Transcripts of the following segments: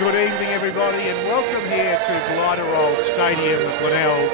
Good evening, everybody, and welcome here to Gliderroll Stadium, Glenelg,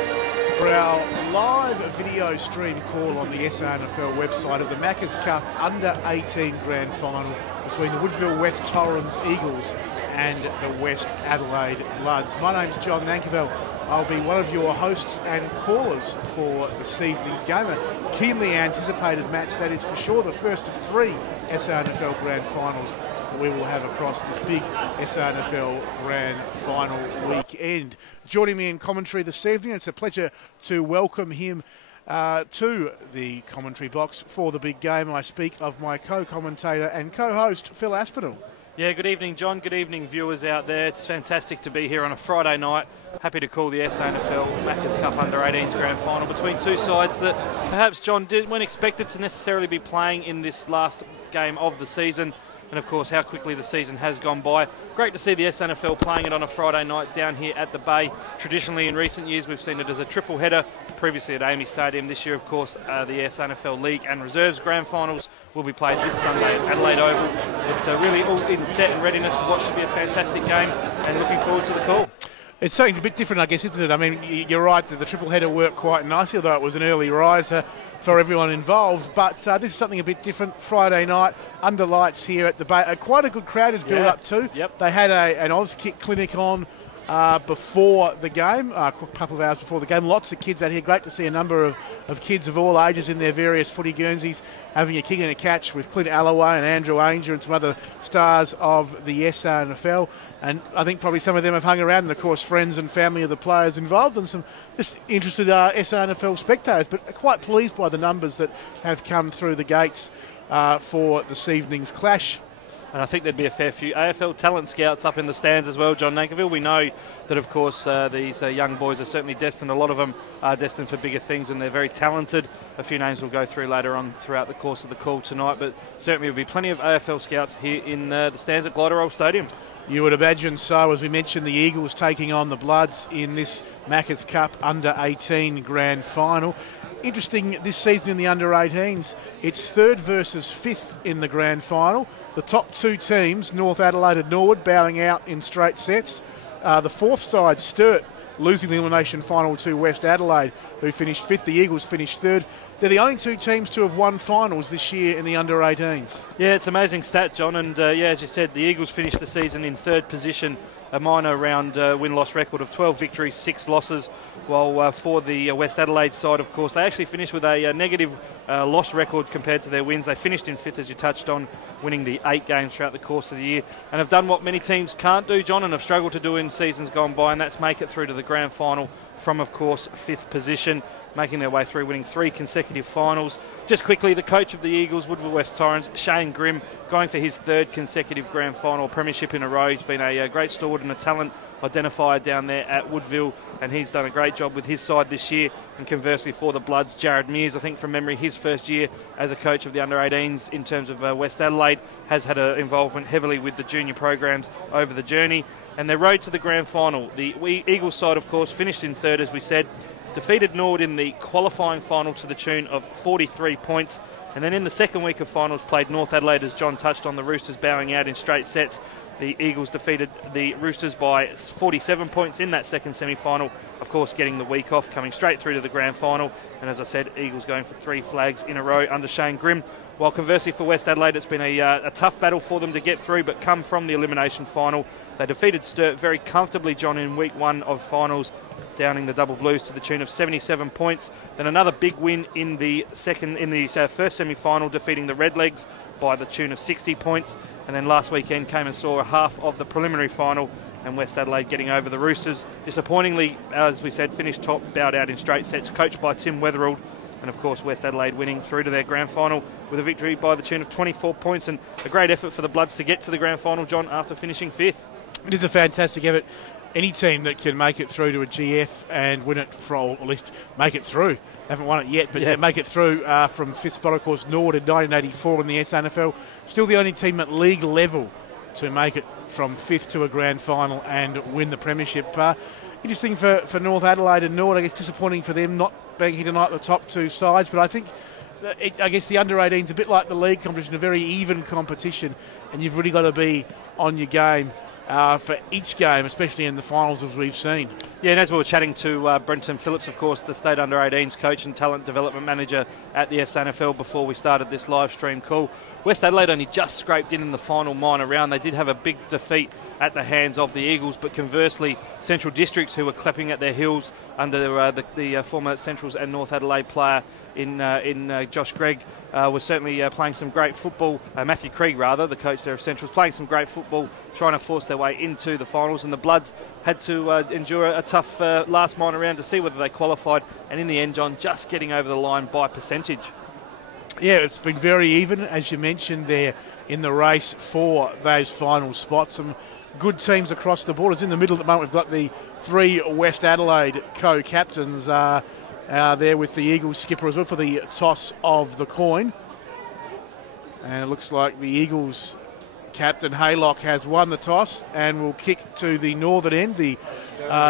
for our live video stream call on the SANFL website of the Macca's Cup Under-18 Grand Final between the Woodville West Torrens Eagles and the West Adelaide Bloods. My name's John Nankerville. I'll be one of your hosts and callers for this evening's game. A keenly anticipated match that is for sure the first of three SANFL Grand Finals that we will have across this big SANFL Grand Final weekend. Joining me in commentary this evening, it's a pleasure to welcome him to the commentary box for the big game. I speak of my co-commentator and co-host, Phil Aspinall. Yeah, good evening, John. Good evening, viewers out there. It's fantastic to be here on a Friday night. Happy to call the SANFL Macca's Cup Under-18s Grand Final between two sides that perhaps, John, weren't expected to necessarily be playing in this last game of the season. And, of course, how quickly the season has gone by. Great to see the SANFL playing it on a Friday night down here at the Bay. Traditionally, in recent years, we've seen it as a triple header, previously at Amy Stadium. This year, of course, the SANFL League and Reserves Grand Finals will be played this Sunday at Adelaide Oval. It's really all in set and readiness for what should be a fantastic game, and looking forward to the call. It's something a bit different, I guess, isn't it? I mean, you're right that the triple header worked quite nicely, although it was an early riser for everyone involved. But this is something a bit different. Friday night, under lights here at the Bay. Quite a good crowd has built up too. Yep. They had an Auskick clinic on before the game, a couple of hours before the game. Lots of kids out here. Great to see a number of kids of all ages in their various footy Guernseys having a kick and a catch with Clint Alloway and Andrew Ainger and some other stars of the SANFL. And I think probably some of them have hung around, and of course friends and family of the players involved, and some just interested SANFL spectators, but quite pleased by the numbers that have come through the gates for this evening's clash. And I think there'd be a fair few AFL talent scouts up in the stands as well, John Nankerville. We know that, of course, these young boys are certainly destined. A lot of them are destined for bigger things, and they're very talented. A few names we'll go through later on throughout the course of the call tonight, but certainly there'll be plenty of AFL scouts here in the stands at Gliderroll Stadium. You would imagine so. As we mentioned, the Eagles taking on the Bloods in this Macca's Cup Under-18 Grand Final. Interesting this season in the Under-18s, it's third versus fifth in the Grand Final. The top two teams, North Adelaide and Norwood, bowing out in straight sets. The fourth side, Sturt, losing the elimination final to West Adelaide, who finished fifth. The Eagles finished third. They're the only two teams to have won finals this year in the Under-18s. Yeah, it's an amazing stat, John. And, as you said, the Eagles finished the season in third position, a minor round win-loss record of 12 victories, 6 losses, while for the West Adelaide side, of course, they actually finished with a negative loss record compared to their wins. They finished in fifth, as you touched on, winning the 8 games throughout the course of the year, and have done what many teams can't do, John, and have struggled to do in seasons gone by, and that's make it through to the grand final from, of course, fifth position, making their way through, winning 3 consecutive finals. Just quickly, the coach of the Eagles, Woodville West Torrens, Shane Grimm, going for his 3rd consecutive grand final premiership in a row. He's been a great steward and a talent identifier down there at Woodville, and he's done a great job with his side this year. And conversely for the Bloods, Jared Mears, I think from memory, his first year as a coach of the Under-18s in terms of West Adelaide, has had an involvement heavily with the junior programs over the journey. And their road to the grand final, the Eagles side, of course, finished in third, as we said, defeated Norwood in the qualifying final to the tune of 43 points. And then in the second week of finals, played North Adelaide, as John touched on, the Roosters bowing out in straight sets. The Eagles defeated the Roosters by 47 points in that second semi-final, of course getting the week off, coming straight through to the grand final. And as I said, Eagles going for 3 flags in a row under Shane Grimm. While conversely for West Adelaide, it's been a tough battle for them to get through, but come from the elimination final. They defeated Sturt very comfortably, John, in week 1 of finals, downing the Double Blues to the tune of 77 points. Then another big win in the first semi-final, defeating the Redlegs by the tune of 60 points. And then last weekend came and saw a half of the preliminary final, and West Adelaide getting over the Roosters. Disappointingly, as we said, finished top, bowed out in straight sets, coached by Tim Weatherald. And of course, West Adelaide winning through to their grand final with a victory by the tune of 24 points, and a great effort for the Bloods to get to the grand final, John, after finishing 5th. It is a fantastic effort. Any team that can make it through to a GF and win it, or at least make it through. Haven't won it yet, but make it through from 5th spot, of course, Norwood in 1984 in the SANFL. Still the only team at league level to make it from 5th to a grand final and win the premiership. Interesting for North Adelaide and Norwood. I guess disappointing for them not being here tonight, the top two sides, but I think I guess the under-18 is a bit like the league competition, a very even competition, and you've really got to be on your game for each game, especially in the finals as we've seen. Yeah, and as we were chatting to Brenton Phillips, of course, the State Under-18s coach and talent development manager at the SANFL before we started this live stream call, West Adelaide only just scraped in the final minor round. They did have a big defeat at the hands of the Eagles, but conversely, Central Districts, who were clapping at their heels under the former Centrals and North Adelaide player in Josh Gregg, was certainly playing some great football. Matthew Krieg, rather, the coach there of Centrals, playing some great football, trying to force their way into the finals, and the Bloods had to endure a tough last minor round to see whether they qualified, and in the end, John, just getting over the line by percentage. Yeah, it's been very even, as you mentioned there, in the race for those final spots. Some good teams across the borders. In the middle at the moment, we've got the 3 West Adelaide co-captains there with the Eagles skipper as well for the toss of the coin. And it looks like the Eagles captain Haylock has won the toss and will kick to the northern end, the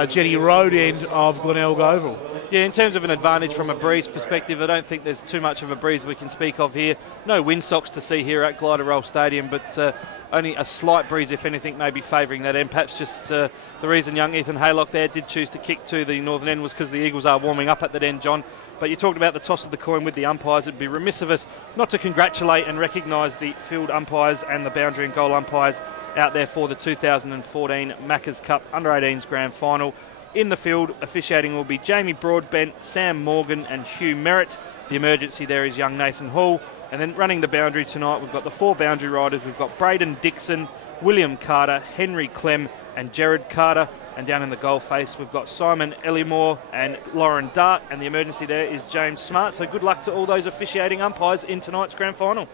Jetty Road end of Glenelg Oval. Yeah, in terms of an advantage from a breeze perspective, I don't think there's too much of a breeze we can speak of here. No windsocks to see here at Glider Roll Stadium, but only a slight breeze, if anything, may be favouring that end. Perhaps just the reason young Ethan Haylock there did choose to kick to the northern end was because the Eagles are warming up at that end, John. But you talked about the toss of the coin with the umpires. It'd be remiss of us not to congratulate and recognise the field umpires and the boundary and goal umpires out there for the 2014 Macca's Cup Under-18s Grand Final. In the field, officiating will be Jamie Broadbent, Sam Morgan and Hugh Merritt. The emergency there is young Nathan Hall. And then running the boundary tonight, we've got the 4 boundary riders. We've got Braden Dixon, William Carter, Henry Clem and Jared Carter. And down in the goal face, we've got Simon Ellimore and Lauren Dart. And the emergency there is James Smart. So good luck to all those officiating umpires in tonight's Grand Final.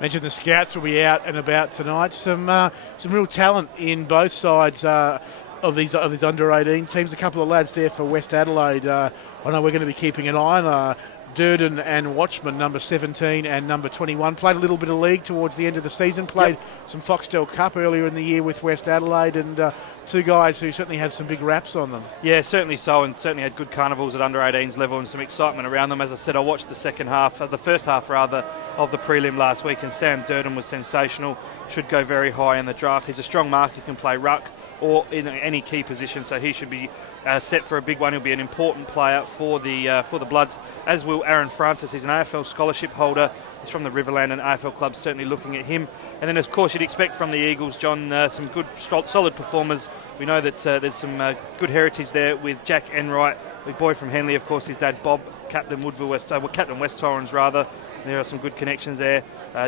Mentioned the scouts will be out and about tonight. Some real talent in both sides of these under-18 teams. A couple of lads there for West Adelaide. I know we're going to be keeping an eye on Durden and Watchman, number 17 and number 21. Played a little bit of league towards the end of the season. Played some Foxtel Cup earlier in the year with West Adelaide, and 2 guys who certainly have some big raps on them. Yeah, certainly so, and certainly had good carnivals at under-18s level and some excitement around them. As I said, I watched the first half of the prelim last week, and Sam Durden was sensational. Should go very high in the draft. He's a strong mark. He can play ruck or in any key position, so he should be set for a big one. He'll be an important player for the Bloods, as will Aaron Francis. He's an AFL scholarship holder. He's from the Riverland, and AFL clubs certainly looking at him. And then, of course, you'd expect from the Eagles, John, some good, solid performers. We know that there's some good heritage there with Jack Enright, the boy from Henley, of course, his dad Bob, Captain West Torrens rather. There are some good connections there.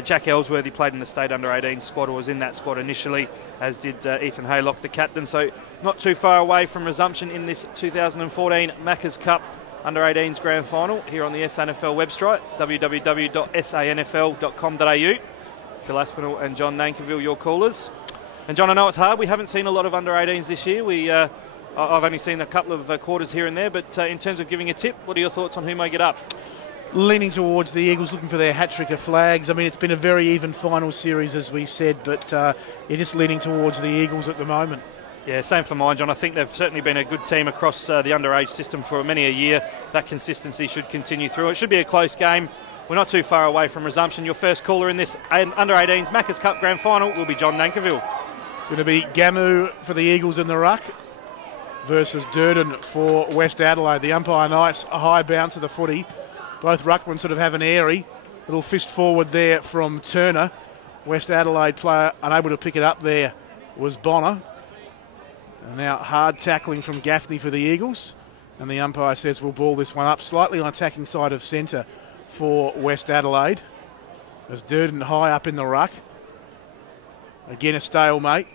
Jack Ellsworthy played in the State Under-18 squad, or was in that squad initially, as did Ethan Haylock, the captain. So not too far away from resumption in this 2014 Macca's Cup Under-18s Grand Final here on the SANFL website, www.sanfl.com.au. Phil Aspinall and John Nankerville, your callers. And John, I know it's hard. We haven't seen a lot of Under-18s this year. I've only seen a couple of quarters here and there, but in terms of giving a tip, what are your thoughts on who may get up? Leaning towards the Eagles, looking for their hat-trick of flags. I mean, it's been a very even final series, as we said, but you're just leaning towards the Eagles at the moment. Yeah, same for mine, John. I think they've certainly been a good team across the underage system for many a year. That consistency should continue through. It should be a close game. We're not too far away from resumption. Your first caller in this Under-18s Macca's Cup Grand Final will be John Nankerville. It's going to be Gamu for the Eagles in the ruck versus Durden for West Adelaide. The umpire, nice, a high bounce of the footy. Both ruckmen sort of have an airy little fist forward there from Turner. West Adelaide player unable to pick it up there was Bonner. And now hard tackling from Gaffney for the Eagles. And the umpire says we'll ball this one up slightly on attacking side of centre for West Adelaide. As Durden high up in the ruck. Again a stalemate.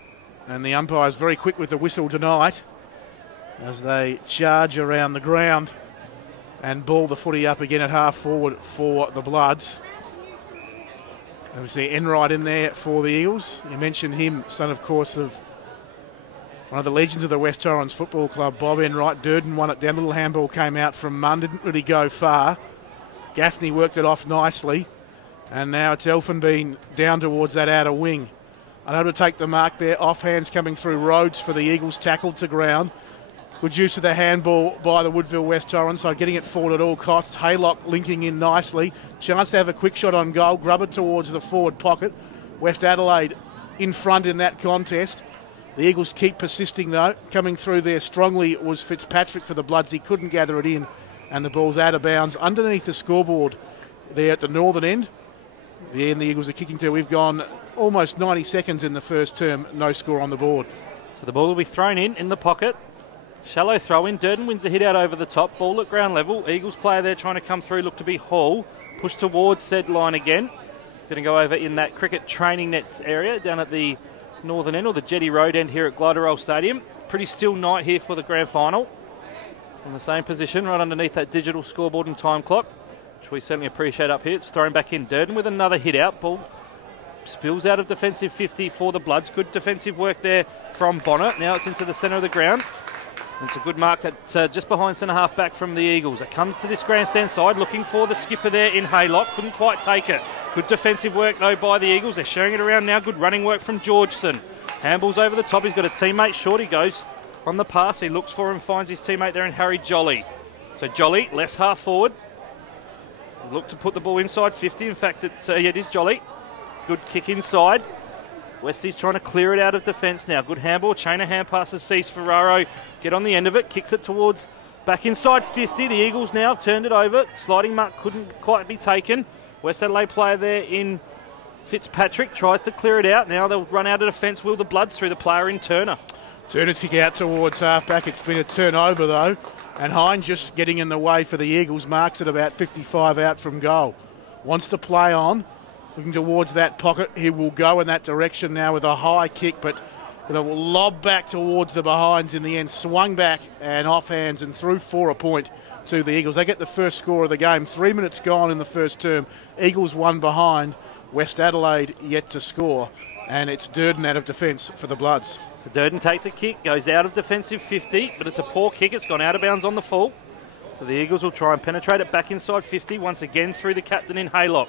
And the umpire's very quick with the whistle tonight as they charge around the ground and ball the footy up again at half forward for the Bloods. And we see Enright in there for the Eagles. You mentioned him, son of course of one of the legends of the West Torrens Football Club, Bob Enright. Durden won it down. Little handball came out from Munn, didn't really go far. Gaffney worked it off nicely. And now it's Elfenbein down towards that outer wing. Unable to take the mark there. Offhands coming through. Rhodes for the Eagles, tackled to ground. Good use of the handball by the Woodville West Torrens, so getting it forward at all costs. Haylock linking in nicely. Chance to have a quick shot on goal. Grub it towards the forward pocket. West Adelaide in front in that contest. The Eagles keep persisting though. Coming through there strongly was Fitzpatrick for the Bloods. He couldn't gather it in, and the ball's out of bounds underneath the scoreboard there at the northern end. The end the Eagles are kicking to. We've gone almost 90 seconds in the first term. No score on the board. So the ball will be thrown in the pocket. Shallow throw in. Durden wins the hit out over the top. Ball at ground level. Eagles player there trying to come through. Look to be Hall. Push towards said line again. Going to go over in that cricket training nets area down at the northern end, or the Jetty Road end here at Gliderroll Stadium. Pretty still night here for the grand final. In the same position, right underneath that digital scoreboard and time clock, which we certainly appreciate up here. It's thrown back in. Durden with another hit out. Ball spills out of defensive 50 for the Bloods. Good defensive work there from Bonner. Now it's into the centre of the ground. It's a good mark at just behind centre half back from the Eagles. It comes to this grandstand side, looking for the skipper there in Haylock. Couldn't quite take it. Good defensive work though by the Eagles. They're sharing it around now. Good running work from Georgeson. Handballs over the top. He's got a teammate short. He goes on the pass. He looks for him, finds his teammate there in Harry Jolly. So Jolly, left half forward. Look to put the ball inside 50. In fact, it is Jolly. Good kick inside. Westie's trying to clear it out of defence now. Good handball. Chain of hand passes. Sees Ferraro get on the end of it. Kicks it towards back inside 50. The Eagles now have turned it over. Sliding mark couldn't quite be taken. West Adelaide player there in Fitzpatrick tries to clear it out. Now they'll run out of defence. Will the Bloods through the player in Turner. Turner's kick out towards half-back. It's been a turnover though. And Hine just getting in the way for the Eagles. Marks it about 55 out from goal. Wants to play on. Looking towards that pocket. He will go in that direction now with a high kick, but with a lob back towards the behinds in the end. Swung back and off hands and through for a point to the Eagles. They get the first score of the game. 3 minutes gone in the first term. Eagles one behind. West Adelaide yet to score. And it's Durden out of defence for the Bloods. So Durden takes a kick, goes out of defensive 50, but it's a poor kick. It's gone out of bounds on the full. So the Eagles will try and penetrate it back inside 50, once again through the captain in Haylock.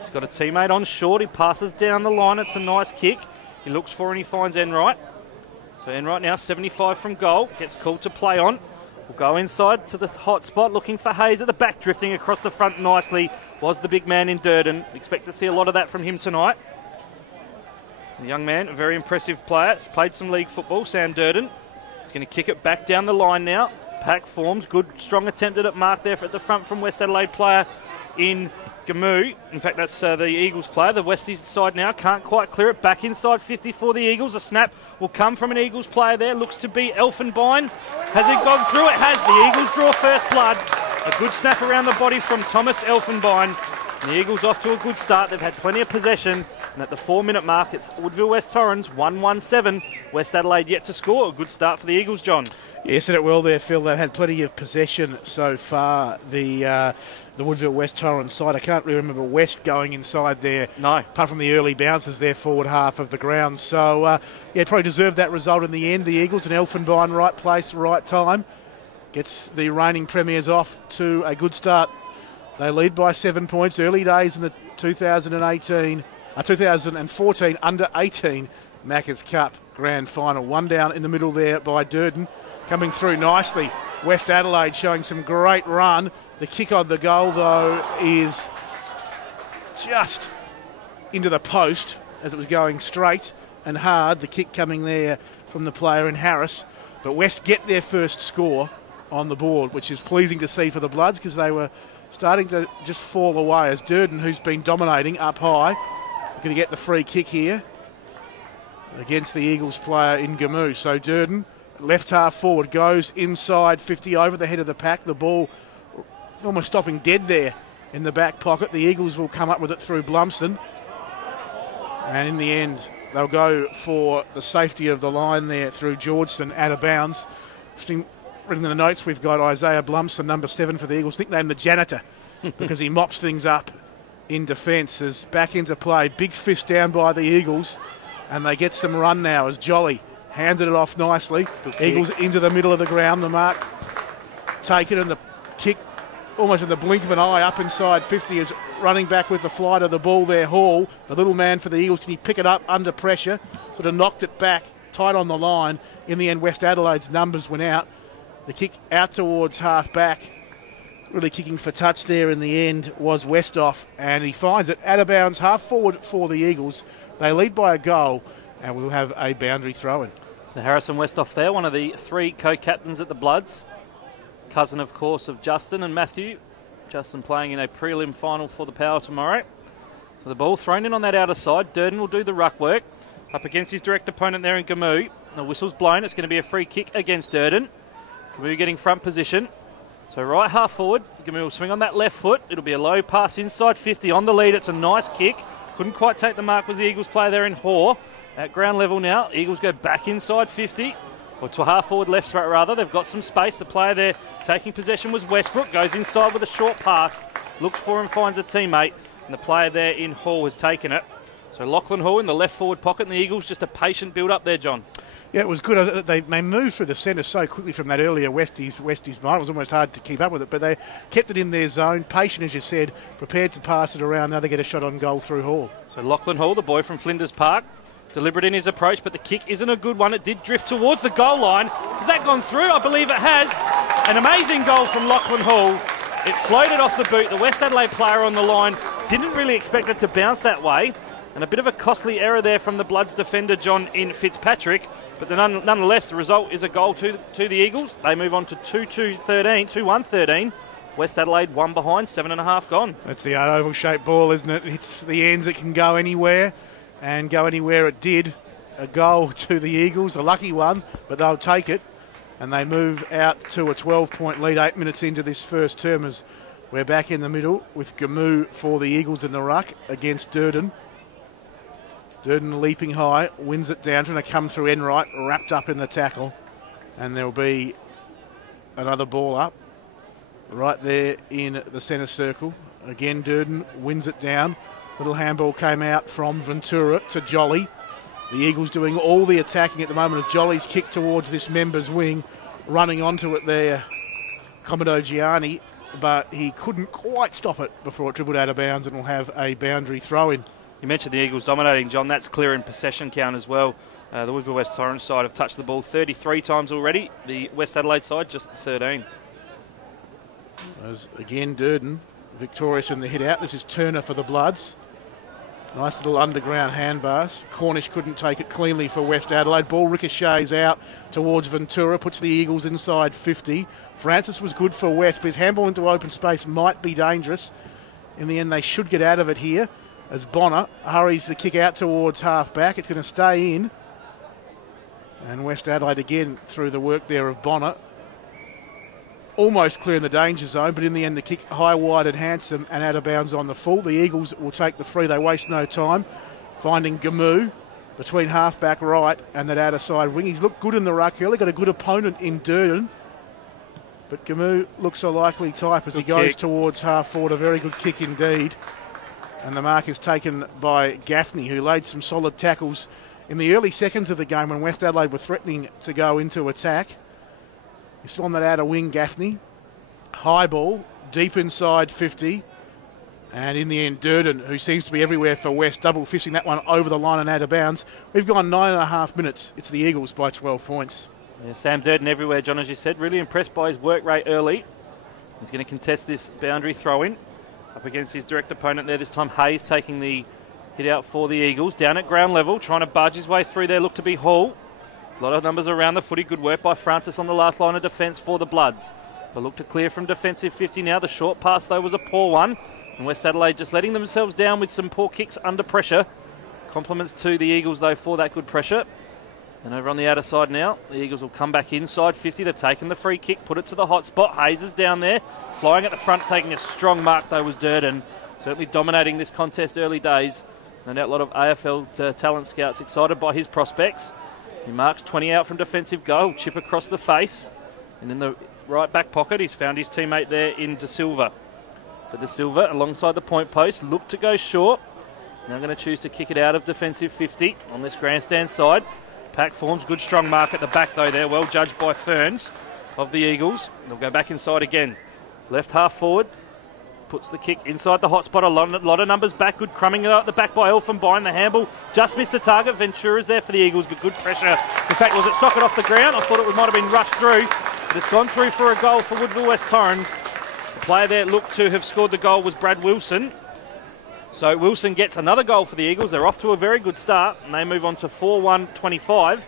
He's got a teammate on short. He passes down the line. It's a nice kick. He looks for and he finds Enright. So Enright now 75 from goal. Gets called to play on. Will go inside to the hot spot, looking for Hayes at the back, drifting across the front nicely. Was the big man in Durden. Expect to see a lot of that from him tonight. The young man, a very impressive player. He's played some league football, Sam Durden. He's going to kick it back down the line now. Pack forms. Good, strong attempt at mark there at the front from West Adelaide player in Gamu. In fact, that's the Eagles player. The Westies side now can't quite clear it. Back inside 50 for the Eagles. A snap will come from an Eagles player there. Looks to be Elfenbein. Has it gone through? It has. The Eagles draw first blood. A good snap around the body from Thomas Elfenbein. And the Eagles off to a good start. They've had plenty of possession. And at the 4-minute mark, it's Woodville West Torrens 1-1-7. West Adelaide yet to score. A good start for the Eagles, John. Yes, and it will there, Phil. They've had plenty of possession so far. The Woodville West Torrens side. I can't really remember West going inside there. No. Apart from the early bounces there forward half of the ground. So, probably deserved that result in the end. The Eagles and Elfenbein, right place, right time. Gets the reigning premiers off to a good start. They lead by 7 points. Early days in the 2014 under-18 Macca's Cup Grand Final. One down in the middle there by Durden. Coming through nicely. West Adelaide showing some great run. The kick on the goal, though, is just into the post as it was going straight and hard. The kick coming there from the player in Harris. But West get their first score on the board, which is pleasing to see for the Bloods because they were starting to just fall away as Durden, who's been dominating up high, going to get the free kick here against the Eagles player in Gamu. So Durden, left half forward, goes inside 50 over the head of the pack. The ball almost stopping dead there in the back pocket. The Eagles will come up with it through Blumston. And in the end, they'll go for the safety of the line there through Georgeson out of bounds. Written in the notes, we've got Isaiah Blumston, number 7 for the Eagles, nicknamed the janitor because he mops things up in defence. As back into play, big fist down by the Eagles, and they get some run now as Jolly handed it off nicely. Eagles into the middle of the ground, the mark taken, and the kick almost in the blink of an eye up inside 50 is running back with the flight of the ball there. Hall, the little man for the Eagles, can he pick it up under pressure? Sort of knocked it back, tight on the line. In the end, West Adelaide's numbers went out. The kick out towards half-back, really kicking for touch there in the end, was Westhoff, and he finds it out of bounds, half-forward for the Eagles. They lead by a goal, and we'll have a boundary throw-in. The Harrison Westhoff there, one of the 3 co-captains at the Bloods. Cousin, of course, of Justin and Matthew. Justin playing in a prelim final for the Power tomorrow. So the ball thrown in on that outer side. Durden will do the ruck work. Up against his direct opponent there in Gamu. The whistle's blown. It's going to be a free kick against Durden. Gamu getting front position. So right half forward. Gamu will swing on that left foot. It'll be a low pass inside 50 on the lead. It's a nice kick. Couldn't quite take the mark, was the Eagles player there in Hoare. At ground level now, Eagles go back inside 50, or to half forward left rather. They've got some space. The player there taking possession was Westbrook. Goes inside with a short pass. Looks for him, finds a teammate. And the player there in Hall has taken it. So Lachlan Hall in the left forward pocket, and the Eagles just a patient build up there, John. Yeah, it was good. They moved through the centre so quickly from that earlier Westies line. It was almost hard to keep up with it, but they kept it in their zone. Patient, as you said, prepared to pass it around. Now they get a shot on goal through Hall. So Lachlan Hall, the boy from Flinders Park, deliberate in his approach, but the kick isn't a good one. It did drift towards the goal line. Has that gone through? I believe it has. An amazing goal from Lachlan Hall. It floated off the boot. The West Adelaide player on the line didn't really expect it to bounce that way. And a bit of a costly error there from the Bloods defender, John, in Fitzpatrick. But nonetheless, the result is a goal to the Eagles. They move on to 2-1-13. West Adelaide 1 behind, 7.5 gone. That's the oval-shaped ball, isn't it? It's the ends. It can go anywhere. And go anywhere it did. A goal to the Eagles, a lucky one, but they'll take it. And they move out to a 12-point lead 8 minutes into this first term as we're back in the middle with Gamu for the Eagles in the ruck against Durden. Durden leaping high, wins it down, trying to come through Enright, wrapped up in the tackle. And there'll be another ball up right there in the centre circle. Again, Durden wins it down. Little handball came out from Ventura to Jolly. The Eagles doing all the attacking at the moment as Jolly's kicked towards this member's wing, running onto it there, Commodore Gianni, but he couldn't quite stop it before it dribbled out of bounds and will have a boundary throw-in. You mentioned the Eagles dominating, John. That's clear in possession count as well. The Woodville West Torrens side have touched the ball 33 times already. The West Adelaide side just 13. As again, Durden victorious in the hit out. This is Turner for the Bloods. Nice little underground handbars. Cornish couldn't take it cleanly for West Adelaide. Ball ricochets out towards Ventura, puts the Eagles inside 50. Francis was good for West, but his handball into open space might be dangerous. In the end, they should get out of it here as Bonner hurries the kick out towards half-back. It's going to stay in. And West Adelaide again through the work there of Bonner. Almost clear in the danger zone, but in the end the kick high, wide and handsome and out of bounds on the full. The Eagles will take the free. They waste no time. Finding Gamu between half-back right and that outer side wing. He's looked good in the ruck early. Got a good opponent in Durden. But Gamu looks a likely type as he goes towards half-forward. A very good kick indeed. And the mark is taken by Gaffney, who laid some solid tackles in the early seconds of the game when West Adelaide were threatening to go into attack. He's still on that outer wing, Gaffney. High ball, deep inside 50. And in the end, Durden, who seems to be everywhere for West, double fishing that one over the line and out of bounds. We've gone 9.5 minutes. It's the Eagles by 12 points. Yeah, Sam Durden everywhere, John, as you said. Really impressed by his work rate early. He's going to contest this boundary throw-in up against his direct opponent there. This time Hayes taking the hit out for the Eagles. Down at ground level, trying to barge his way through there. Look to be Hall. A lot of numbers around the footy. Good work by Francis on the last line of defence for the Bloods. They look to clear from defensive 50 now. The short pass, though, was a poor one. And West Adelaide just letting themselves down with some poor kicks under pressure. Compliments to the Eagles, though, for that good pressure. And over on the outer side now, the Eagles will come back inside 50. They've taken the free kick, put it to the hot spot. Hayes is down there. Flying at the front, taking a strong mark, though, was Durden. Certainly dominating this contest early days. No doubt a lot of AFL talent scouts excited by his prospects. He marks 20 out from defensive goal, chip across the face. And in the right back pocket, he's found his teammate there in De Silva. So De Silva, alongside the point post, looked to go short. He's now going to choose to kick it out of defensive 50 on this grandstand side. Pack forms, good strong mark at the back though there, well judged by Ferns of the Eagles. They'll go back inside again. Left half forward, puts the kick inside the hot spot. A lot of numbers back. Good crumbing at the back by Elfenbein. The handball just missed the target. Ventura's there for the Eagles, but good pressure. In fact, was it socket off the ground? I thought it might have been rushed through. But it's gone through for a goal for Woodville West Torrens. The player there looked to have scored the goal was Brad Wilson. So Wilson gets another goal for the Eagles. They're off to a very good start, and they move on to 4-1-25.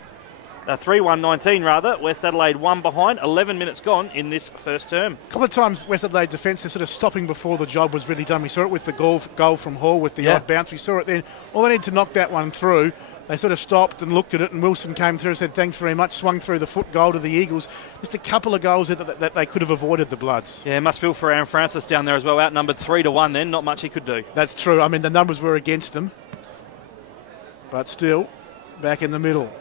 3-1-19 rather. West Adelaide 1 behind, 11 minutes gone in this first term. A couple of times West Adelaide defence is sort of stopping before the job was really done. We saw it with the goal from Hall with the odd bounce. We saw it then. All they needed to knock that one through. They sort of stopped and looked at it, and Wilson came through and said, thanks very much, swung through the foot goal to the Eagles. Just a couple of goals that they could have avoided the Bloods. Yeah, must feel for Aaron Francis down there as well. Outnumbered 3-1 then, not much he could do. That's true. I mean, the numbers were against them. But still, back in the middle.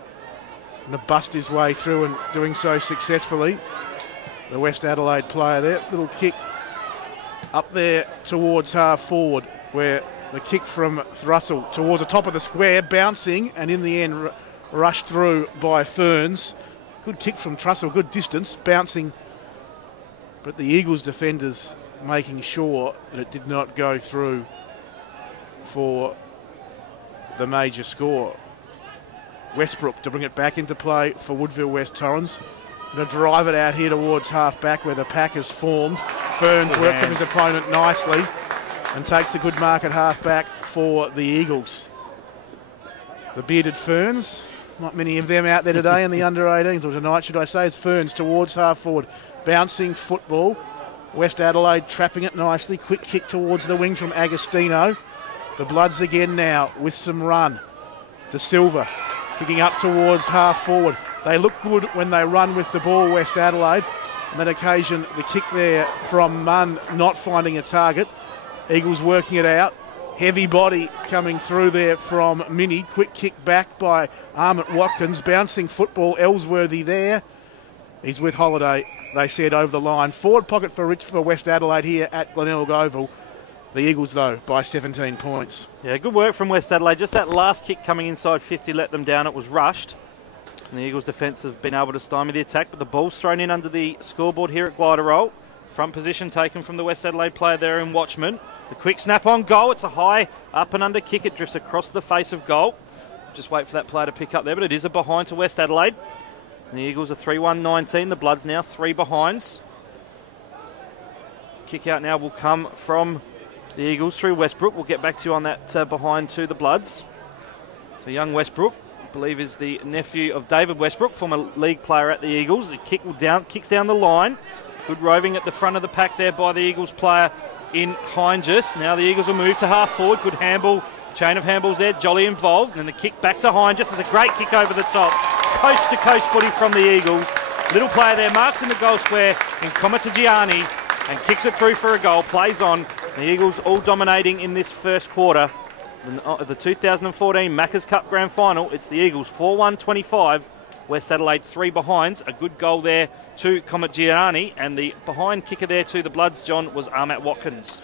And to bust his way through and doing so successfully. The West Adelaide player there. Little kick up there towards half forward, where the kick from Russell towards the top of the square, bouncing, and in the end rushed through by Ferns. Good kick from Trussell, good distance, bouncing. But the Eagles defenders making sure that it did not go through for the major score. Westbrook to bring it back into play for Woodville West Torrens. Going to drive it out here towards half back where the pack has formed. Ferns works from his opponent nicely and takes a good mark at half back for the Eagles. The bearded Ferns, not many of them out there today in the under-18s, or tonight should I say, is Ferns towards half forward. Bouncing football. West Adelaide trapping it nicely. Quick kick towards the wing from Agostino. The Bloods again now with some run. De Silva kicking up towards half forward. They look good when they run with the ball, West Adelaide. On that occasion, the kick there from Munn not finding a target. Eagles working it out. Heavy body coming through there from Minnie. Quick kick back by Armit Watkins. Bouncing football, Ellsworthy there. He's with Holiday, they said, over the line. Forward pocket for West Adelaide here at Glenelg Oval. The Eagles, though, by 17 points. Yeah, good work from West Adelaide. Just that last kick coming inside 50 let them down. It was rushed. And the Eagles' defence have been able to stymie the attack, but the ball's thrown in under the scoreboard here at Glider Roll. Front position taken from the West Adelaide player there in Watchman. The quick snap on goal. It's a high up and under kick. It drifts across the face of goal. Just wait for that player to pick up there, but it is a behind to West Adelaide. And the Eagles are 3-1-19. The Bloods now 3 behinds. Kick out now will come from the Eagles through Westbrook. We'll get back to you on that behind to the Bloods. So young Westbrook, I believe, is the nephew of David Westbrook, former league player at the Eagles. The kick will kicks down the line. Good roving at the front of the pack there by the Eagles player in Heinges. Now the Eagles will move to half forward. Good handball, chain of handballs there. Jolly involved. And then the kick back to Heinges is a great kick over the top. Coast to coast footy from the Eagles. Little player there marks in the goal square in Comitagiani and kicks it through for a goal. Plays on. The Eagles all dominating in this first quarter. The 2014 Macca's Cup Grand Final. It's the Eagles 4-1-25. West Adelaide 3 behinds. A good goal there to Comitagiani, and the behind kicker there to the Bloods, John, was Armat Watkins.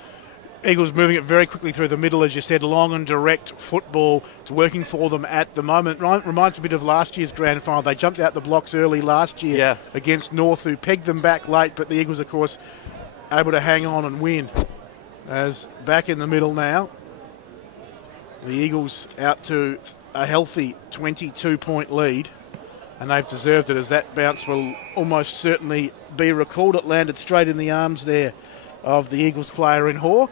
Eagles moving it very quickly through the middle, as you said, long and direct football. It's working for them at the moment. Reminds me a bit of last year's grand final. They jumped out the blocks early last year against North, who pegged them back late, but the Eagles, of course, able to hang on and win. As back in the middle now, the Eagles out to a healthy 22-point lead. And they've deserved it, as that bounce will almost certainly be recalled. It landed straight in the arms there of the Eagles player in Hoare.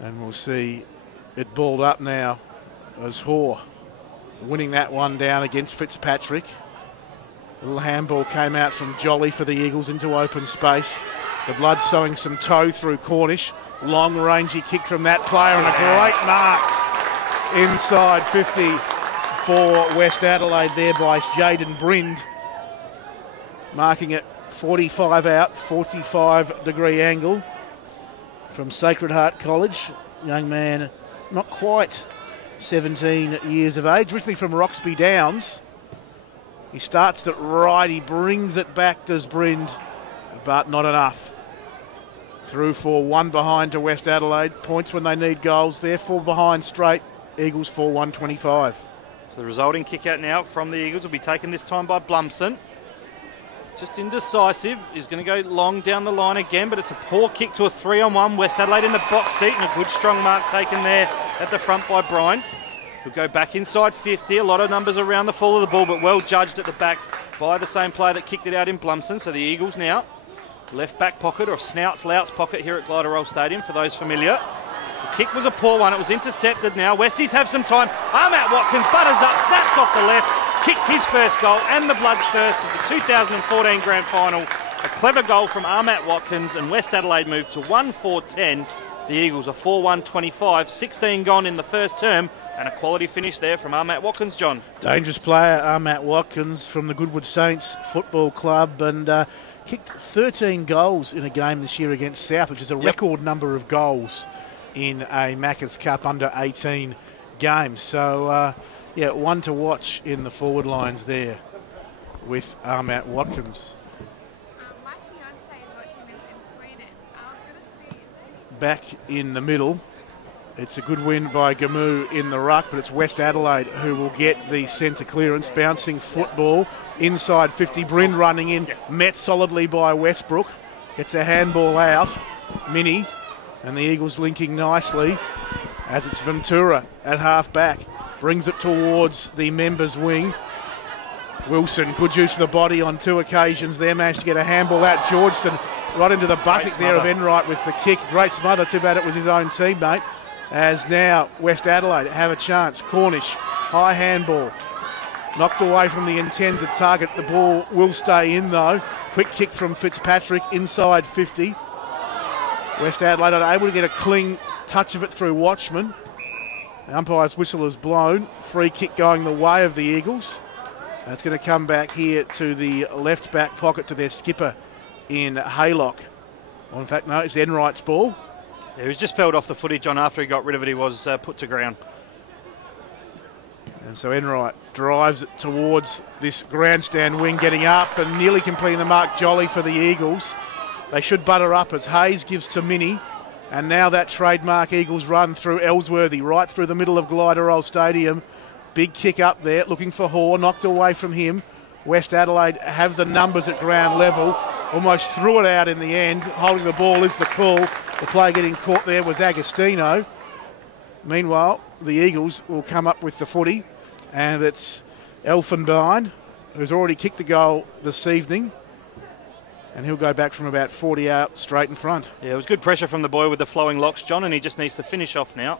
And we'll see it balled up now as Hoare winning that one down against Fitzpatrick. A little handball came out from Jolly for the Eagles into open space. The Bloods sowing some toe through Cornish. Long rangey kick from that player and a great mark inside 50. For West Adelaide there by Jaden Brind, marking it 45 out, 45-degree angle from Sacred Heart College. Young man, not quite 17 years of age, originally from Roxby Downs. He starts it right, he brings it back, does Brind, but not enough. Through for 1 behind to West Adelaide. Points when they need goals. They're 4 behind straight. Eagles 4-1-25. The resulting kick out now from the Eagles will be taken this time by Blumson. Just indecisive. He's going to go long down the line again, but it's a poor kick to a 3-on-1. West Adelaide in the box seat, and a good strong mark taken there at the front by Bryan. He'll go back inside 50. A lot of numbers around the fall of the ball, but well judged at the back by the same player that kicked it out in Blumson. So the Eagles now left back pocket, or slouts pocket here at Glider Roll Stadium for those familiar. The kick was a poor one. It was intercepted now. Westies have some time. Armat Watkins butters up, snaps off the left, kicks his first goal and the Bloods' first of the 2014 Grand Final. A clever goal from Armat Watkins, and West Adelaide moved to 1-4-10. The Eagles are 4-1-25, 16 gone in the first term, and a quality finish there from Armat Watkins, John. Dangerous player, Armat Watkins from the Goodwood Saints Football Club, and kicked 13 goals in a game this year against South, which is a record number of goals in a Macca's Cup under 18 games. So, yeah, one to watch in the forward lines there with Armat Watkins. My fiance is watching this in Sweden. I was going to see, is it? Back in the middle. It's a good win by Gamu in the ruck, but it's West Adelaide who will get the centre clearance. Bouncing football inside 50. Bryn running in, met solidly by Westbrook. Gets a handball out. Mini, and the Eagles linking nicely as it's Ventura at half back. Brings it towards the members' wing. Wilson, good use for the body on two occasions there. Managed to get a handball out. Georgeson right into the bucket there of Enright with the kick. Great smother. Too bad it was his own teammate. As now West Adelaide have a chance. Cornish, high handball. Knocked away from the intended target. The ball will stay in though. Quick kick from Fitzpatrick inside 50. West Adelaide unable to get a clean touch of it through Watchman. The umpire's whistle is blown. Free kick going the way of the Eagles. And it's going to come back here to the left back pocket to their skipper in Haylock. Well, in fact, no, it's Enright's ball. Yeah, he was just felled off the footage, John. After he got rid of it, he was put to ground. And so Enright drives it towards this grandstand wing, getting up and nearly completing the mark. Jolly for the Eagles. They should butter up as Hayes gives to Mini. And now that trademark Eagles run through Ellsworthy, right through the middle of Gliderol Stadium. Big kick up there, looking for Hoare, knocked away from him. West Adelaide have the numbers at ground level. Almost threw it out in the end. Holding the ball is the call. The player getting caught there was Agostino. Meanwhile, the Eagles will come up with the footy, and it's Elfenbein, who's already kicked the goal this evening. And he'll go back from about 40 out straight in front. Yeah, it was good pressure from the boy with the flowing locks, John, and he just needs to finish off now.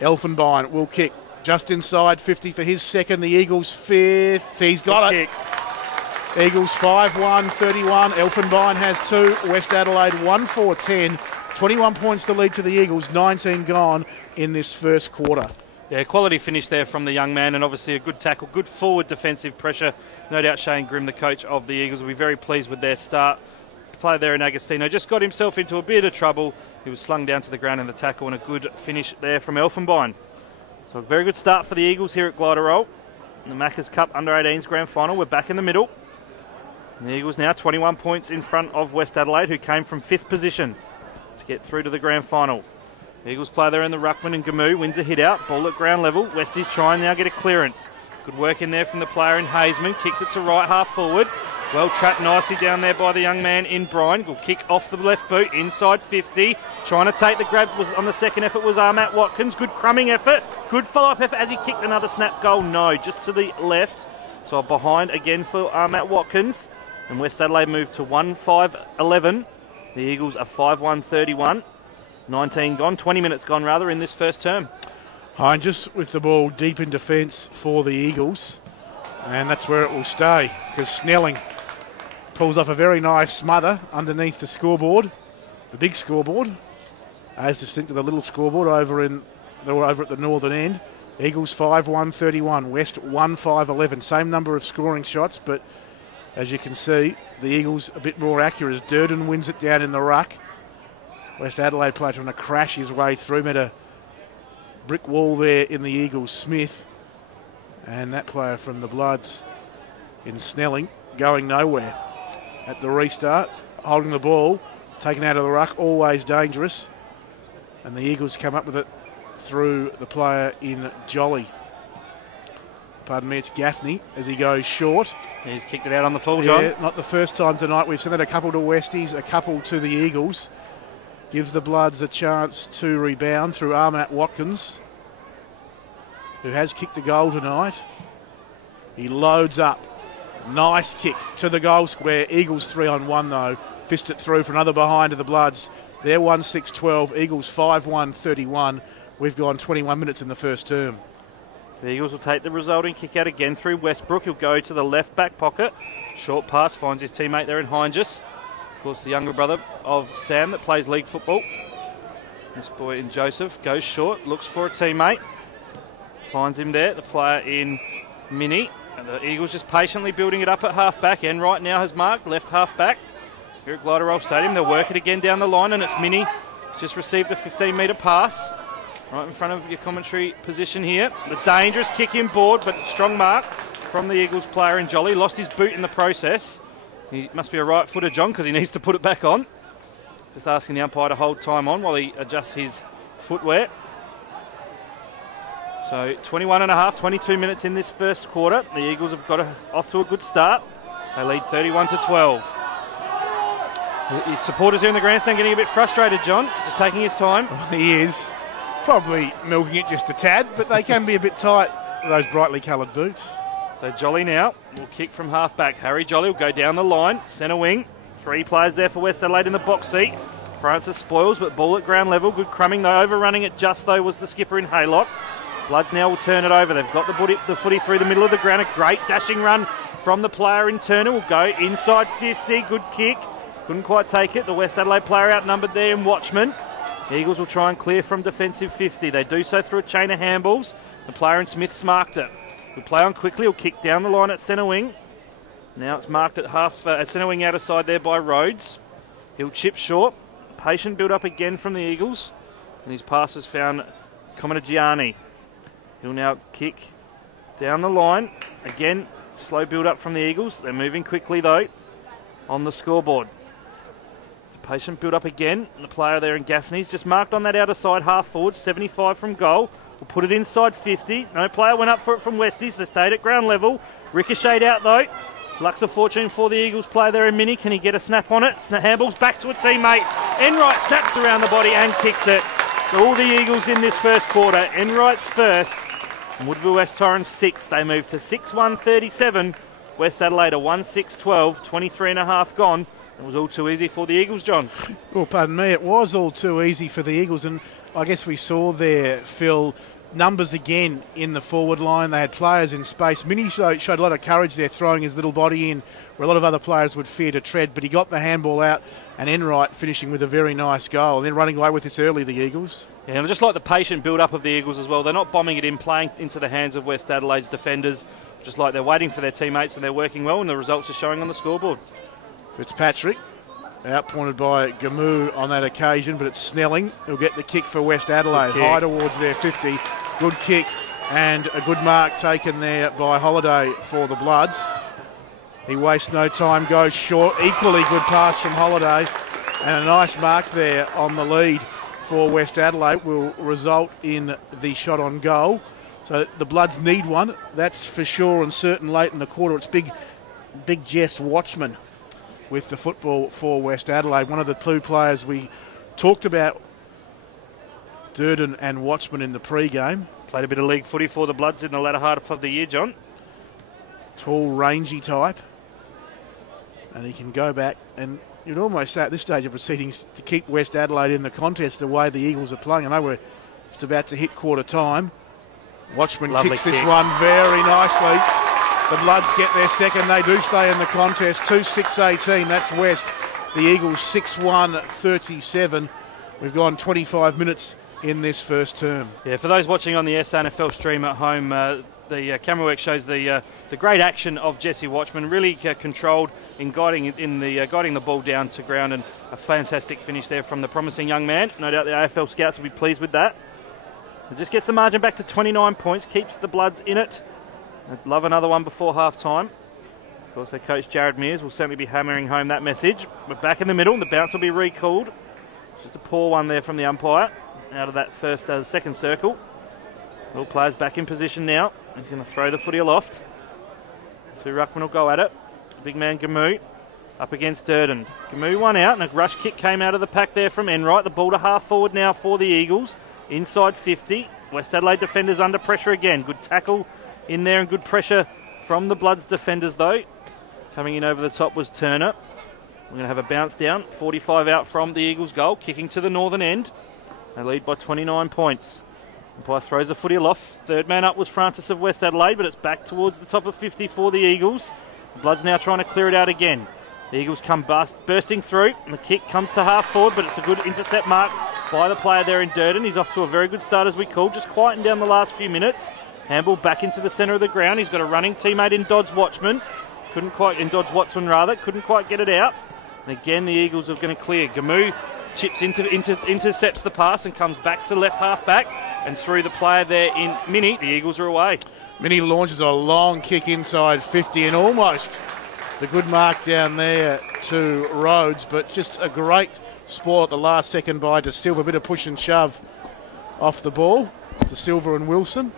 Elfenbein will kick just inside 50 for his second. The Eagles' fifth. He's got it. Kick. Eagles 5-1-31. Elfenbein has two. West Adelaide 1-4-10. 21 points to lead to the Eagles. 19 gone in this first quarter. Yeah, quality finish there from the young man, and obviously a good tackle, good forward defensive pressure. No doubt Shane Grimm, the coach of the Eagles, will be very pleased with their start. The player there in Agostino just got himself into a bit of trouble. He was slung down to the ground in the tackle, and a good finish there from Elfenbein. So a very good start for the Eagles here at Gliderol. In the Macca's Cup Under-18s Grand Final, we're back in the middle. And the Eagles now 21 points in front of West Adelaide, who came from 5th position to get through to the Grand Final. The Eagles play there in the ruckman, and Gamu wins a hit out. Ball at ground level. West is trying now get a clearance. Good work in there from the player in Hazeman. Kicks it to right half forward. Well trapped nicely down there by the young man in Bryan. Will kick off the left boot inside 50. Trying to take the grab was on the second effort was Armat Watkins. Good crumbing effort. Good follow-up effort as he kicked another snap goal. No, just to the left. So behind again for Armat Watkins. And West Adelaide moved to 1-5-11. The Eagles are 5-1-31. 19 gone, 20 minutes gone rather in this first term. Heinges with the ball deep in defence for the Eagles. And that's where it will stay, because Snelling pulls off a very nice smother underneath the scoreboard, the big scoreboard, as distinct to the little scoreboard over at the northern end. Eagles 5-1-31, West 1-5-11. Same number of scoring shots, but as you can see, the Eagles a bit more accurate as Durden wins it down in the ruck. West Adelaide player trying to crash his way through, met a brick wall there in the Eagles, Smith. And that player from the Bloods in Snelling going nowhere at the restart. Holding the ball, taken out of the ruck, always dangerous. And the Eagles come up with it through the player in Jolly. Pardon me, it's Gaffney as he goes short. He's kicked it out on the full, John. Yeah, not the first time tonight. We've seen that a couple to Westies, a couple to the Eagles. Gives the Bloods a chance to rebound through Armat Watkins, who has kicked a goal tonight. He loads up. Nice kick to the goal square. Eagles 3-on-1 though. Fist it through for another behind to the Bloods. They're 1-6-12. Eagles 5-1-31. We've gone 21 minutes in the first term. The Eagles will take the resulting kick out again through Westbrook. He'll go to the left back pocket. Short pass, finds his teammate there in Heinges. Of course, the younger brother of Sam that plays league football. This boy in Joseph goes short, looks for a teammate. Finds him there, the player in Mini. And the Eagles just patiently building it up at half-back. Enright now has marked left half-back. Here at Glider Roll Stadium, they'll work it again down the line, and it's Mini. He's just received a 15-metre pass. Right in front of your commentary position here. The dangerous kick in board, but strong mark from the Eagles player in Jolly. Lost his boot in the process. He must be a right footer, John, because he needs to put it back on. Just asking the umpire to hold time on while he adjusts his footwear. So 21 and a half, 22 minutes in this first quarter. The Eagles have got off to a good start. They lead 31-12. His supporters here in the grandstand getting a bit frustrated, John. Just taking his time. He is. Probably milking it just a tad, but they can be a bit tight, those brightly coloured boots. So Jolly now will kick from half-back. Harry Jolly will go down the line, centre wing. 3 players there for West Adelaide in the box seat. Francis spoils, but ball at ground level. Good crumbing, though. Overrunning it just, though, was the skipper in Haylock. Bloods now will turn it over. They've got the footy through the middle of the ground. A great dashing run from the player in Turner. Will go inside 50. Good kick. Couldn't quite take it. The West Adelaide player outnumbered there in Watchman. The Eagles will try and clear from defensive 50. They do so through a chain of handballs. The player in Smith's marked it. He'll play on quickly. He'll kick down the line at centre wing. Now it's marked at at centre wing outer side there by Rhodes. He'll chip short. Patient build up again from the Eagles. And his pass has found Comanagiani. He'll now kick down the line. Again, slow build up from the Eagles. They're moving quickly though on the scoreboard. Patient build up again. And the player there in Gaffney's just marked on that outer side, half forward, 75 from goal. We'll put it inside 50. No player went up for it from Westies. They stayed at ground level. Ricocheted out though. Lucks of fortune for the Eagles player there in Mini. Can he get a snap on it? Handballs back to a teammate. Enright snaps around the body and kicks it. So all the Eagles in this first quarter. Enright's first. Woodville West Torrens 6. They move to 6-1-37. West Adelaide a 1-6-12. 23 and a half gone. It was all too easy for the Eagles, John. Well, pardon me, it was all too easy for the Eagles, and I guess we saw there, Phil, numbers again in the forward line. They had players in space. Mini showed a lot of courage there, throwing his little body in, where a lot of other players would fear to tread, but he got the handball out, and Enright finishing with a very nice goal, and then running away with this early, the Eagles. Yeah, and I just like the patient build-up of the Eagles as well. They're not bombing it in, playing into the hands of West Adelaide's defenders, just like they're waiting for their teammates, and they're working well, and the results are showing on the scoreboard. Fitzpatrick, outpointed by Gamu on that occasion, but it's Snelling who'll get the kick for West Adelaide. High towards their 50. Good kick and a good mark taken there by Holiday for the Bloods. He wastes no time, goes short. Equally good pass from Holiday, and a nice mark there on the lead for West Adelaide will result in the shot on goal. So the Bloods need one, that's for sure and certain late in the quarter. It's big Jess Watchman with the football for West Adelaide. One of the two players we talked about, Durden and Watchman, in the pre-game. Played a bit of league footy for the Bloods in the latter half of the year, John. Tall, rangy type. And he can go back, and you'd almost say at this stage of proceedings to keep West Adelaide in the contest the way the Eagles are playing. I know we're just about to hit quarter time. Watchman kicks this one very nicely. The Bloods get their second. They do stay in the contest. 2-6-18. That's West. The Eagles 6-1-37. We've gone 25 minutes in this first term. Yeah, for those watching on the SNFL stream at home, the camera work shows the great action of Jesse Watchman, really controlled in guiding the ball down to ground, and a fantastic finish there from the promising young man. No doubt the AFL scouts will be pleased with that. It just gets the margin back to 29 points, keeps the Bloods in it. I'd love another one before half-time. Of course, their coach Jared Mears will certainly be hammering home that message. We're back in the middle, and the bounce will be recalled. Just a poor one there from the umpire out of that second circle. All players back in position now. He's going to throw the footy aloft. So Ruckman will go at it. Big man Gamu up against Durden. Gamu one out, and a rush kick came out of the pack there from Enright. The ball to half forward now for the Eagles. Inside 50. West Adelaide defenders under pressure again. Good tackle in there and good pressure from the Bloods defenders though. Coming in over the top was Turner. We're going to have a bounce down. 45 out from the Eagles goal. Kicking to the northern end. They lead by 29 points. Umpire throws the footy aloft. Third man up was Francis of West Adelaide, but it's back towards the top of 50 for the Eagles. The Bloods now trying to clear it out again. The Eagles come bursting through, and the kick comes to half forward, but it's a good intercept mark by the player there in Durden. He's off to a very good start, as we called, just quieting down the last few minutes. Handball back into the centre of the ground. He's got a running teammate in Dodds Watson, couldn't quite get it out. And again, the Eagles are going to clear. Gamu chips intercepts the pass and comes back to left half back and through the player there in Mini. The Eagles are away. Mini launches a long kick inside 50 and almost the good mark down there to Rhodes, but just a great spoil at the last second by De Silva. A bit of push and shove off the ball. De Silva and Wilson.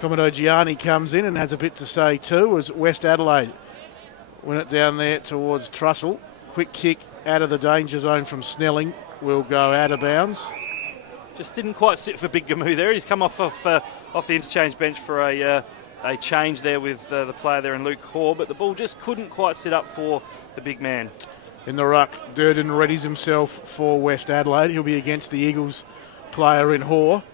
Commodore Gianni comes in and has a bit to say too as West Adelaide win it down there towards Trussell. Quick kick out of the danger zone from Snelling will go out of bounds. Just didn't quite sit for Big Gamu there. He's come off the interchange bench for a change there with the player there in Luke Hoare, but the ball just couldn't quite sit up for the big man. In the ruck, Durden readies himself for West Adelaide. He'll be against the Eagles player in Hoare.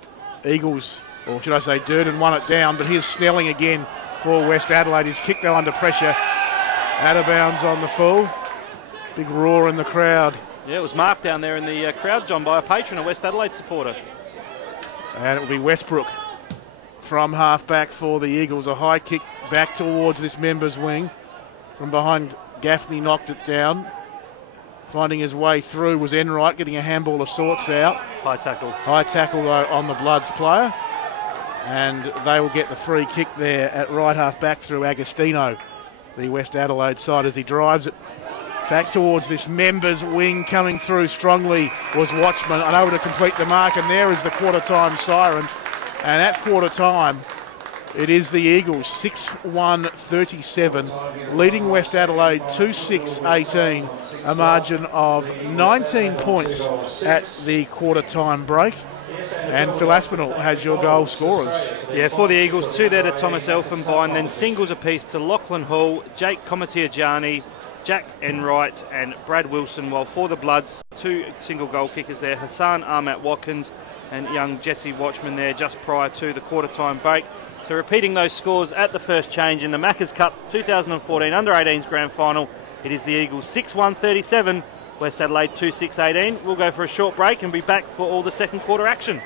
Eagles, or should I say Durden, won it down, but here's Snelling again for West Adelaide. His kick though under pressure. Out of bounds on the full. Big roar in the crowd. Yeah, it was marked down there in the crowd, John, by a patron, a West Adelaide supporter. And it will be Westbrook from half-back for the Eagles. A high kick back towards this members' wing. From behind, Gaffney knocked it down. Finding his way through was Enright, getting a handball of sorts out. High tackle. High tackle on the Bloods player. And they will get the free kick there at right half-back through Agostino, the West Adelaide side, as he drives it back towards this members' wing. Coming through strongly was Watchman, unable to complete the mark, and there is the quarter-time siren. And at quarter-time, it is the Eagles 6-1-37, leading West Adelaide 2-6-18, a margin of 19 points at the quarter-time break. And Phil Aspinall has your goal scorers. Yeah, for the Eagles, two there to Thomas Elfenbein, then singles apiece to Lachlan Hall, Jake Komatiajani, Jack Enright and Brad Wilson, while for the Bloods, two single goal kickers there, Hassan Ahmat Watkins and young Jesse Watchman there just prior to the quarter-time break. So repeating those scores at the first change in the Macca's Cup 2014 Under-18s Grand Final, it is the Eagles 6-1-37, West Adelaide 2-6-18. We'll go for a short break and be back for all the second quarter action.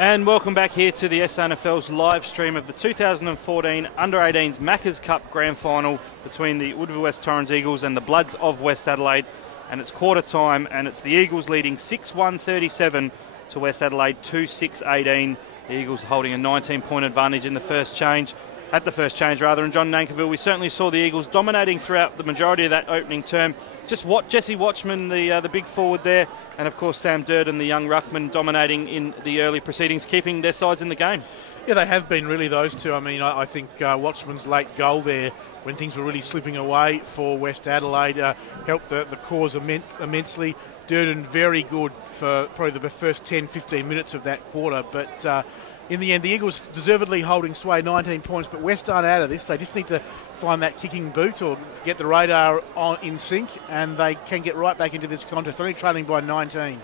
And welcome back here to the SANFL's live stream of the 2014 Under-18s Macca's Cup Grand Final between the Woodville West Torrens Eagles and the Bloods of West Adelaide. And it's quarter time, and it's the Eagles leading 6-1-37 to West Adelaide 2-6-18. The Eagles holding a 19-point advantage in the first change. At the first change, rather, and John Nankerville, we certainly saw the Eagles dominating throughout the majority of that opening term. Just what Jesse Watchman, the big forward there, and of course Sam Durden, the young ruckman, dominating in the early proceedings, keeping their sides in the game. Yeah, they have been really, those two. I mean, I think Watchman's late goal there, when things were really slipping away for West Adelaide, helped the cause immensely. Durden very good for probably the first 10-15 minutes of that quarter, but in the end, the Eagles deservedly holding sway, 19 points, but West aren't out of this. They just need to find that kicking boot or get the radar in sync, and they can get right back into this contest, only trailing by 19.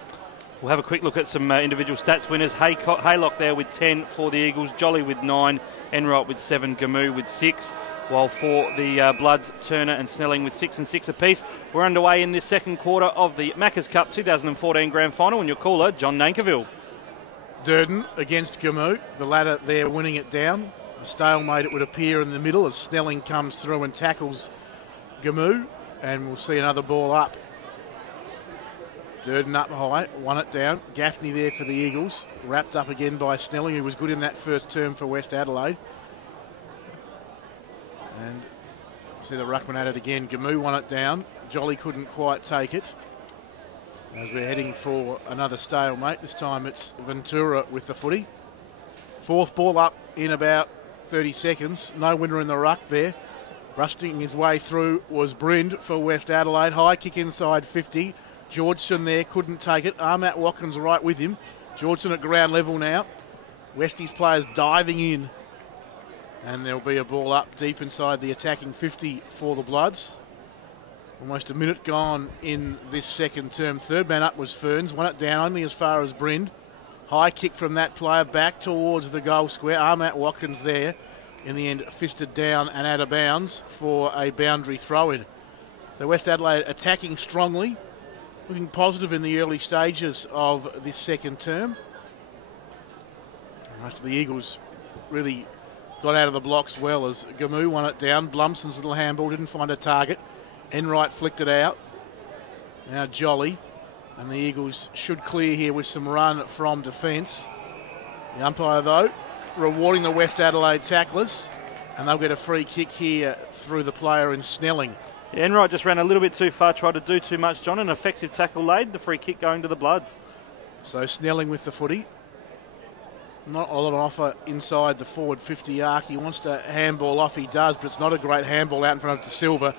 We'll have a quick look at some individual stats winners. Haylock there with 10 for the Eagles, Jolly with 9, Enright with 7, Gamoo with 6, while for the Bloods, Turner and Snelling with 6 and 6 apiece. We're underway in this second quarter of the Macca's Cup 2014 Grand Final, and your caller, John Nankerville. Durden against Gamoo, the latter there winning it down. A stalemate, it would appear, in the middle as Snelling comes through and tackles Gamoo, and we'll see another ball up. Durden up high, won it down. Gaffney there for the Eagles, wrapped up again by Snelling, who was good in that first term for West Adelaide. And see the ruckman at it again. Gamoo won it down. Jolly couldn't quite take it. As we're heading for another stalemate, this time it's Ventura with the footy. Fourth ball up in about 30 seconds. No winner in the ruck there. Rusting his way through was Brind for West Adelaide. High kick inside 50. Georgeson there couldn't take it. Armat Watkins right with him. Georgeson at ground level now. Westies players diving in. And there'll be a ball up deep inside the attacking 50 for the Bloods. Almost a minute gone in this second term. Third man up was Ferns. Won it down only as far as Brind. High kick from that player back towards the goal square. Armat Watkins there. In the end, fisted down and out of bounds for a boundary throw-in. So West Adelaide attacking strongly. Looking positive in the early stages of this second term. Most of the Eagles really got out of the blocks well as Gamoo won it down. Blumson's little handball didn't find a target. Enright flicked it out. Now Jolly. And the Eagles should clear here with some run from defence. The umpire, though, rewarding the West Adelaide tacklers. And they'll get a free kick here through the player in Snelling. Yeah, Enright just ran a little bit too far, tried to do too much, John. An effective tackle laid, the free kick going to the Bloods. So Snelling with the footy. Not a lot on offer inside the forward 50 arc. He wants to handball off, he does, but it's not a great handball out in front of De Silva.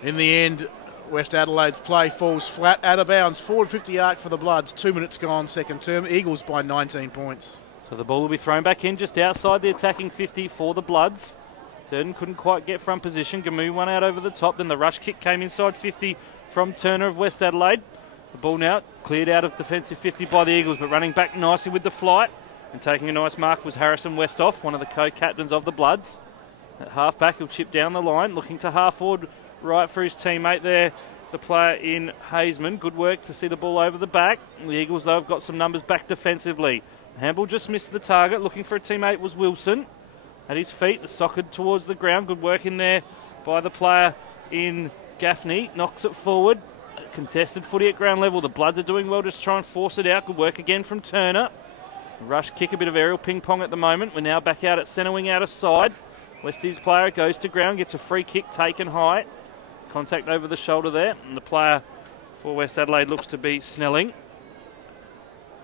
In the end, West Adelaide's play falls flat, out of bounds. Forward 50 arc for the Bloods. 2 minutes gone, second term. Eagles by 19 points. So the ball will be thrown back in just outside the attacking 50 for the Bloods. Durden couldn't quite get front position. Gamoo won out over the top. Then the rush kick came inside 50 from Turner of West Adelaide. The ball now cleared out of defensive 50 by the Eagles, but running back nicely with the flight. And taking a nice mark was Harrison Westhoff, one of the co-captains of the Bloods. At half-back, he'll chip down the line, looking to half-forward right for his teammate there, the player in Hazeman. Good work to see the ball over the back. The Eagles, though, have got some numbers back defensively. Handball just missed the target. Looking for a teammate was Wilson. At his feet, the socket towards the ground. Good work in there by the player in Gaffney. Knocks it forward. Contested footy at ground level. The Bloods are doing well, just try and force it out. Good work again from Turner. Rush kick, a bit of aerial ping-pong at the moment. We're now back out at centre wing out of side. Westies player goes to ground, gets a free kick taken high. Contact over the shoulder there. And the player for West Adelaide looks to be Snelling.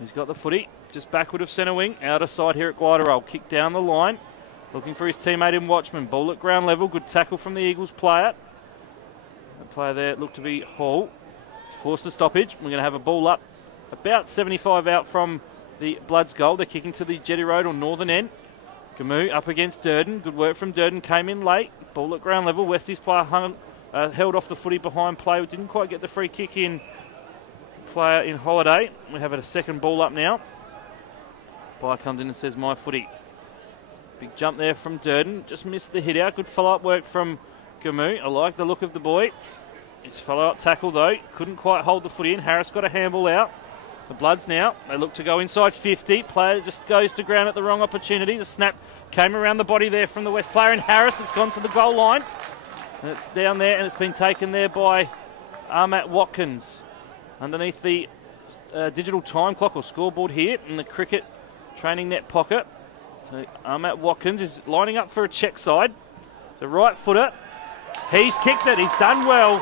He's got the footy. Just backward of centre wing. Out of side here at glider roll. Kick down the line. Looking for his teammate in Watchman. Ball at ground level. Good tackle from the Eagles player. The player there looked to be Hall. He's forced the stoppage. We're going to have a ball up about 75 out from the Bloods goal. They're kicking to the Jetty Road or northern end. Gamoo up against Durden. Good work from Durden. Came in late. Ball at ground level. Westies player held off the footy behind play. We didn't quite get the free kick in. Player in Holiday. We have a second ball up now. Player comes in and says, my footy. Big jump there from Durden. Just missed the hit out. Good follow-up work from Gamoo. I like the look of the boy. His follow-up tackle, though. Couldn't quite hold the footy in. Harris got a handball out. The Bloods now, they look to go inside 50. Player just goes to ground at the wrong opportunity. The snap came around the body there from the West player, and Harris has gone to the goal line. And it's down there, and it's been taken there by Ahmat Watkins. Underneath the digital time clock or scoreboard here in the cricket training net pocket. So Ahmat Watkins is lining up for a check side. It's a right footer. He's kicked it. He's done well.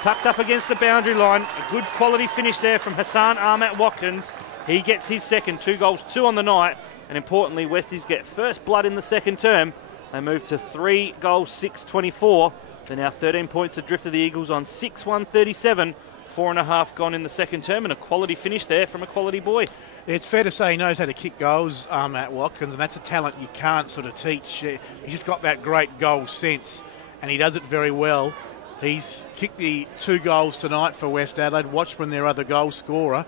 Tucked up against the boundary line. A good quality finish there from Hassan Ahmat Watkins. He gets his second, 2 goals, 2 on the night. And importantly, Westies get first blood in the second term. They move to 3 goals, 6-24. They're now 13 points adrift of the Eagles on 6-1-37. 4.5 gone in the second term, and a quality finish there from a quality boy. It's fair to say he knows how to kick goals, Matt Watkins, and that's a talent you can't sort of teach. He's just got that great goal sense, and he does it very well. He's kicked the 2 goals tonight for West Adelaide. Watchman, their other goal scorer,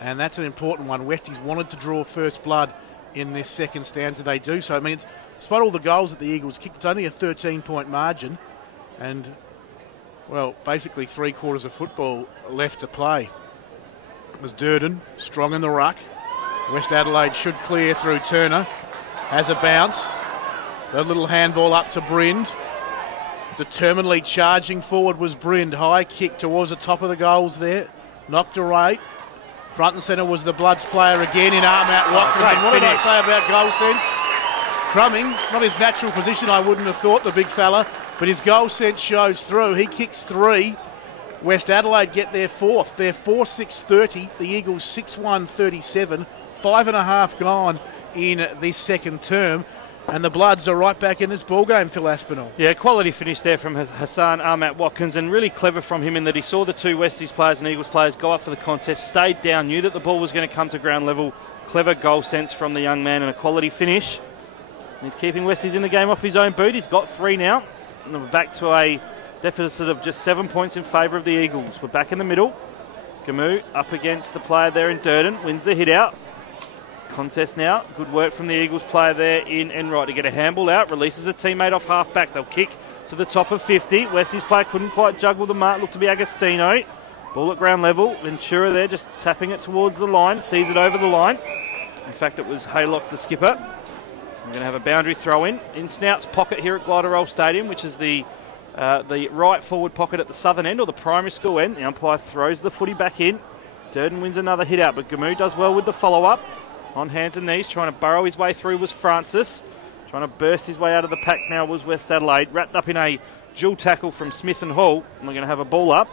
and that's an important one. Westies wanted to draw first blood in this second stanza. They do so. I mean, despite all the goals that the Eagles kicked, it's only a 13-point margin, and, well, basically 3/4 of football left to play. It was Durden, strong in the ruck. West Adelaide should clear through Turner. Has a bounce. A little handball up to Brind. Determinedly charging forward was Brind. High kick towards the top of the goals there. Knocked away. Front and centre was the Bloods player again in Ahmat Watkins. And what did I say about goal sense? Crumming, not his natural position, I wouldn't have thought, the big fella, but his goal sense shows through. He kicks 3. West Adelaide get their 4th. They're 4-6-30. The Eagles 6-1-37. 5.5 gone in this second term. And the Bloods are right back in this ball game, Phil Aspinall. Yeah, quality finish there from Hassan Ahmat Watkins, and really clever from him in that he saw the 2 Westies players and Eagles players go up for the contest, stayed down, knew that the ball was going to come to ground level. Clever goal sense from the young man and a quality finish. He's keeping Westies in the game off his own boot. He's got 3 now. And we're back to a deficit of just 7 points in favour of the Eagles. We're back in the middle. Gamu up against the player there in Durden. Wins the hit out. Contest now. Good work from the Eagles player there in Enright to get a handball out. Releases a teammate off half back. They'll kick to the top of 50. Westies player couldn't quite juggle the mark. Looked to be Agostino. Ball at ground level. Ventura there just tapping it towards the line. Sees it over the line. In fact, it was Haylock, the skipper. We're going to have a boundary throw in Snout's pocket here at Glider Stadium, which is the right forward pocket at the southern end, or the primary school end. The umpire throws the footy back in. Durden wins another hit out, but Gamu does well with the follow-up. On hands and knees, trying to burrow his way through was Francis. Trying to burst his way out of the pack now was West Adelaide. Wrapped up in a dual tackle from Smith and Hall. And we're going to have a ball up.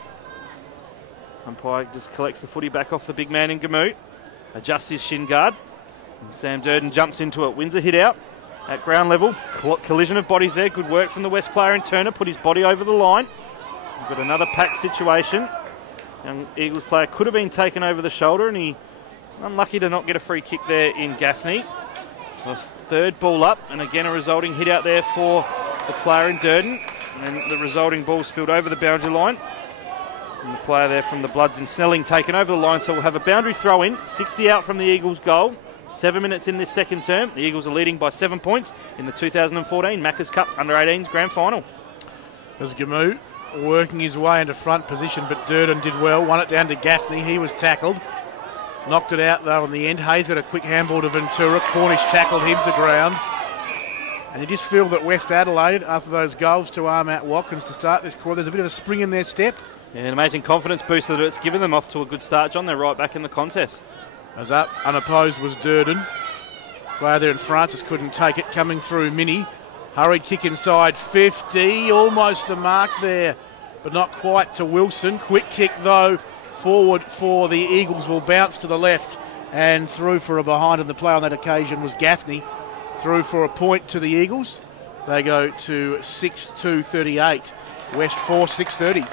Umpire just collects the footy back off the big man in Gamu. Adjusts his shin guard. And Sam Durden jumps into it, wins a hit out. At ground level, collision of bodies there. Good work from the West player in Turner. Put his body over the line. We've got another pack situation. Young Eagles player could have been taken over the shoulder, and he unlucky to not get a free kick there in Gaffney. A 3rd ball up, and again a resulting hit out there for the player in Durden. And then the resulting ball spilled over the boundary line. And the player there from the Bloods in Snelling taken over the line, so we'll have a boundary throw in. 60 out from the Eagles' goal. 7 minutes in this second term. The Eagles are leading by 7 points in the 2014 Macca's Cup Under-18s Grand Final. There's Gamu working his way into front position, but Durden did well. Won it down to Gaffney. He was tackled. Knocked it out, though, in the end. Hayes got a quick handball to Ventura. Cornish tackled him to ground. And you just feel that West Adelaide, after those goals to Ahmat Watkins to start this quarter, there's a bit of a spring in their step. Yeah, an amazing confidence boost that it's given them off to a good start, John. They're right back in the contest. As up, unopposed was Durden. Player there in Francis couldn't take it. Coming through Mini. Hurried kick inside 50. Almost the mark there, but not quite to Wilson. Quick kick, though. Forward for the Eagles will bounce to the left and through for a behind, and the play on that occasion was Gaffney. Through for a point to the Eagles. They go to 6-2-38. West 4-6-30.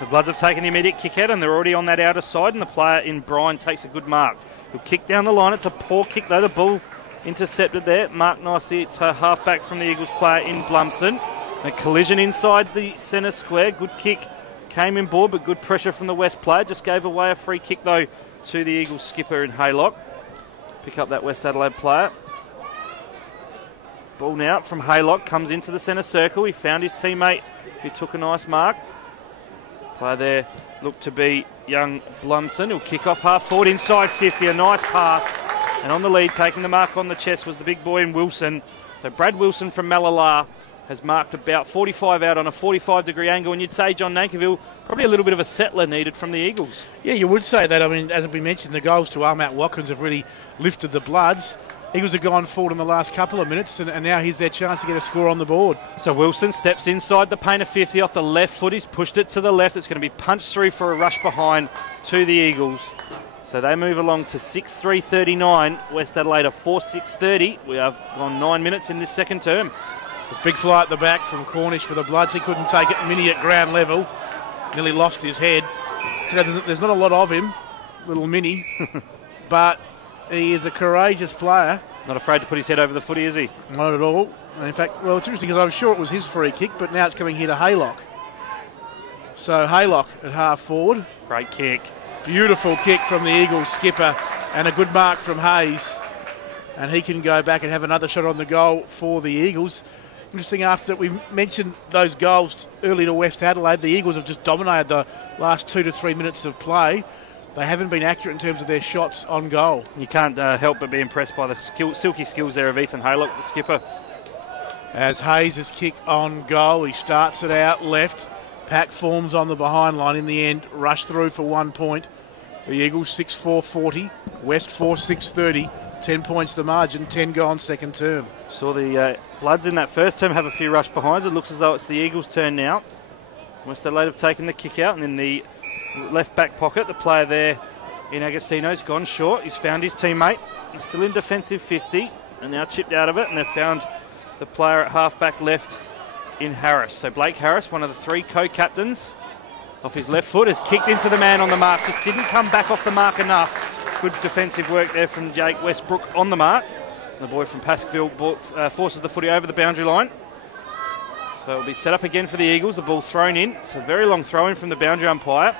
The Bloods have taken the immediate kick out, and they're already on that outer side, and the player in Bryan takes a good mark. He'll kick down the line. It's a poor kick, though. The ball intercepted there. Marked nicely. It's a half-back from the Eagles player in Blumson. A collision inside the centre square. Good kick. Came in board, but good pressure from the West player. Just gave away a free kick, though, to the Eagles skipper in Haylock. Pick up that West Adelaide player. Ball now from Haylock. Comes into the centre circle. He found his teammate who took a nice mark. Player there looked to be young Blumson. He'll kick off half forward inside 50. A nice pass. And on the lead, taking the mark on the chest, was the big boy in Wilson. So Brad Wilson from Malala has marked about 45 out on a 45-degree angle. And you'd say, John Nankerville, probably a little bit of a settler needed from the Eagles. Yeah, you would say that. I mean, as we mentioned, the goals to Armat Watkins have really lifted the Bloods. Eagles have gone forward in the last couple of minutes, and now here's their chance to get a score on the board. So Wilson steps inside the paint of 50 off the left foot. He's pushed it to the left. It's going to be punched through for a rush behind to the Eagles. So they move along to 6:3:39. West Adelaide are 4:6:30. We have gone 9 minutes in this second term. There's big fly at the back from Cornish for the Bloods. He couldn't take it. Mini at ground level. Nearly lost his head. So there's not a lot of him, little Mini, but he is a courageous player. Not afraid to put his head over the footy, is he? Not at all. And in fact, well, it's interesting because I'm sure it was his free kick, but now it's coming here to Haylock. So Haylock at half forward. Great kick. Beautiful kick from the Eagles skipper and a good mark from Hayes. And he can go back and have another shot on the goal for the Eagles. Interesting, after we mentioned those goals early to West Adelaide, the Eagles have just dominated the last 2 to 3 minutes of play. They haven't been accurate in terms of their shots on goal. You can't help but be impressed by the silky skills there of Ethan Haylock, the skipper. As Hayes' kick on goal, he starts it out left. Pack forms on the behind line in the end. Rush through for 1 point. The Eagles 6-4-40. West 4-6-30. 10 points the margin. 10 gone second term. Saw the Bloods in that first term have a few rush behinds. It looks as though it's the Eagles' turn now. West Adelaide have taken the kick out, and in the left back pocket, the player there in Agostino's gone short. He's found his teammate. He's still in defensive 50 and now chipped out of it, and they've found the player at half back left in Harris. So Blake Harris, one of the 3 co-captains, off his left foot, has kicked into the man on the mark. Just didn't come back off the mark enough. Good defensive work there from Jake Westbrook on the mark. The boy from Pasqueville forces the footy over the boundary line. So it'll be set up again for the Eagles. The ball thrown in. It's a very long throw in from the boundary umpire.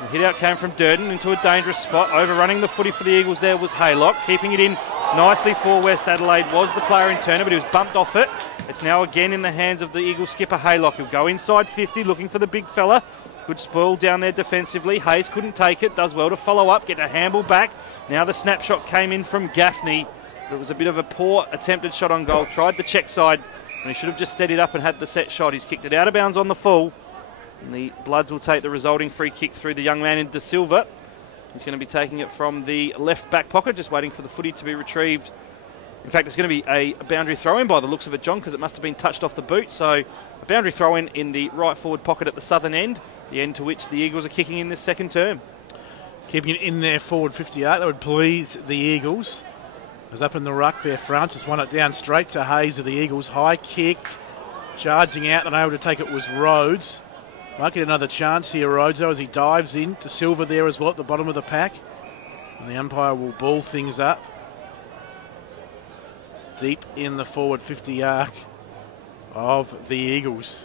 The hit out came from Durden into a dangerous spot. Overrunning the footy for the Eagles there was Haylock. Keeping it in nicely for West Adelaide was the player in Turner, but he was bumped off it. It's now again in the hands of the Eagles skipper Haylock. He'll go inside 50 looking for the big fella. Good spoil down there defensively. Hayes couldn't take it. Does well to follow up. Get a handball back. Now the snapshot came in from Gaffney. But it was a bit of a poor attempted shot on goal. Tried the check side. And he should have just steadied up and had the set shot. He's kicked it out of bounds on the full. And the Bloods will take the resulting free kick through the young man in De Silva. He's going to be taking it from the left back pocket, just waiting for the footy to be retrieved. In fact, it's going to be a boundary throw-in by the looks of it, John, because it must have been touched off the boot. So a boundary throw-in in the right forward pocket at the southern end, the end to which the Eagles are kicking in this second term. Keeping it in there forward 58, that would please the Eagles. It was up in the ruck there. Francis won it down straight to Hayes of the Eagles. High kick, charging out and able to take it was Rhodes. Might get another chance here, Rhodes, though, as he dives in to Silva there as well at the bottom of the pack. And the umpire will ball things up. Deep in the forward 50 arc of the Eagles.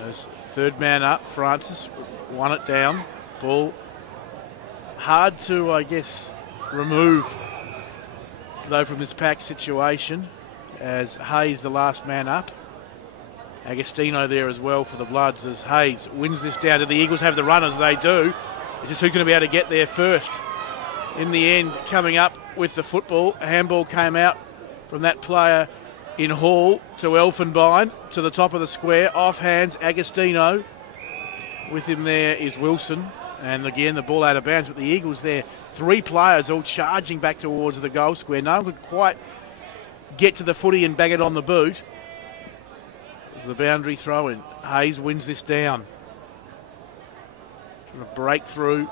As third man up, Francis won it down. Ball hard to, I guess, remove, though, from this pack situation, as Hayes the last man up. Agostino there as well for the Bloods as Hayes wins this down. Do the Eagles have the runners? They do. It's just who's going to be able to get there first. In the end, coming up with the football, a handball came out from that player in Hall to Elfenbein to the top of the square. Off hands, Agostino. With him there is Wilson. And again, the ball out of bounds. But the Eagles there, 3 players all charging back towards the goal square. No one could quite get to the footy and bang it on the boot. As the boundary throw in. Hayes wins this down. Trying to break through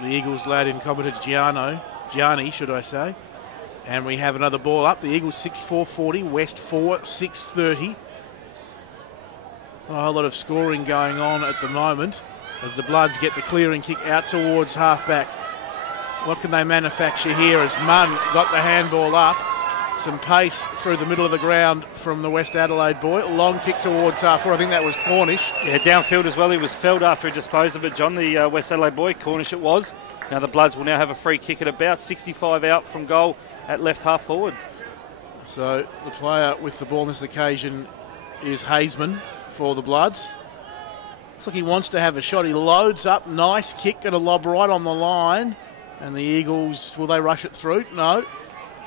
the Eagles lad incompetent Gianni, should I say. And we have another ball up. The Eagles 6-4-40, West 4-6-30. Not a whole lot of scoring going on at the moment as the Bloods get the clearing kick out towards half-back. What can they manufacture here as Munn got the handball up. Some pace through the middle of the ground from the West Adelaide boy. Long kick towards half-forward. I think that was Cornish. Yeah, downfield as well. He was felled after he disposed of it, John, the West Adelaide boy. Cornish it was. Now the Bloods will now have a free kick at about 65 out from goal at left half forward. So the player with the ball on this occasion is Hazeman for the Bloods. Looks like he wants to have a shot. He loads up. Nice kick and a lob right on the line. And the Eagles, will they rush it through? No.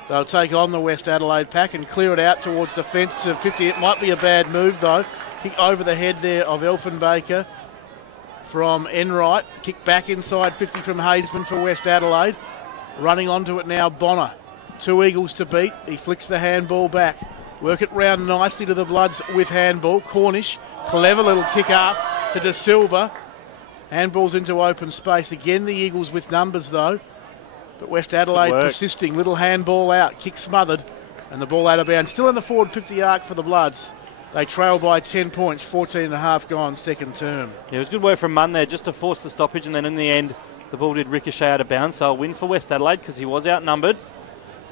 They'll take on the West Adelaide pack and clear it out towards defensive 50. It might be a bad move, though. Kick over the head there of Elfenbaker from Enright. Kick back inside 50 from Hazeman for West Adelaide. Running onto it now, Bonner. 2 Eagles to beat. He flicks the handball back. Work it round nicely to the Bloods with handball. Cornish, clever little kick up to De Silva. Handballs into open space. Again, the Eagles with numbers, though. But West Adelaide persisting. Little handball out. Kick smothered. And the ball out of bounds. Still in the forward 50 arc for the Bloods. They trail by 10 points. 14 and a half gone second term. Yeah, it was good work from Munn there just to force the stoppage. And then in the end, the ball did ricochet out of bounds. So a win for West Adelaide because he was outnumbered.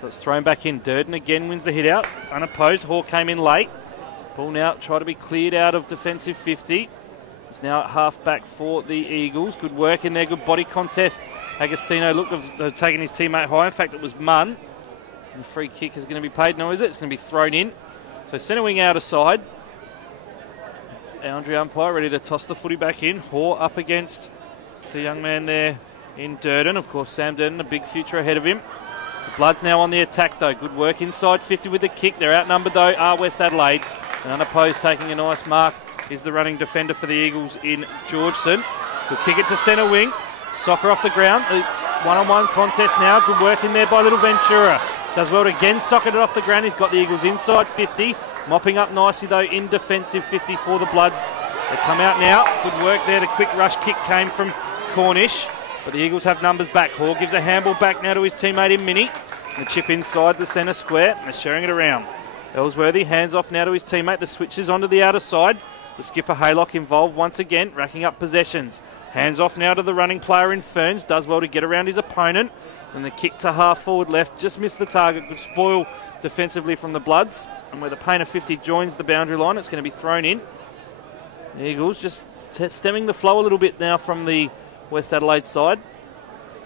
So it's thrown back in. Durden again wins the hit out. Unopposed. Hall came in late. Ball now try to be cleared out of defensive 50. It's now at half back for the Eagles. Good work in there. Good body contest. Agostino looked to have taken his teammate high. In fact, it was Munn. And the free kick is going to be paid. No, is it? It's going to be thrown in. So centre wing out aside. Boundary umpire ready to toss the footy back in. Hall up against the young man there in Durden. Of course, Sam Durden, a big future ahead of him. The Bloods now on the attack, though. Good work inside 50 with the kick. They're outnumbered, though, are West Adelaide. And unopposed, taking a nice mark, is the running defender for the Eagles in Georgeson. Good kick it to centre wing. Soccer off the ground. The one-on-one contest now. Good work in there by Little Ventura. Does well to again socket it off the ground. He's got the Eagles inside 50. Mopping up nicely, though, in defensive 50 for the Bloods. They come out now. Good work there. The quick rush kick came from Cornish. But the Eagles have numbers back. Hall gives a handball back now to his teammate in Mini. The chip inside the centre square. And they're sharing it around. Ellsworthy hands off now to his teammate. The switches onto the outer side. The skipper Haylock involved once again, racking up possessions. Hands off now to the running player in Ferns. Does well to get around his opponent. And the kick to half forward left. Just missed the target. Good spoil defensively from the Bloods. And where the Painter 50 joins the boundary line, it's going to be thrown in. The Eagles just stemming the flow a little bit now from the West Adelaide side.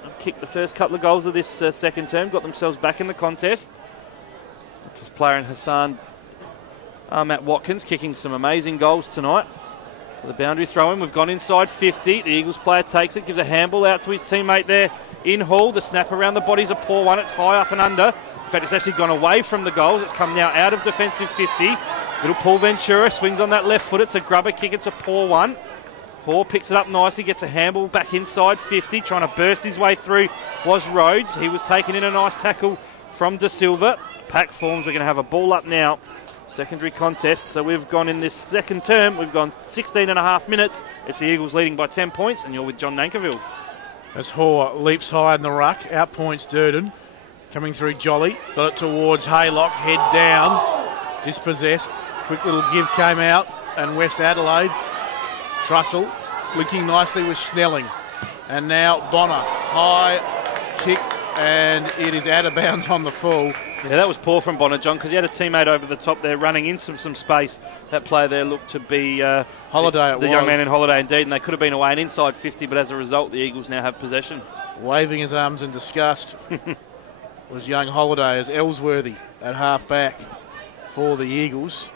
They've kicked the first couple of goals of this second term. Got themselves back in the contest. Just player in Hassan Matt Watkins kicking some amazing goals tonight. So the boundary throw in. We've gone inside 50. The Eagles player takes it, gives a handball out to his teammate there in Hall. The snap around the body's a poor one. It's high up and under. In fact, it's actually gone away from the goals. It's come now out of defensive 50. Little Paul Ventura swings on that left foot. It's a grubber kick. It's a poor one. Hall picks it up nicely, gets a handball back inside 50. Trying to burst his way through was Rhodes. He was taken in a nice tackle from De Silva. Pack forms. We're going to have a ball up now. Secondary contest. So we've gone in this second term. We've gone 16 and a half minutes. It's the Eagles leading by 10 points, and you're with John Nankerville. As Hall leaps high in the ruck, outpoints Durden. Coming through Jolly. Got it towards Haylock. Head down. Dispossessed. Quick little give came out. And West Adelaide. Trussell linking nicely with Snelling. And now Bonner. High kick. And it is out of bounds on the full. Yeah, that was poor from Bonner, John, because he had a teammate over the top there running into some space. That player there looked to be Holiday. The young man in Holiday, indeed, and they could have been away and inside 50, but as a result, the Eagles now have possession. Waving his arms in disgust was young Holiday as Ellsworthy at half back for the Eagles.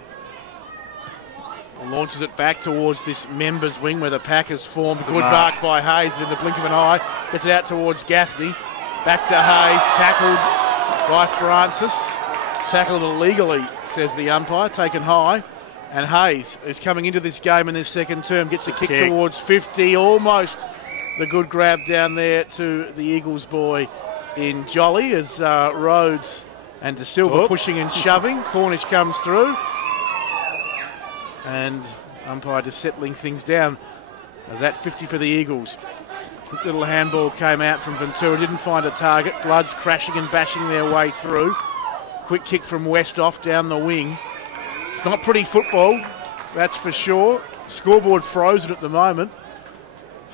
Launches it back towards this members wing where the pack has formed. Good mark by Hayes in the blink of an eye. Gets it out towards Gaffney. Back to Hayes, tackled by Francis. Tackled illegally, says the umpire, taken high. And Hayes is coming into this game in this second term, gets a kick towards 50, almost the good grab down there to the Eagles boy in Jolly as Rhodes and De Silva pushing and shoving. Cornish comes through. And umpire just settling things down. That 50 for the Eagles. Quick little handball came out from Ventura, didn't find a target. Bloods crashing and bashing their way through. Quick kick from Westhoff down the wing. It's not pretty football, that's for sure. Scoreboard frozen at the moment.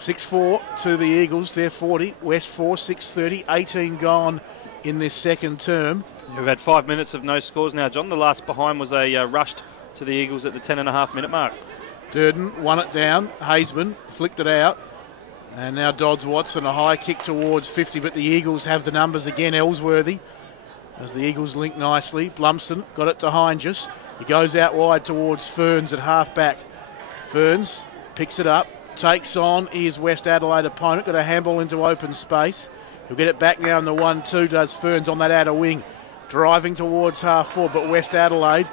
6-4 to the Eagles, they're 40. West 4, 6:30, 18 gone in this second term. We've had 5 minutes of no scores now, John. The last behind was a rushed to the Eagles at the 10.5 minute mark. Durden won it down. Hazeman flicked it out. And now Dodds Watson, a high kick towards 50, but the Eagles have the numbers again. Ellsworthy, as the Eagles link nicely. Blumston got it to Heinges. He goes out wide towards Ferns at half back. Ferns picks it up. takes on his West Adelaide opponent. Got a handball into open space. He'll get it back now in the 1-2, does Ferns on that outer wing. Driving towards half forward, but West Adelaide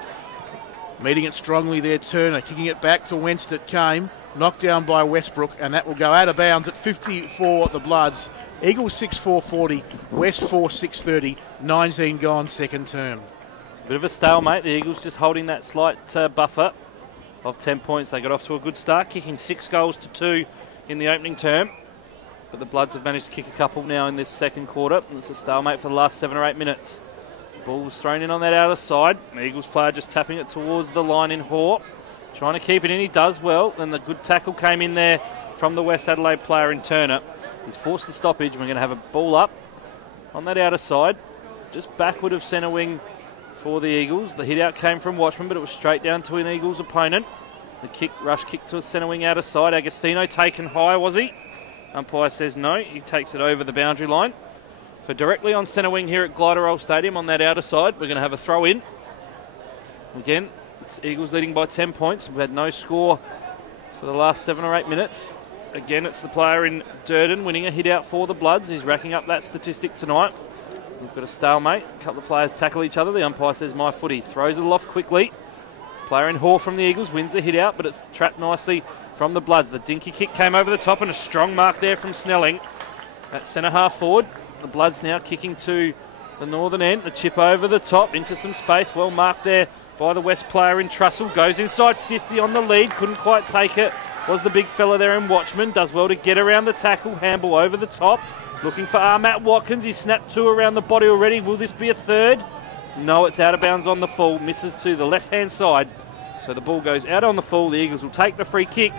meeting it strongly there. Turner kicking it back to whence it came. Knocked down by Westbrook, and that will go out of bounds at 50 for the Bloods. Eagles 6-4-40, West 4-6-30, 19 gone second term. Bit of a stalemate. The Eagles just holding that slight buffer of 10 points. They got off to a good start, kicking 6 goals to 2 in the opening term. But the Bloods have managed to kick a couple now in this second quarter. And it's a stalemate for the last 7 or 8 minutes. Ball's thrown in on that outer side. The Eagles player just tapping it towards the line in Hoare. Trying to keep it in. He does well. Then the good tackle came in there from the West Adelaide player in Turner. He's forced the stoppage. We're going to have a ball up on that outer side. Just backward of centre wing for the Eagles. The hit out came from Watchman, but it was straight down to an Eagles opponent. The rush kick to a centre wing outer side. Agostino taken high, was he? Umpire says no. He takes it over the boundary line. So directly on centre wing here at Gliderol Stadium on that outer side, we're going to have a throw in. Again, it's Eagles leading by 10 points. We've had no score for the last 7 or 8 minutes. Again, it's the player in Durden winning a hit out for the Bloods. He's racking up that statistic tonight. We've got a stalemate. A couple of players tackle each other. The umpire says my footy. Throws it off quickly. Player in Hoare from the Eagles wins the hit out, but it's trapped nicely from the Bloods. The dinky kick came over the top and a strong mark there from Snelling. At centre half forward. The Bloods now kicking to the northern end. The chip over the top into some space. Well marked there by the West player in Trussell. Goes inside 50 on the lead. Couldn't quite take it. Was the big fella there in Watchman. Does well to get around the tackle. Handball over the top. Looking for Matt Watkins. He snapped 2 around the body already. Will this be a third? No, it's out of bounds on the full. Misses to the left-hand side. So the ball goes out on the full. The Eagles will take the free kick.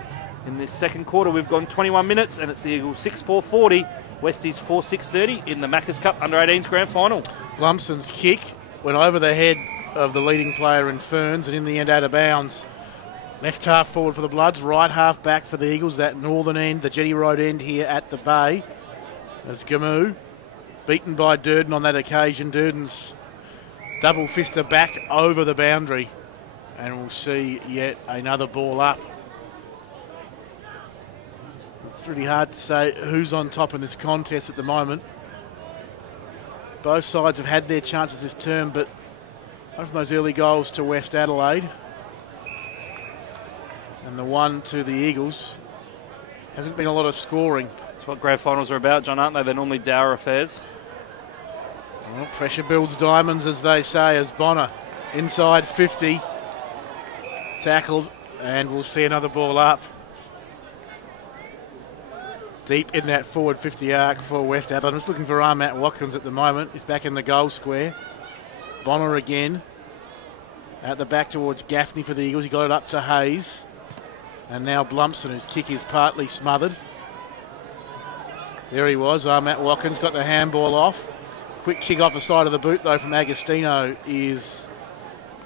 In this second quarter, we've gone 21 minutes, and it's the Eagles 6-4-40. Westies 4-6-30 in the Macca's Cup Under-18s Grand Final. Blumson's kick went over the head of the leading player in Ferns, and in the end out of bounds. Left half forward for the Bloods, right half back for the Eagles, that northern end, the Jetty Road end here at the Bay. As Gamu, beaten by Durden on that occasion. Durden's double fister back over the boundary. And we'll see yet another ball up. It's really hard to say who's on top in this contest at the moment. Both sides have had their chances this term, but one from those early goals to West Adelaide. And the one to the Eagles. Hasn't been a lot of scoring. That's what grand finals are about, John, aren't they? They're normally dour affairs. Well, pressure builds diamonds, as they say, as Bonner inside 50. Tackled, and we'll see another ball up. Deep in that forward 50 arc for West Adelaide. I'm just looking for Matt Watkins at the moment. He's back in the goal square. Bonner again. At the back towards Gaffney for the Eagles. He got it up to Hayes. And now Blumson, whose kick is partly smothered. There he was. Matt Watkins got the handball off. Quick kick off the side of the boot, though, from Agostino is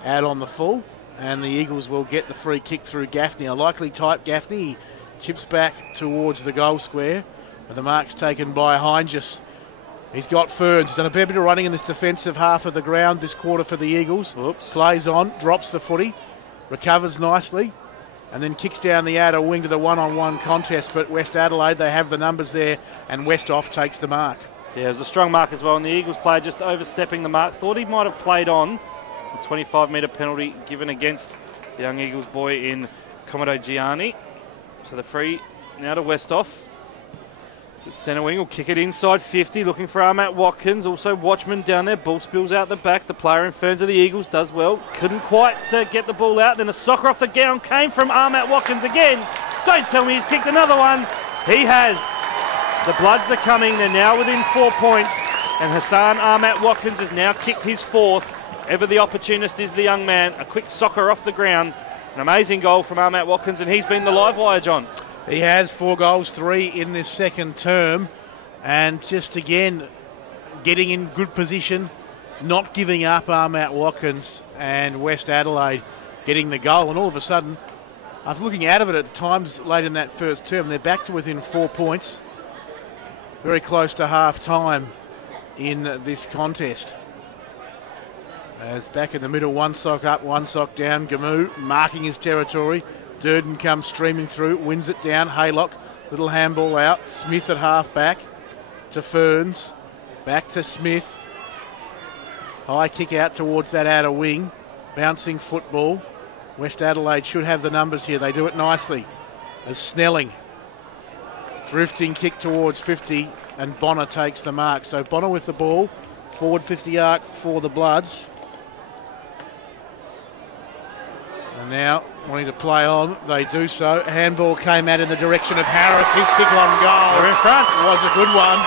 out on the full. And the Eagles will get the free kick through Gaffney. A likely type Gaffney. He chips back towards the goal square. And the mark's taken by Heinges. He's got Ferns. He's done a fair bit of running in this defensive half of the ground this quarter for the Eagles. Oops. Plays on, drops the footy, recovers nicely, and then kicks down the outer wing to the one-on-one contest. But West Adelaide, they have the numbers there, and Westhoff takes the mark. Yeah, it was a strong mark as well, and the Eagles player just overstepping the mark. Thought he might have played on. A 25-metre penalty given against the young Eagles boy in Comodo Gianni. So the free now to Westhoff. The centre wing will kick it inside 50, looking for Matt Watkins. Also Watchman down there. Ball spills out the back. The player in Ferns of the Eagles does well. Couldn't quite get the ball out. Then a soccer off the ground came from Matt Watkins again. Don't tell me he's kicked another one. He has. The Bloods are coming. They're now within 4 points. And Hassan Matt Watkins has now kicked his 4th. Ever the opportunist is the young man. A quick soccer off the ground. An amazing goal from Matt Watkins, and he's been the live wire, John. He has 4 goals, 3 in this second term. And just again, getting in good position, not giving up Matt Watkins, and West Adelaide getting the goal. And all of a sudden, after looking out of it at times late in that first term, they're back to within 4 points. Very close to half time in this contest. As back in the middle, one sock up, one sock down. Gamu marking his territory. Durden comes streaming through, wins it down. Haylock, little handball out. Smith at half back to Ferns. Back to Smith. High kick out towards that outer wing. Bouncing football. West Adelaide should have the numbers here. They do it nicely. As Snelling. Drifting kick towards 50, and Bonner takes the mark. So Bonner with the ball. Forward 50 arc for the Bloods. And now wanting to play on, they do so. Handball came out in the direction of Harris. His kick on goal. They're in front. Was a good one.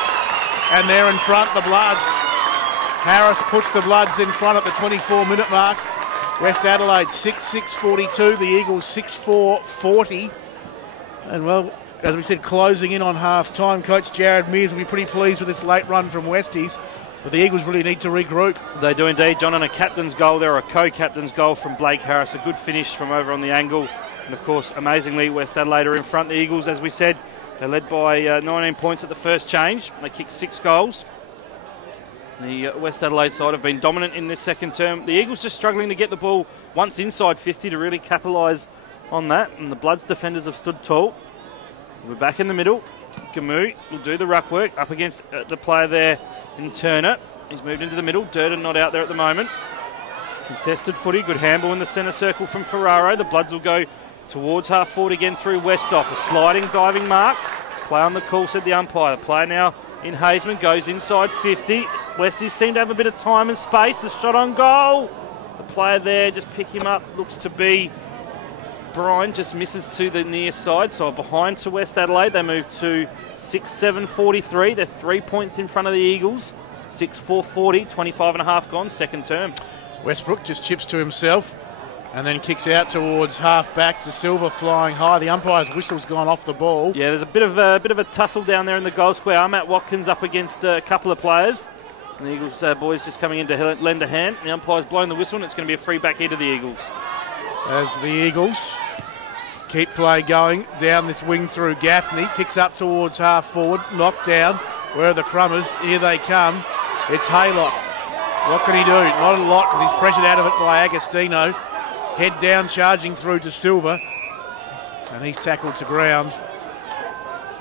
And they're in front, the Bloods. Harris puts the Bloods in front at the 24-minute mark. West Adelaide 6-6-42. The Eagles 6-4-40. And well, as we said, closing in on half-time. Coach Jared Mears will be pretty pleased with this late run from Westies. But the Eagles really need to regroup. They do indeed, John, and a captain's goal there, a co-captain's goal from Blake Harris. A good finish from over on the angle. And, of course, amazingly, West Adelaide are in front. The Eagles, as we said, they're led by 19 points at the first change. They kicked 6 goals. The West Adelaide side have been dominant in this second term. The Eagles just struggling to get the ball once inside 50 to really capitalise on that. And the Bloods defenders have stood tall. We're back in the middle. Gamu will do the ruck work up against the player there in Turner. He's moved into the middle. Durden not out there at the moment. Contested footy. Good handball in the centre circle from Ferraro. The Bloods will go towards half forward again through Westhoff. A sliding diving mark. Play on the call, said the umpire. The player now in Hazeman goes inside 50. Westies seem to have a bit of time and space. The shot on goal. The player there, just pick him up. Looks to be Bryan, just misses to the near side, so behind to West Adelaide. They move to 6-7-43. They're 3 points in front of the Eagles. 6-4-40, 25 and a half gone, second term. Westbrook just chips to himself and then kicks out towards half back to Silva, flying high. The umpire's whistle's gone off the ball. Yeah, there's a bit of a tussle down there in the goal square. Matt Watkins up against a couple of players. And the Eagles boys just coming in to lend a hand. The umpire's blown the whistle and it's going to be a free back here to the Eagles. As the Eagles keep play going down this wing through Gaffney. Kicks up towards half forward. Knocked down. Where are the Crummers? Here they come. It's Haylock. What can he do? Not a lot because he's pressured out of it by Agostino. Head down, charging through to Silva. And he's tackled to ground.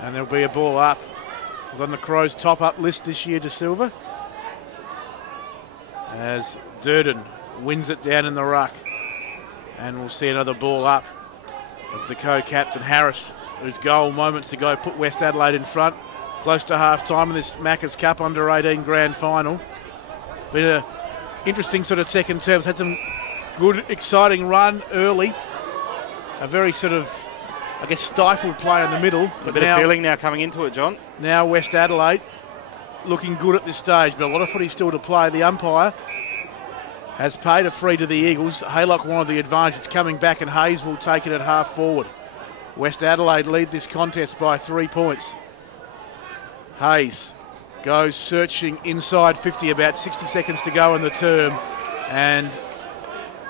And there'll be a ball up. He's on the Crows' top-up list this year to Silva. As Durden wins it down in the ruck. And we'll see another ball up as the co-captain Harris, whose goal moments ago put West Adelaide in front, close to half-time in this Macca's Cup Under-18 Grand Final. Been an interesting sort of second term. It's had some good, exciting run early. A very sort of, I guess, stifled play in the middle. But a bit of feeling now coming into it, John. Now West Adelaide looking good at this stage, but a lot of footy still to play. The umpire has paid a free to the Eagles. Haylock wanted the advantage. It's coming back and Hayes will take it at half forward. West Adelaide lead this contest by 3 points. Hayes goes searching inside 50, about 60 seconds to go in the term. And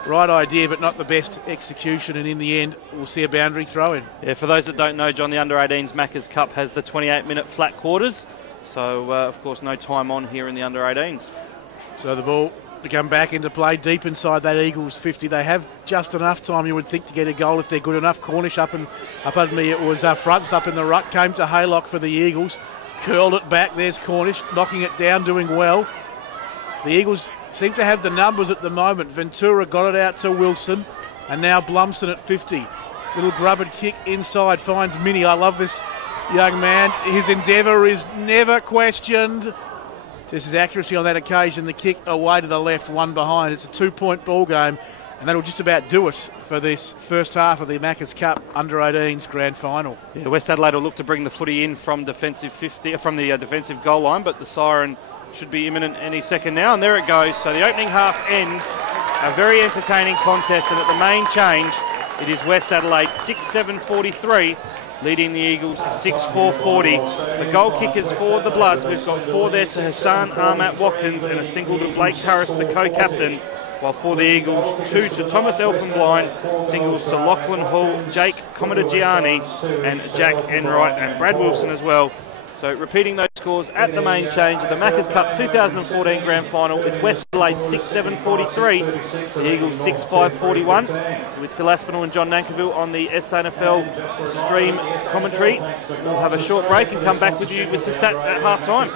right idea, but not the best execution. And in the end, we'll see a boundary throw in. Yeah, for those that don't know, John, the Under-18s Macca's Cup has the 28-minute flat quarters. So, of course, no time on here in the Under-18s. So the ball to come back into play deep inside that Eagles 50. They have just enough time, you would think, to get a goal if they're good enough. Cornish up under me, it was Fronts up in the ruck, came to Haylock for the Eagles, curled it back. There's Cornish knocking it down, doing well. The Eagles seem to have the numbers at the moment. Ventura got it out to Wilson, and now Blumson at 50. Little grubbered kick inside, finds Minnie. I love this young man. His endeavour is never questioned. Just his accuracy on that occasion. The kick away to the left, one behind. It's a 2-point ball game, and that'll just about do us for this first half of the Macca's Cup Under-18s Grand Final. Yeah, West Adelaide will look to bring the footy in from defensive 50, from the defensive goal line, but the siren should be imminent any second now, and there it goes. So the opening half ends. A very entertaining contest, and at the main change, it is West Adelaide 6-7-43. Leading the Eagles 6-4-40. The goal kickers for the Bloods, we've got 4 there to Hassan Ahmad Watkins and a single to Blake Harris, the co-captain. While for the Eagles, 2 to Thomas Elfenblind, singles to Lachlan Hall, Jake Commodigiani and Jack Enright and Brad Wilson as well. So repeating those scores at the main change of the Macca's Cup 2014 Grand Final, it's West Adelaide 6-7-43, the Eagles 6-5-41, with Phil Aspinall and John Nankiville on the SANFL stream commentary. We'll have a short break and come back with you with some stats at half time.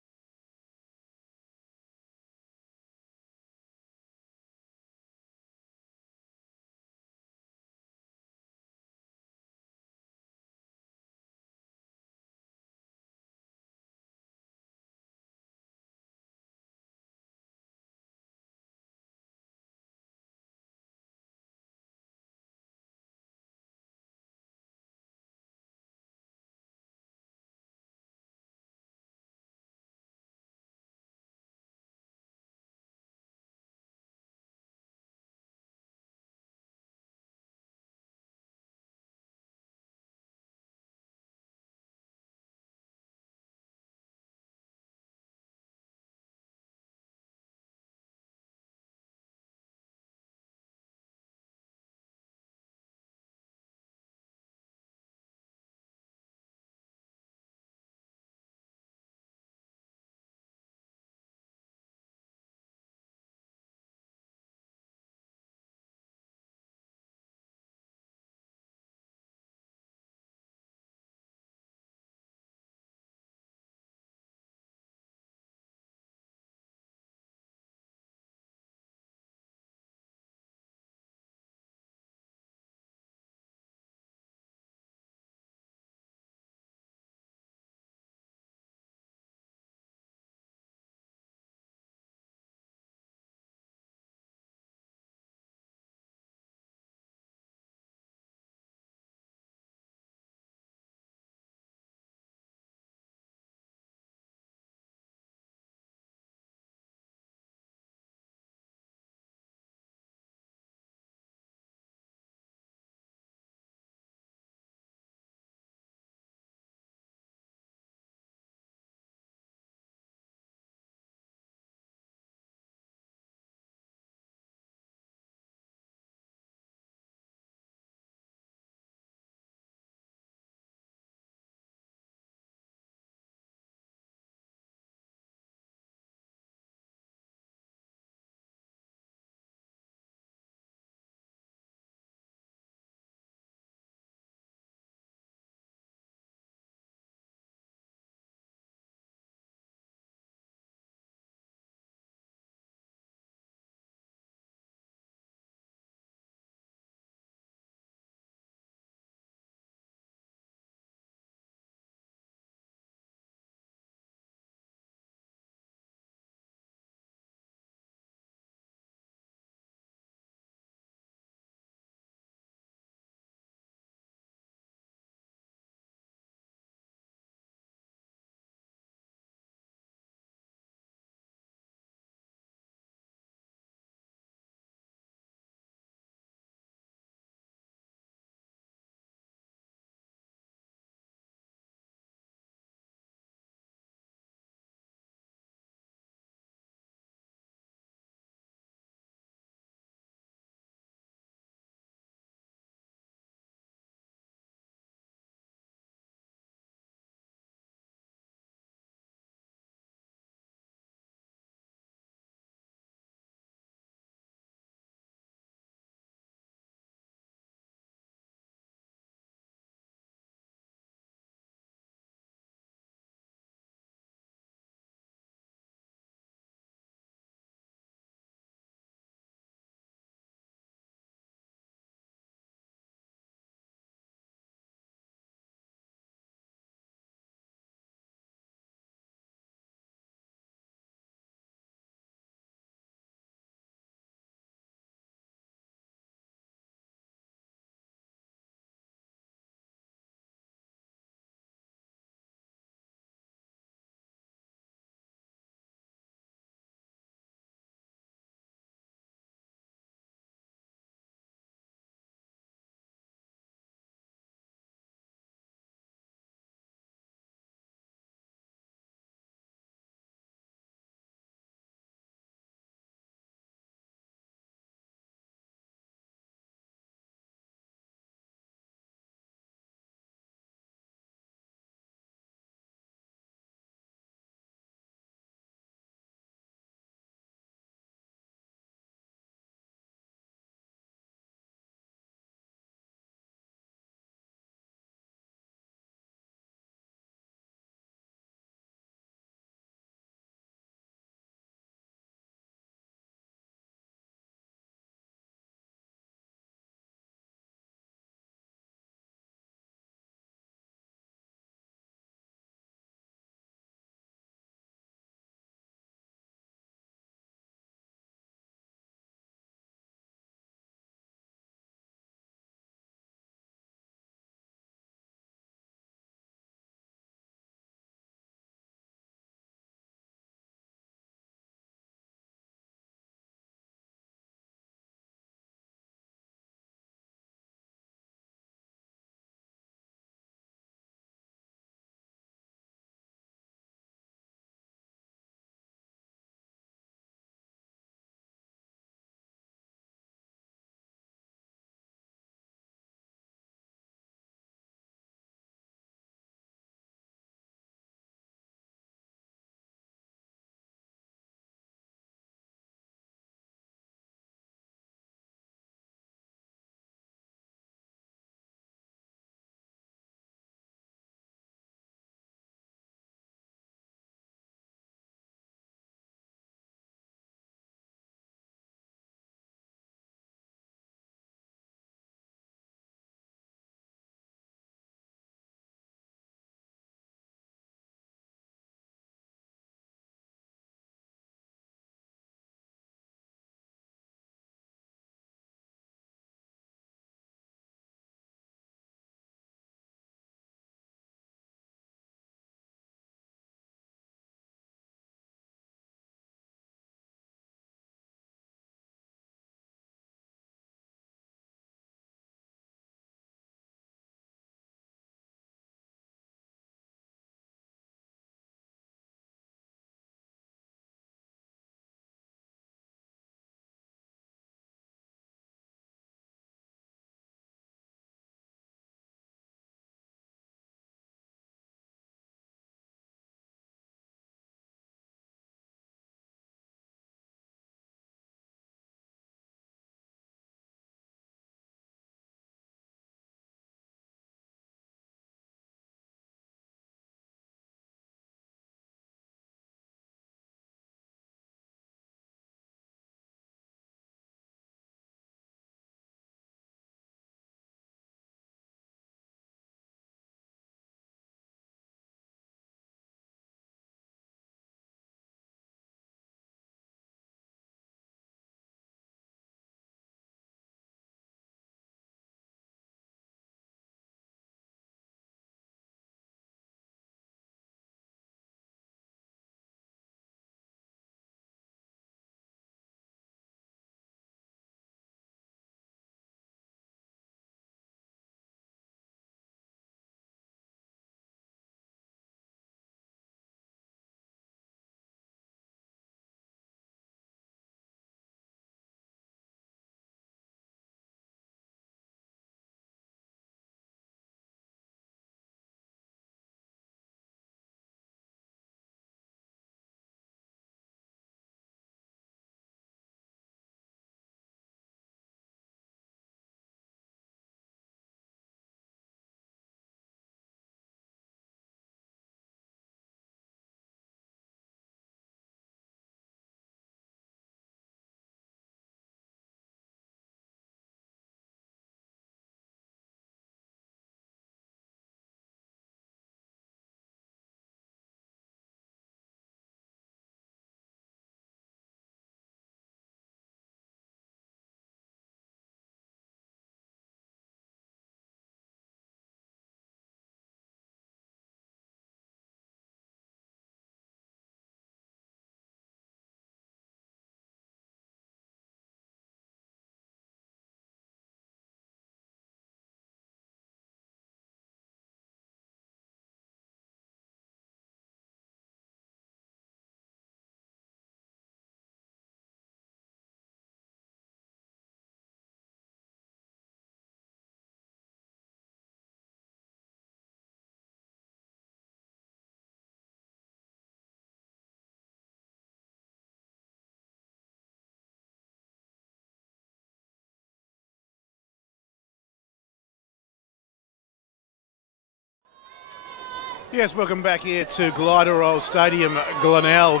Yes, welcome back here to Gliderol Stadium, Glenelg.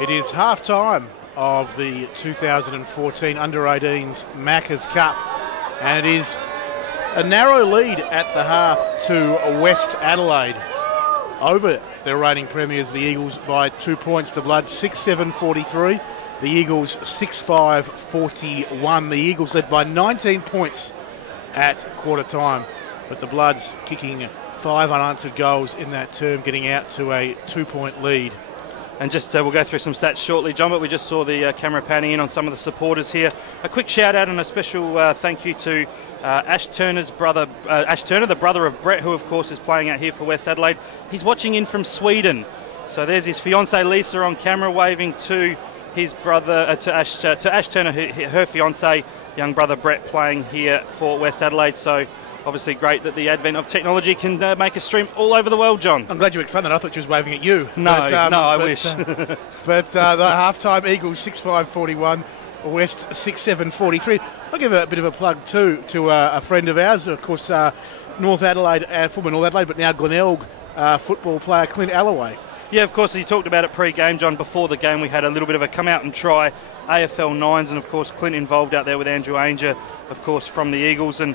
It is half-time of the 2014 Under-18s Macca's Cup, and it is a narrow lead at the half to West Adelaide over their reigning premiers, the Eagles, by 2 points. The Bloods 6-7-43, the Eagles 6-5-41. The Eagles led by 19 points at quarter time, but the Bloods kicking 5 unanswered goals in that term, getting out to a 2-point lead. And just we'll go through some stats shortly, John, but we just saw the camera panning in on some of the supporters here. A quick shout out and a special thank you to Ash Turner's brother, Ash Turner, the brother of Brett, who of course is playing out here for West Adelaide. He's watching in from Sweden. So there's his fiancée Lisa on camera waving to his brother, to Ash Turner, her fiancé, young brother Brett, playing here for West Adelaide. So obviously great that the advent of technology can make a stream all over the world, John. I'm glad you explained that. I thought she was waving at you. No, I wish. But the half-time Eagles 6-5-41, West 6-7-43. I'll give a bit of a plug too to a friend of ours, of course, North Adelaide, former North Adelaide, but now Glenelg football player Clint Alloway. Yeah, of course, you talked about it pre-game, John. Before the game, we had a little bit of a come out and try AFL 9s, and of course Clint involved out there with Andrew Ainger, of course, from the Eagles, and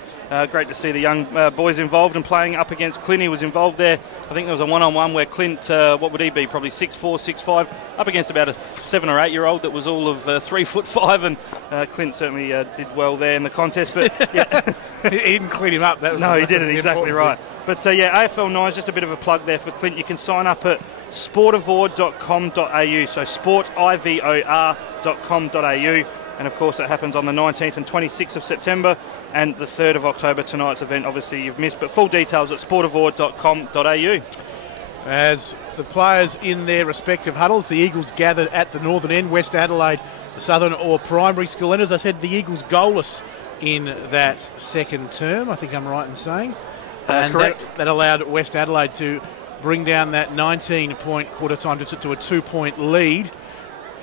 great to see the young boys involved and playing up against Clint. He was involved there. I think there was a one-on-one where Clint, what would he be, probably 6'4", 6'5", up against about a 7 or 8 year old that was all of 3'5", and Clint certainly did well there in the contest. But yeah, he didn't clean him up. That was no, he didn't. Exactly right. But yeah, AFL 9 just a bit of a plug there for Clint. You can sign up at sportavord.com.au, so sportivor.com.au. And of course it happens on the 19th and 26th of September and the 3rd of October. Tonight's event obviously you've missed, but full details at sportavord.com.au. As the players in their respective huddles, the Eagles gathered at the northern end, West Adelaide, the Southern or Primary School. And as I said, the Eagles goalless in that second term, I think I'm right in saying. And correct. That allowed West Adelaide to bring down that 19-point quarter time to a 2-point lead.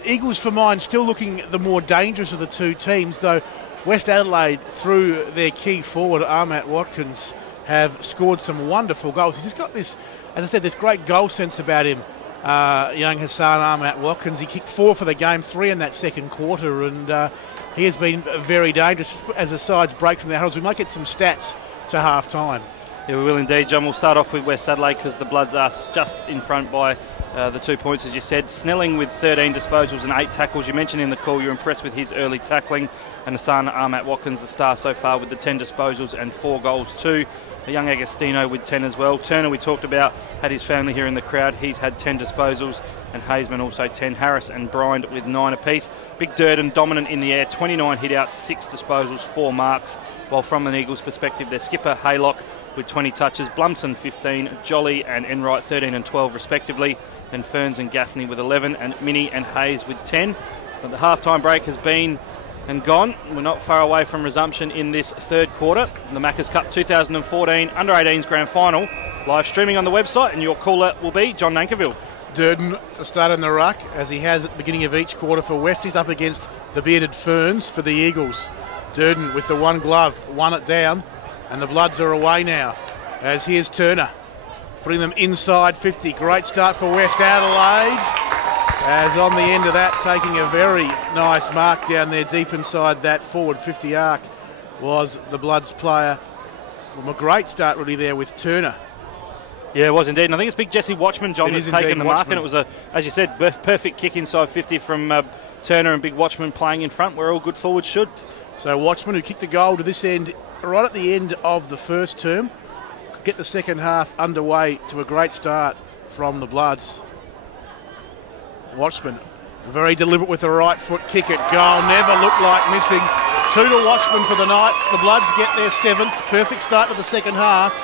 Eagles, for mine, still looking the more dangerous of the two teams, though West Adelaide, through their key forward, Ahmat Watkins, have scored some wonderful goals. He's just got this, as I said, this great goal sense about him, young Hassan Ahmat Watkins. He kicked 4 for the game, 3 in that second quarter, and he has been very dangerous as the sides break from their huddles. We might get some stats to half-time. Yeah, we will indeed, John. We'll start off with West Adelaide because the Bloods are just in front by the 2 points, as you said. Snelling with 13 disposals and 8 tackles. You mentioned in the call you're impressed with his early tackling. And Hassan Ahmat Watkins, the star so far, with the 10 disposals and 4 goals too. A young Agostino with 10 as well. Turner, we talked about, had his family here in the crowd. He's had 10 disposals, and Hazeman also 10. Harris and Bryant with 9 apiece. Big Durden dominant in the air, 29 hit-outs, 6 disposals, 4 marks. While from an Eagles perspective, their skipper Haylock with 20 touches, Blumson 15, Jolly and Enright 13 and 12 respectively, and Ferns and Gaffney with 11, and Minnie and Hayes with 10. But the half-time break has been and gone. We're not far away from resumption in this third quarter. The Macca's Cup 2014 Under-18s Grand Final, live streaming on the website, and your caller will be John Nankerville. Durden to start in the ruck, as he has at the beginning of each quarter for West. He's up against the bearded Ferns for the Eagles. Durden with the one glove, won it down, and the Bloods are away now. As here's Turner, putting them inside 50. Great start for West Adelaide. As on the end of that, taking a very nice mark down there deep inside that forward 50 arc was the Bloods player. Well, a great start really there with Turner. Yeah, it was indeed. And I think it's big Jesse Watchman, John, that's taken the mark. And it was, as you said, perfect kick inside 50 from Turner, and big Watchman playing in front where all good forwards should. So Watchman, who kicked the goal to this end right at the end of the first term, could get the second half underway to a great start from the Bloods. Watchman, very deliberate with the right foot kick at goal, never looked like missing. 2 to Watchman for the night. The Bloods get their 7th. Perfect start to the second half.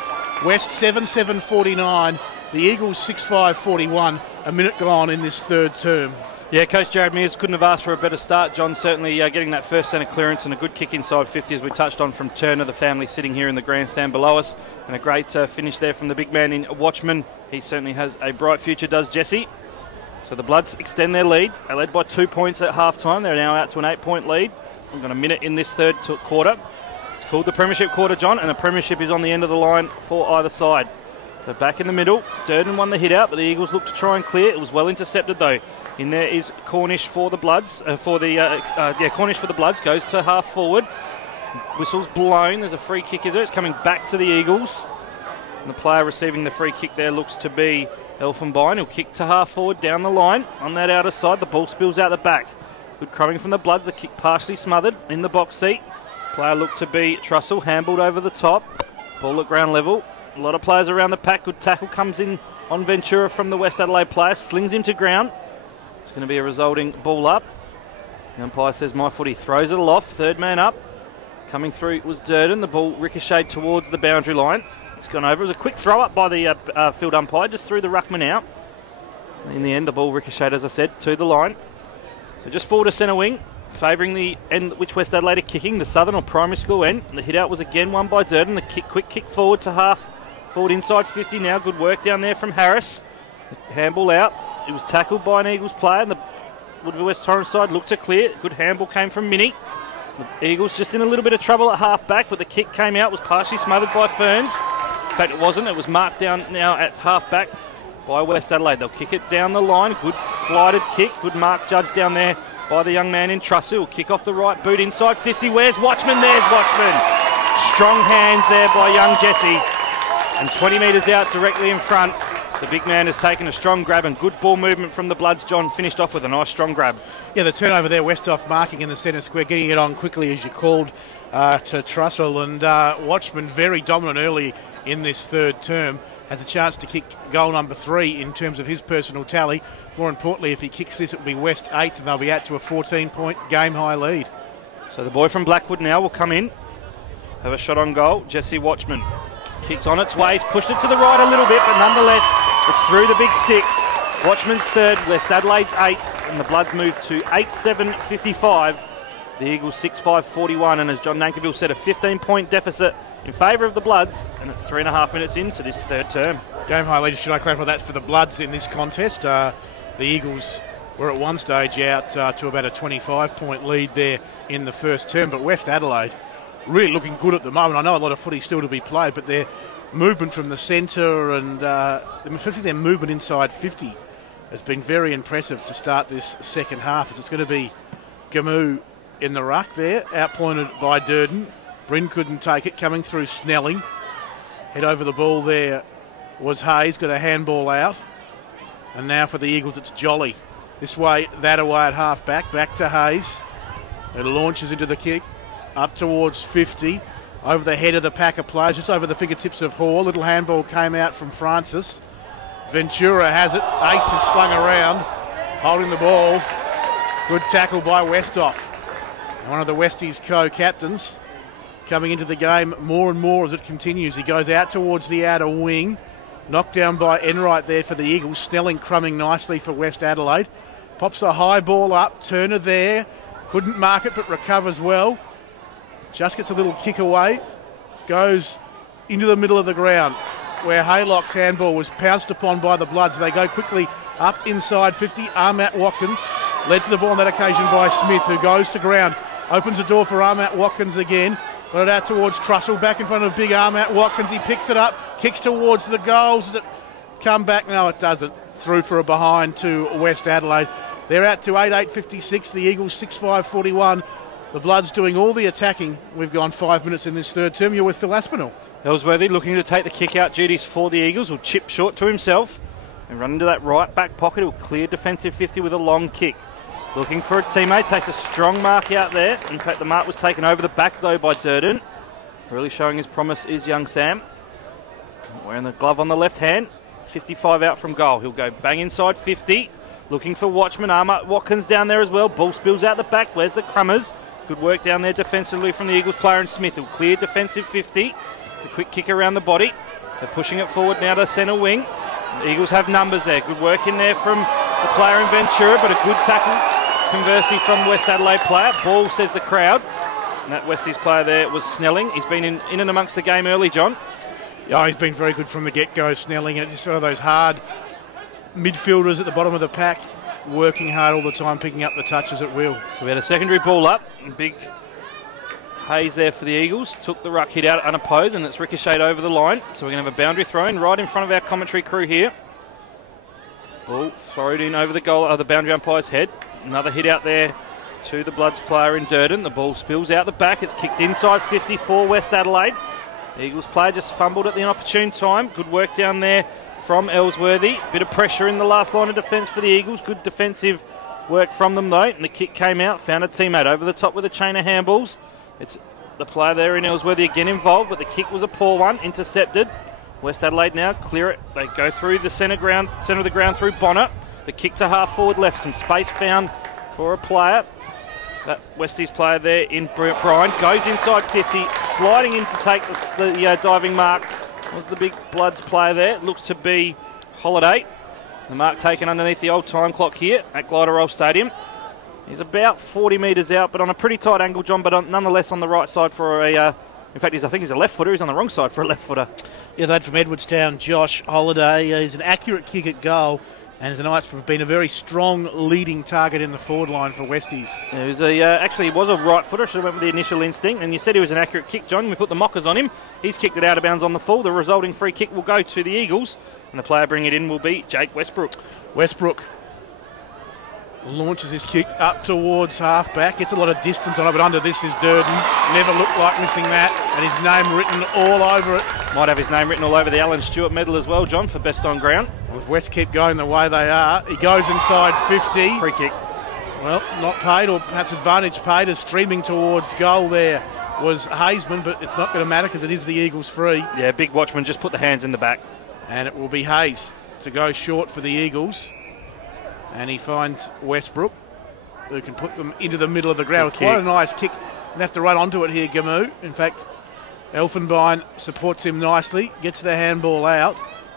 West 7-7-49. The Eagles 6-5-41. A minute gone in this third term. Yeah, Coach Jared Mears couldn't have asked for a better start, John. Certainly getting that first centre clearance and a good kick inside 50, as we touched on, from Turner, the family sitting here in the grandstand below us. And a great finish there from the big man in Watchman. He certainly has a bright future, does Jesse. So the Bloods extend their lead. They led by 2 points at half-time. They're now out to an 8-point lead. We've got a minute in this third quarter. It's called the Premiership quarter, John, and the Premiership is on the end of the line for either side. They're back in the middle. Durden won the hit out, but the Eagles looked to try and clear. It was well intercepted though. In there is Cornish for the Bloods. Cornish for the Bloods goes to half forward. Whistle's blown. There's a free kick, is there? It's coming back to the Eagles. And the player receiving the free kick there looks to be Elfenbein. He'll kick to half forward down the line. On that outer side, the ball spills out the back. Good crumbing from the Bloods. The kick partially smothered in the box seat. Player looked to be Trussell, handballed over the top. Ball at ground level. A lot of players around the pack. Good tackle comes in on Ventura from the West Adelaide player. Slings him to ground. It's going to be a resulting ball up. The umpire says my footy, throws it aloft. Third man up. Coming through was Durden. The ball ricocheted towards the boundary line. It's gone over. It was a quick throw up by the field umpire. Just threw the ruckman out. In the end, the ball ricocheted, as I said, to the line. So just forward to centre wing. Favouring the end which West Adelaide are kicking, the Southern or Primary School end. The hit out was again won by Durden. The quick kick forward to half. Forward inside 50 now. Good work down there from Harris. The handball out. It was tackled by an Eagles player. And the Woodville West Torrens side looked to clear. Good handball came from Minnie. The Eagles just in a little bit of trouble at half back, but the kick came out, was partially smothered by Ferns. In fact, it wasn't. It was marked down now at half back by West Adelaide. They'll kick it down the line. Good flighted kick. Good mark judged down there by the young man in Trussell. Kick off the right boot inside 50. Where's Watchman? There's Watchman. Strong hands there by young Jesse. And 20 metres out directly in front. The big man has taken a strong grab and good ball movement from the Bloods. John finished off with a nice strong grab. Yeah, the turnover there, Westhoff marking in the centre square, getting it on quickly as you called to Trussell. And Watchman very dominant early in this third term. Has a chance to kick goal number 3 in terms of his personal tally. More importantly, if he kicks this, it will be West 8th and they'll be out to a 14-point game-high lead. So the boy from Blackwood now will come in. Have a shot on goal. Jesse Watchman kicks on its way. He's pushed it to the right a little bit, but nonetheless, it's through the big sticks. Watchman's third, West Adelaide's 8th, and the Bloods move to 8-7-55. The Eagles 6-5-41, and as John Nankerville said, a 15-point deficit in favour of the Bloods, and it's 3.5 minutes into this third term. Game high lead, should I clarify that for the Bloods in this contest? The Eagles were at one stage out to about a 25-point lead there in the first term, but West Adelaide really looking good at the moment. I know a lot of footy still to be played, but their movement from the centre and especially their movement inside 50 has been very impressive to start this second half. As it's going to be Gamu in the ruck there, outpointed by Durden. Bryn couldn't take it, coming through Snelling. Head over the ball there was Hayes, got a handball out. And now for the Eagles, it's Jolly. This way, that away at half back to Hayes. It launches into the kick, up towards 50. Over the head of the pack of players, just over the fingertips of Hall. Little handball came out from Francis. Ventura has it. Ace is slung around, holding the ball. Good tackle by Westhoff. One of the Westies co-captains coming into the game more and more as it continues. He goes out towards the outer wing. Knocked down by Enright there for the Eagles. Snelling crumbing nicely for West Adelaide. Pops a high ball up. Turner there. Couldn't mark it but recovers well. Just gets a little kick away. Goes into the middle of the ground where Haylock's handball was pounced upon by the Bloods. They go quickly up inside 50. Armat Watkins led to the ball on that occasion by Smith, who goes to ground. Opens the door for Armat Watkins again. Got it out towards Trussell, back in front of big Armat Watkins. He picks it up, kicks towards the goals. Does it come back? No, it doesn't. Through for a behind to West Adelaide. They're out to 8-8-56. The Eagles 6-5-41. The Bloods doing all the attacking. We've gone 5 minutes in this third term. You're with Phil Aspinall. Ellsworthy looking to take the kick-out duties for the Eagles. Will chip short to himself and run into that right back pocket. He'll clear defensive 50 with a long kick. Looking for a teammate. Takes a strong mark out there. In fact, the mark was taken over the back, though, by Durden. Really showing his promise is young Sam. Wearing the glove on the left hand. 55 out from goal. He'll go bang inside 50. Looking for Watchman. Armat Watkins down there as well. Ball spills out the back. Where's the Crummers? Good work down there defensively from the Eagles player and Smith. He'll clear defensive 50. The quick kick around the body. They're pushing it forward now to centre wing. The Eagles have numbers there. Good work in there from the player in Ventura, but a good tackle conversely from West Adelaide player. Ball, says the crowd. And that Westies player there was Snelling. He's been in and amongst the game early, John. Yeah, he's been very good from the get-go, Snelling. It's just one of those hard midfielders at the bottom of the pack, working hard all the time, picking up the touches at will. So we had a secondary ball up. Big Hayes there for the Eagles. Took the ruck hit out unopposed, and it's ricocheted over the line. So we're going to have a boundary throw in right in front of our commentary crew here. Ball thrown in over the goal, the boundary umpire's head. Another hit out there to the Bloods player in Durden. The ball spills out the back. It's kicked inside 54 West Adelaide. The Eagles player just fumbled at the inopportune time. Good work down there from Ellsworthy. Bit of pressure in the last line of defence for the Eagles. Good defensive work from them though. And the kick came out. Found a teammate over the top with a chain of handballs. It's the player there in Ellsworthy again involved, but the kick was a poor one. Intercepted. West Adelaide now clear it. They go through the centre of the ground through Bonner. The kick to half forward left. Some space found for a player. That Westies player there in Bryan goes inside 50, sliding in to take the diving mark. Was the big Bloods player there. Looks to be Holiday. The mark taken underneath the old time clock here at Glider Roll Stadium. He's about 40 metres out, but on a pretty tight angle, John, but nonetheless on the right side for a... in fact, I think he's a left footer. He's on the wrong side for a left footer. Yeah, that from Edwardstown, Josh Holiday. He's an accurate kick at goal. And tonight's been a very strong leading target in the forward line for Westies. Yeah, he was actually, he was a right footer. Should have went with the initial instinct. And you said he was an accurate kick, John. We put the mockers on him. He's kicked it out of bounds on the full. The resulting free kick will go to the Eagles. And the player bringing it in will be Jake Westbrook. Westbrook launches his kick up towards half-back. Gets a lot of distance on it, but under this is Durden. Never looked like missing that. And his name written all over it. Might have his name written all over the Alan Stewart medal as well, John, for best on ground. If West keep going the way they are, he goes inside 50. Free kick. Well, not paid, or perhaps advantage paid, as streaming towards goal there was Hazeman, but it's not going to matter because it is the Eagles free. Yeah, big watchman just put the hands in the back. And it will be Hayes to go short for the Eagles. And he finds Westbrook, who can put them into the middle of the ground. It's quite a nice kick. And have to run onto it here, Gamu. In fact, Elfenbein supports him nicely, gets the handball out.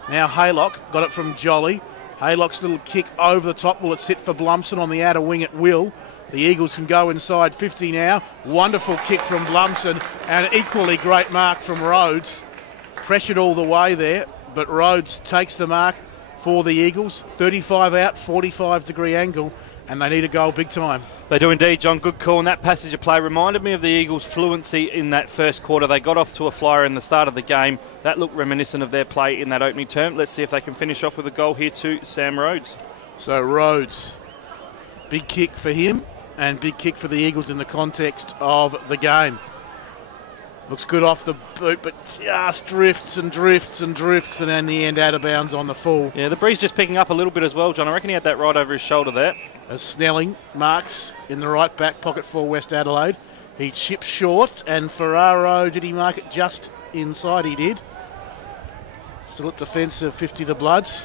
Now Haylock got it from Jolly. Haylock's little kick over the top. Will it sit for Blumson on the outer wing? It will. The Eagles can go inside 50 now. Wonderful kick from Blumson and an equally great mark from Rhodes. Pressured all the way there, but Rhodes takes the mark for the Eagles. 35 out, 45-degree angle, and they need a goal big time. They do indeed, John. Good call. And that passage of play reminded me of the Eagles' fluency in that first quarter. They got off to a flyer in the start of the game. That looked reminiscent of their play in that opening term. Let's see if they can finish off with a goal here to Sam Rhodes. So Rhodes, big kick for him and big kick for the Eagles in the context of the game. Looks good off the boot, but just drifts and drifts and drifts, and in the end out of bounds on the full. Yeah, the breeze just picking up a little bit as well, John. I reckon he had that right over his shoulder there. As Snelling marks in the right back pocket for West Adelaide. He chips short, and Ferraro, did he mark it just inside? He did. Still at defence of 50 the Bloods.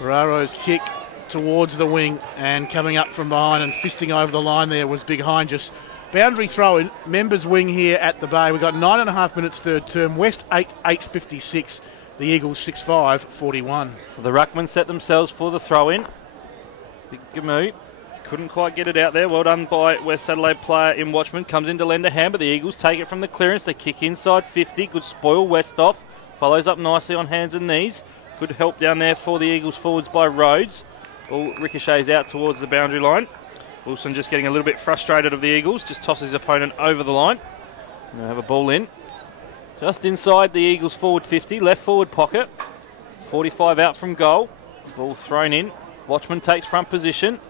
Ferraro's kick towards the wing and coming up from behind and fisting over the line there was Big Heinges. Boundary throw in, members wing here at the Bay. We've got 9.5 minutes third term. West 8.56. The Eagles 6.5.41. The Ruckman set themselves for the throw in. Big Gamu couldn't quite get it out there. Well done by West Adelaide player in Watchman. Comes in to lend a hand, but the Eagles take it from the clearance. They kick inside 50. Good spoil West off. Follows up nicely on hands and knees. Good help down there for the Eagles forwards by Rhodes. All ricochets out towards the boundary line. Wilson just getting a little bit frustrated of the Eagles. Just tosses his opponent over the line. And they have a ball in. Just inside the Eagles forward 50. Left forward pocket. 45 out from goal. Ball thrown in. Watchman takes front position.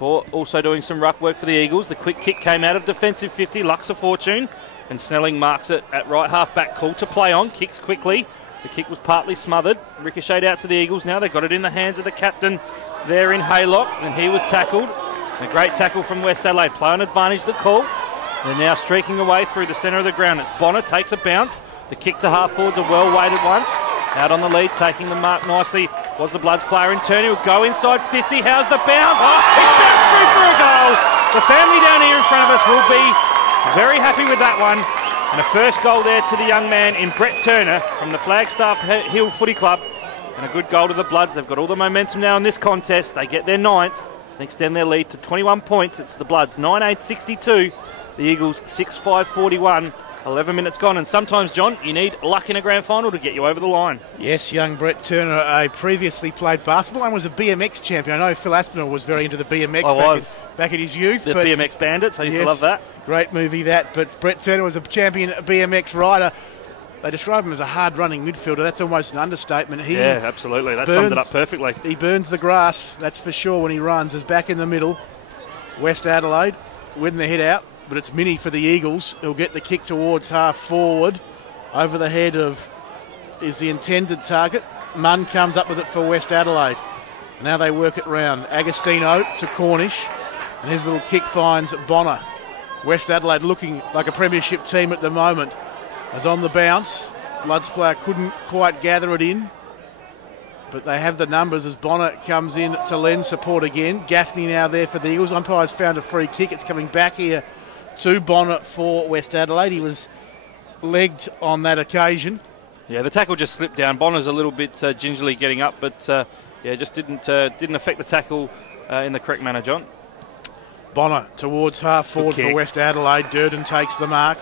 Also doing some ruck work for the Eagles. The quick kick came out of defensive 50. Lux of fortune. And Snelling marks it at right half back. Call to play on. Kicks quickly. The kick was partly smothered. Ricocheted out to the Eagles now. They've got it in the hands of the captain there in Haylock. And he was tackled. A great tackle from West Adelaide. Play on advantage, the call. They're now streaking away through the centre of the ground. It's Bonner, takes a bounce. The kick to half forward's a well-weighted one. Out on the lead, taking the mark nicely was the Bloods player in turn. He'll go inside 50. How's the bounce? He's bounced through for a goal. The family down here in front of us will be very happy with that one. And a first goal there to the young man in Brett Turner from the Flagstaff Hill Footy Club. And a good goal to the Bloods. They've got all the momentum now in this contest. They get their 9th. Extend their lead to 21 points. It's the Bloods 9-8-62. The Eagles 6-5-41. 11 minutes gone. And sometimes, John, you need luck in a grand final to get you over the line. Yes, young Brett Turner, a previously played basketball and was a BMX champion. I know Phil Aspinall was very into the BMX back in his youth. The BMX Bandits. I used to love that. Great movie that, but Brett Turner was a champion BMX rider. They describe him as a hard-running midfielder. That's almost an understatement. Yeah, absolutely. That summed it up perfectly. He burns the grass, that's for sure, when he runs. Is back in the middle. West Adelaide winning the head out, but it's Mini for the Eagles. He'll get the kick towards half forward. Over the head of is the intended target. Munn comes up with it for West Adelaide. Now they work it round. Agostino to Cornish, and his little kick finds Bonner. West Adelaide looking like a premiership team at the moment. As on the bounce, Bloods player couldn't quite gather it in, but they have the numbers as Bonner comes in to lend support again. Gaffney now there for the Eagles. Umpire's found a free kick. It's coming back here to Bonner for West Adelaide. He was legged on that occasion. Yeah, the tackle just slipped down. Bonner's a little bit gingerly getting up, but yeah, just didn't affect the tackle in the correct manner, John. Bonner towards half forward for West Adelaide. Durden takes the mark.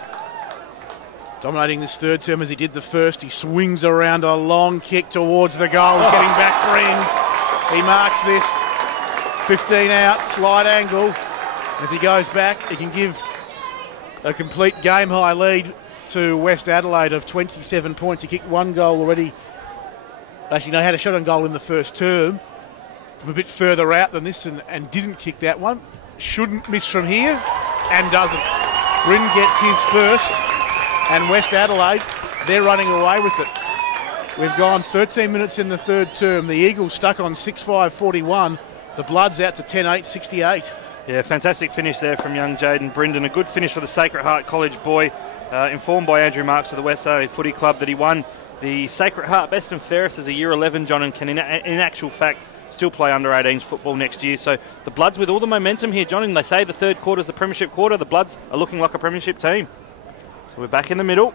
Dominating this third term as he did the first. He swings around a long kick towards the goal. Getting back friend. He marks this. 15 out, slight angle. If he goes back, he can give a complete game-high lead to West Adelaide of 27 points. He kicked one goal already. Actually, no, had a shot on goal in the first term from a bit further out than this and didn't kick that one. Shouldn't miss from here and doesn't. Bryn gets his first, and West Adelaide, they're running away with it. We've gone 13 minutes in the third term. The Eagles stuck on 6-5-41. The Bloods out to 10-8-68. Yeah, fantastic finish there from young Jaden Brindon. A good finish for the Sacred Heart College boy. Informed by Andrew Marks of the West Adelaide Footy Club that he won the Sacred Heart Best and Fairest as a Year 11, John, and can in actual fact still play under 18s football next year. So the Bloods with all the momentum here, John, and they say the third quarter is the premiership quarter. The Bloods are looking like a premiership team. So we're back in the middle.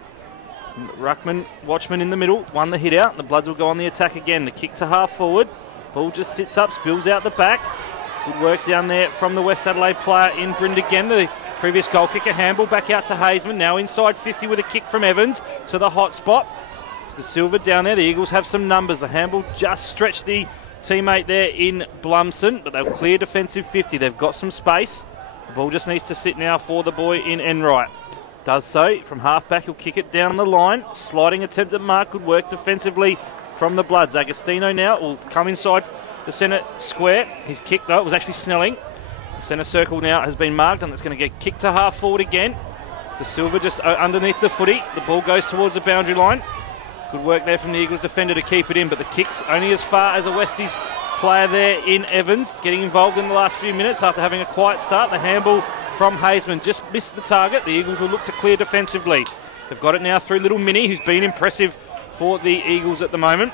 Ruckman, Watchman in the middle, won the hit out. The Bloods will go on the attack again. The kick to half forward. Ball just sits up, spills out the back. Good work down there from the West Adelaide player in Brind again. The previous goal kicker, handball back out to Hazeman. Now inside 50 with a kick from Evans to the hot spot. The Silver down there. The Eagles have some numbers. The handball just stretched the teammate there in Blumson, but they'll clear defensive 50. They've got some space. The ball just needs to sit now for the boy in Enright. Does so from half-back. He'll kick it down the line. Sliding attempt at mark. Good work defensively from the Bloods. Agostino now will come inside the centre square. His kick, though, it was actually Snelling. The centre circle now has been marked, and it's going to get kicked to half forward again. De Silva just underneath the footy. The ball goes towards the boundary line. Good work there from the Eagles defender to keep it in, but the kick's only as far as a Westies player there in Evans, getting involved in the last few minutes after having a quiet start. The handball from Hazeman just missed the target. The Eagles will look to clear defensively. They've got it now through little Mini, who's been impressive for the Eagles at the moment.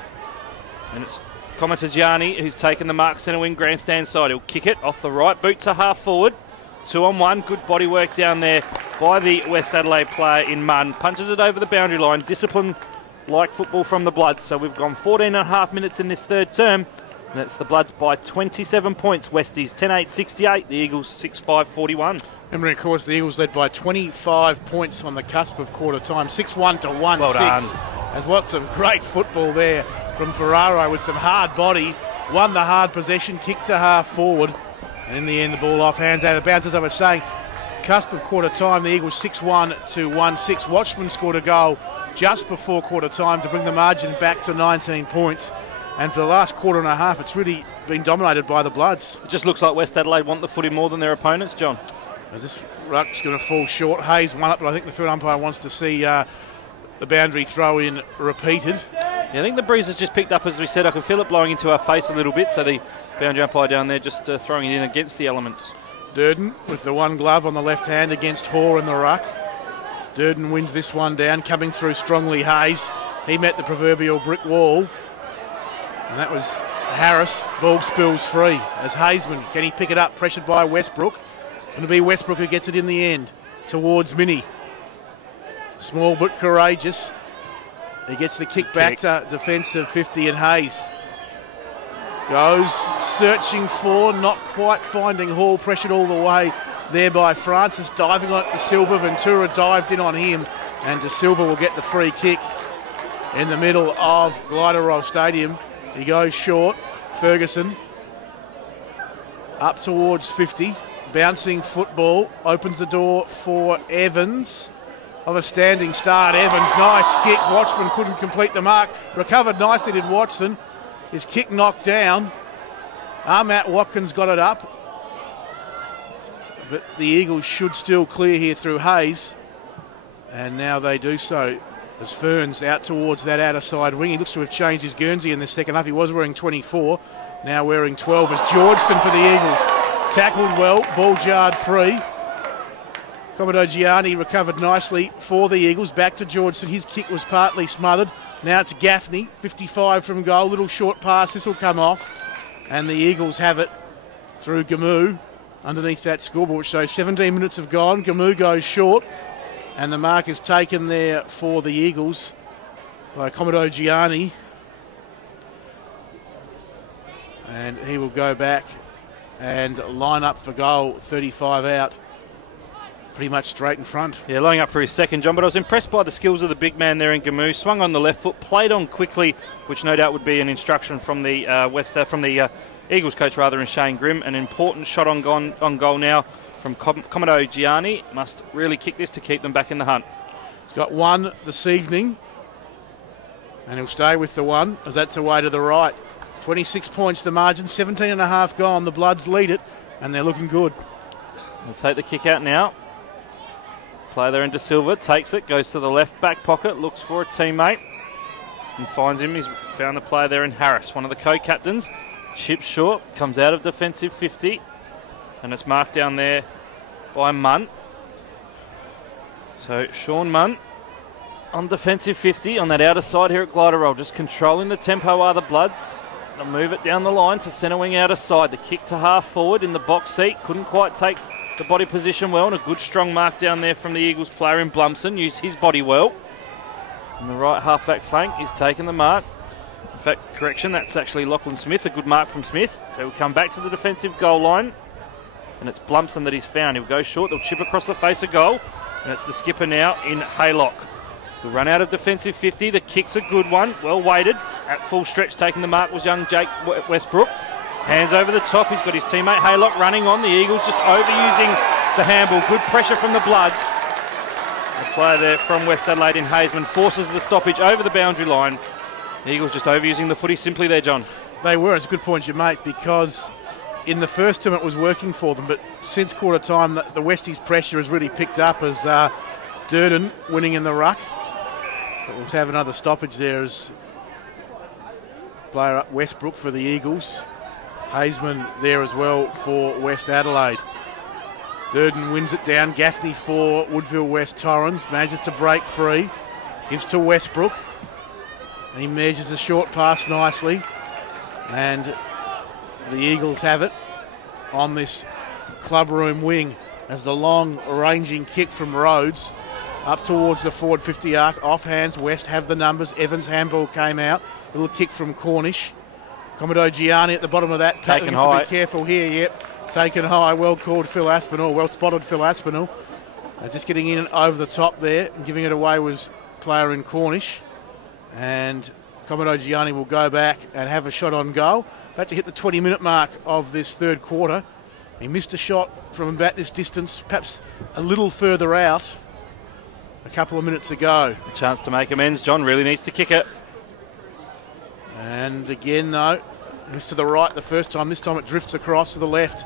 And it's Komatagiani who's taken the mark centre wing grandstand side. He'll kick it off the right boot to half forward. 2-on-1. Good body work down there by the West Adelaide player in Munn. Punches it over the boundary line. Discipline like football from the Bloods. So we've gone 14 and a half minutes in this third term. And it's the Bloods by 27 points. Westies 10-8-68. The Eagles 6-5-41. Remember, of course, the Eagles led by 25 points on the cusp of quarter time. 6-1 to 1-6. Well done. As what some great football there from Ferraro with some hard body. Won the hard possession, kicked to half forward. And in the end, the ball off hands out of bounds. As I was saying, cusp of quarter time, the Eagles 6-1 to 1-6. Watchman scored a goal just before quarter time to bring the margin back to 19 points. And for the last quarter and a half, it's really been dominated by the Bloods. It just looks like West Adelaide want the footy more than their opponents, John. As this ruck's going to fall short. Hayes won it, but I think the field umpire wants to see the boundary throw in repeated. Yeah, I think the breeze has just picked up, as we said. I can feel it blowing into our face a little bit, so the boundary umpire down there just throwing it in against the elements. Durden with the one glove on the left hand against Hoare in the ruck. Durden wins this one down, coming through strongly. Hayes, he met the proverbial brick wall, and that was Harris. Ball spills free as Hazeman, can he pick it up? Pressured by Westbrook. It's going to be Westbrook who gets it in the end towards Mini. Small but courageous. He gets the kick back to defensive 50, and Hayes goes searching for, not quite finding Hall, pressured all the way there by Francis, diving on it to Silva. Ventura dived in on him, and De Silva will get the free kick in the middle of Gliderol Stadium. He goes short. Ferguson up towards 50. bouncing football opens the door for Evans of a standing start. Evans, nice kick. Watchman couldn't complete the mark. Recovered nicely did Watson. His kick knocked down. Matt Watkins got it up. But the Eagles should still clear here through Hayes. And now they do so as Ferns out towards that outer side wing. He looks to have changed his Guernsey in the second half. He was wearing 24, now wearing 12 as Georgeson for the Eagles. Tackled well, ball jarred free. Commodore Gianni recovered nicely for the Eagles. Back to Georgeson. His kick was partly smothered. Now it's Gaffney, 55 from goal. Little short pass. This will come off. And the Eagles have it through Gamu underneath that scoreboard, which shows 17 minutes have gone. Gamu goes short. And the mark is taken there for the Eagles by Commodore Gianni. And he will go back and line up for goal, 35 out. Pretty much straight in front. Yeah, lining up for his second, John, but I was impressed by the skills of the big man there in Gamu. Swung on the left foot, played on quickly, which no doubt would be an instruction from the Eagles coach in Shane Grimm. An important shot on goal now from Commodore Gianni. Must really kick this to keep them back in the hunt. He's got one this evening, and he'll stay with the one as that's away to the right. 26 points the margin, 17 and a half gone. The Bloods lead it, and they're looking good. We'll take the kick out now. Play there into Silva, takes it, goes to the left back pocket, looks for a teammate and finds him. He's found the play there in Harris, one of the co-captains. Chips short, comes out of defensive 50, and it's marked down there by Munn. So Sean Munn on defensive 50 on that outer side here at Glider Roll, just controlling the tempo are the Bloods. They'll move it down the line to centre wing outer side. The kick to half forward in the box seat, couldn't quite take the body position well, and a good strong mark down there from the Eagles player in Blumson. Used his body well. On the right half-back flank, he's taken the mark. In fact, correction, that's actually Lachlan Smith, a good mark from Smith. So he'll come back to the defensive goal line, and it's Blumson that he's found. He'll go short, they'll chip across the face of goal, and it's the skipper now in Haylock. He'll run out of defensive 50, the kick's a good one, well weighted. At full stretch, taking the mark was young Jake Westbrook. Hands over the top, he's got his teammate Haylock running on. The Eagles just overusing the handball. Good pressure from the Bloods. The player there from West Adelaide in Hazeman forces the stoppage over the boundary line. The Eagles just overusing the footy simply there, John. They were. It's a good point you make, because in the first term it was working for them, but since quarter time the Westies' pressure has really picked up as Durden winning in the ruck. But we'll have another stoppage there as player up Westbrook for the Eagles. Hazeman there as well for West Adelaide. Durden wins it down. Gaffney for Woodville West Torrens. Manages to break free. Gives to Westbrook. And he measures a short pass nicely. And the Eagles have it on this clubroom wing as the long ranging kick from Rhodes up towards the forward 50 arc. Off hands, West have the numbers. Evans' handball came out. Little kick from Cornish. Commodore Gianni at the bottom of that. Taken high. To be careful here, yep. Taken high. Well called Phil Aspinall. Well spotted Phil Aspinall. Just getting in and over the top there and giving it away was player in Cornish. And Commodore Gianni will go back and have a shot on goal. About to hit the 20-minute mark of this third quarter. He missed a shot from about this distance, perhaps a little further out a couple of minutes ago. A chance to make amends. John really needs to kick it. And again, though, missed to the right the first time. This time it drifts across to the left.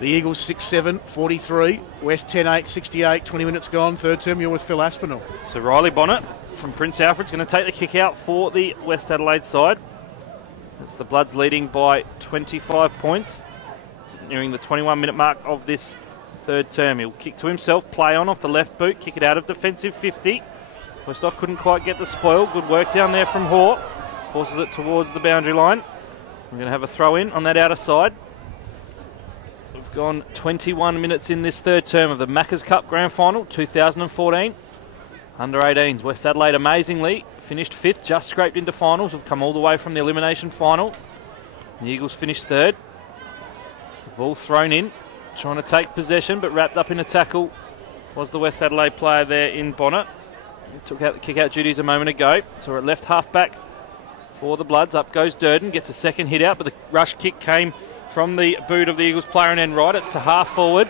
The Eagles 6-7, 43. West 10-8, 68. 20 minutes gone. Third term, you're with Phil Aspinall. So Riley Bonnet from Prince Alfred's going to take the kick out for the West Adelaide side. It's the Bloods leading by 25 points, nearing the 21-minute mark of this third term. He'll kick to himself, play on off the left boot, kick it out of defensive 50. Westhoff couldn't quite get the spoil. Good work down there from Hawke. Forces it towards the boundary line. We're going to have a throw in on that outer side. We've gone 21 minutes in this third term of the Macca's Cup Grand Final 2014. Under 18s, West Adelaide amazingly finished fifth, just scraped into finals. Have come all the way from the elimination final. The Eagles finished third. The ball thrown in, trying to take possession, but wrapped up in a tackle was the West Adelaide player there in Bonnet. He took out the kick-out duties a moment ago. So we're at left half-back for the Bloods. Up goes Durden, gets a second hit out, but the rush kick came from the boot of the Eagles player and end right. It's to half forward.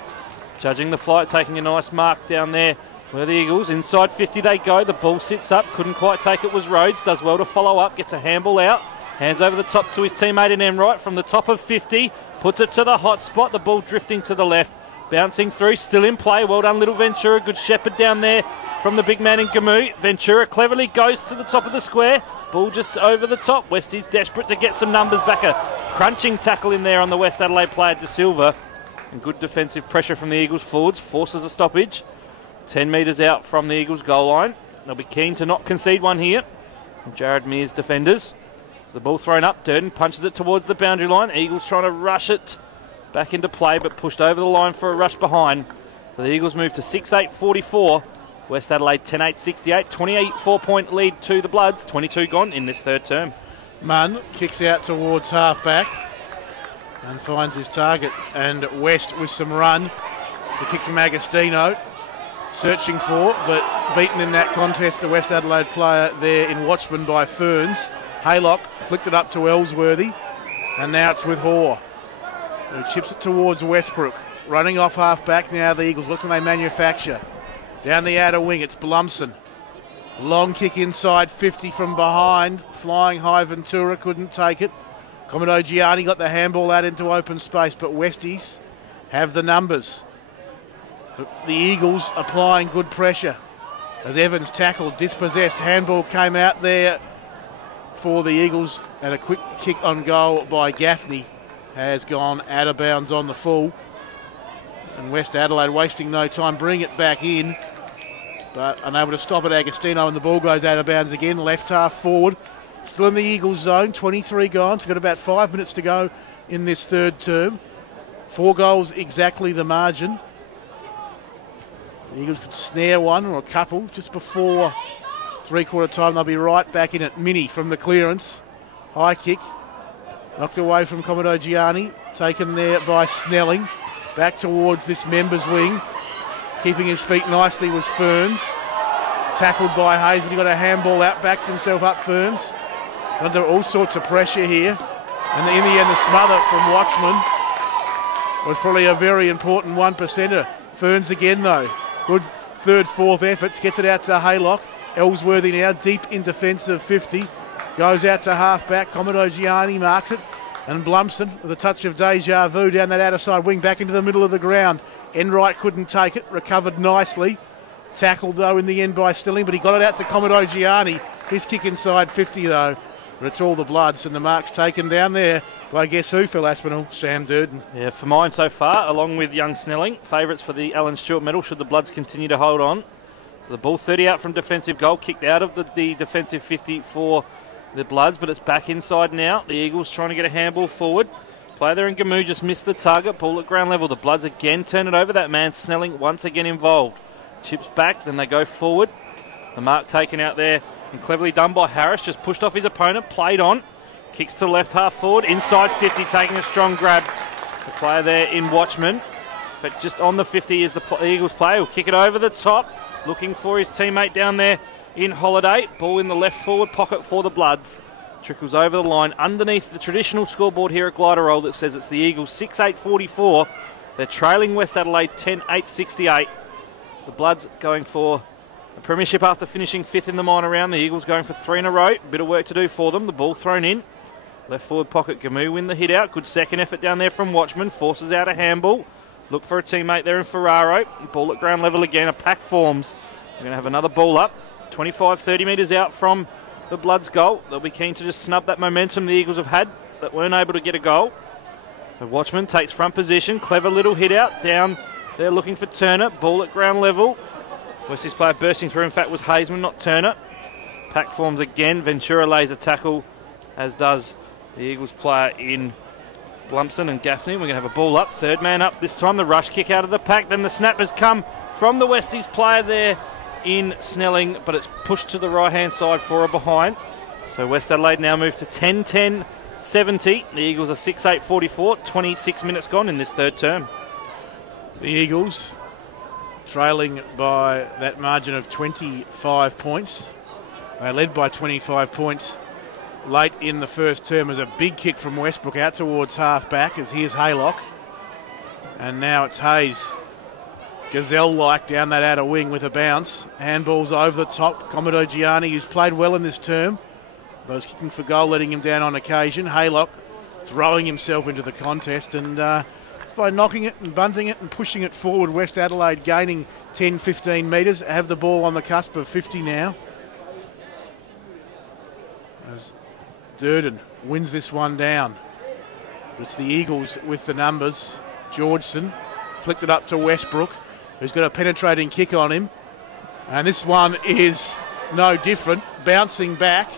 Judging the flight, taking a nice mark down there where the Eagles, inside 50 they go. The ball sits up, couldn't quite take it was Rhodes. Does well to follow up, gets a handball out. Hands over the top to his teammate in end right from the top of 50. Puts it to the hot spot, the ball drifting to the left. Bouncing through, still in play. Well done, little Ventura. Good shepherd down there from the big man in Gamu. Ventura cleverly goes to the top of the square. Ball just over the top. Westie's desperate to get some numbers back. A crunching tackle in there on the West Adelaide player, De Silva. And good defensive pressure from the Eagles forwards. Forces a stoppage. 10 metres out from the Eagles goal line. They'll be keen to not concede one here. Jared Mears defenders. The ball thrown up. Durden punches it towards the boundary line. Eagles trying to rush it back into play, but pushed over the line for a rush behind. So the Eagles move to 6-8-44. West Adelaide 10-8-68. 24-point lead to the Bloods. 22 gone in this third term. Munn kicks out towards half-back and finds his target. And West with some run. The kick from Agostino. Searching for, but beaten in that contest, the West Adelaide player there in Watchman by Ferns. Haylock flicked it up to Ellsworthy. And now it's with Hoare, who chips it towards Westbrook. Running off half-back now, the Eagles. What can they manufacture? Down the outer wing, it's Blumson. Long kick inside 50 from behind. Flying high, Ventura couldn't take it. Commodore Gianni got the handball out into open space, but Westies have the numbers. The Eagles applying good pressure. As Evans tackled, dispossessed. Handball came out there for the Eagles, and a quick kick on goal by Gaffney has gone out of bounds on the full. And West Adelaide wasting no time, bring it back in, but unable to stop it. Agostino, and the ball goes out of bounds again. Left half forward. Still in the Eagles zone, 23 gone. It's got about 5 minutes to go in this third term. 4 goals exactly the margin. The Eagles could snare one or a couple just before three-quarter time. They'll be right back in it. Mini from the clearance. High kick. Knocked away from Commodore Gianni. Taken there by Snelling. Back towards this members wing. Keeping his feet nicely was Ferns. Tackled by Hayes, but he got a handball out. Backs himself up, Ferns. Under all sorts of pressure here. And in the end, the smother from Watchman was probably a very important 1%er. Ferns again, though. Good third, fourth efforts. Gets it out to Haylock. Ellsworthy now deep in defence of 50. Goes out to half-back. Commodore Gianni marks it. And Blumson with a touch of deja vu down that outer side wing back into the middle of the ground. Enright couldn't take it. Recovered nicely. Tackled, though, in the end by Stilling, but he got it out to Commodore Gianni. His kick inside 50, though. But it's all the Bloods, and the mark's taken down there by guess who, Phil Aspinall? Sam Durden. Yeah, for mine so far, along with young Snelling. Favourites for the Alan Stewart medal should the Bloods continue to hold on. The ball 30 out from defensive goal, kicked out of the defensive 50 for the Bloods, but it's back inside now. The Eagles trying to get a handball forward. Player there in Gamu just missed the target. Ball at ground level. The Bloods again turn it over. That man Snelling once again involved. Chips back, then they go forward. The mark taken out there and cleverly done by Harris. Just pushed off his opponent, played on. Kicks to the left half forward. Inside 50, taking a strong grab. The player there in Watchman. But just on the 50 is the Eagles player. He'll kick it over the top. Looking for his teammate down there in Holiday. Ball in the left forward pocket for the Bloods. Trickles over the line underneath the traditional scoreboard here at Glider Roll that says it's the Eagles 6-8-44. They're trailing West Adelaide 10-8-68. The Bloods going for a premiership after finishing 5th in the minor round. The Eagles going for 3 in a row. Bit of work to do for them. The ball thrown in. Left forward pocket, Gamu win the hit out. Good second effort down there from Watchman. Forces out a handball. Look for a teammate there in Ferraro. Ball at ground level again. A pack forms. We're going to have another ball up. 25-30 metres out from the Bloods goal. They'll be keen to just snub that momentum the Eagles have had that weren't able to get a goal. So Watchman takes front position. Clever little hit out. Down there looking for Turner. Ball at ground level. Westie's player bursting through, in fact, was Hazeman, not Turner. Pack forms again. Ventura lays a tackle, as does the Eagles player in Blumson and Gaffney. We're going to have a ball up. Third man up this time. The rush kick out of the pack. Then the snap has come from the Westies player there in Snelling, but it's pushed to the right-hand side for a behind. So West Adelaide now move to 10-10-70. The Eagles are 6-8-44. 26 minutes gone in this third term. The Eagles trailing by that margin of 25 points. They led by 25 points late in the first term as a big kick from Westbrook out towards half-back, as here's Haylock. And now it's Hayes. Gazelle-like down that outer wing with a bounce. Handball's over the top. Commodore Gianni, who's played well in this term. Those kicking for goal, letting him down on occasion. Haylock throwing himself into the contest, and it's by knocking it and bunting it and pushing it forward. West Adelaide gaining 10, 15 metres, have the ball on the cusp of 50 now. As Durden wins this one down. It's the Eagles with the numbers. Georgeson flicked it up to Westbrook, who's got a penetrating kick on him. And this one is no different, bouncing back.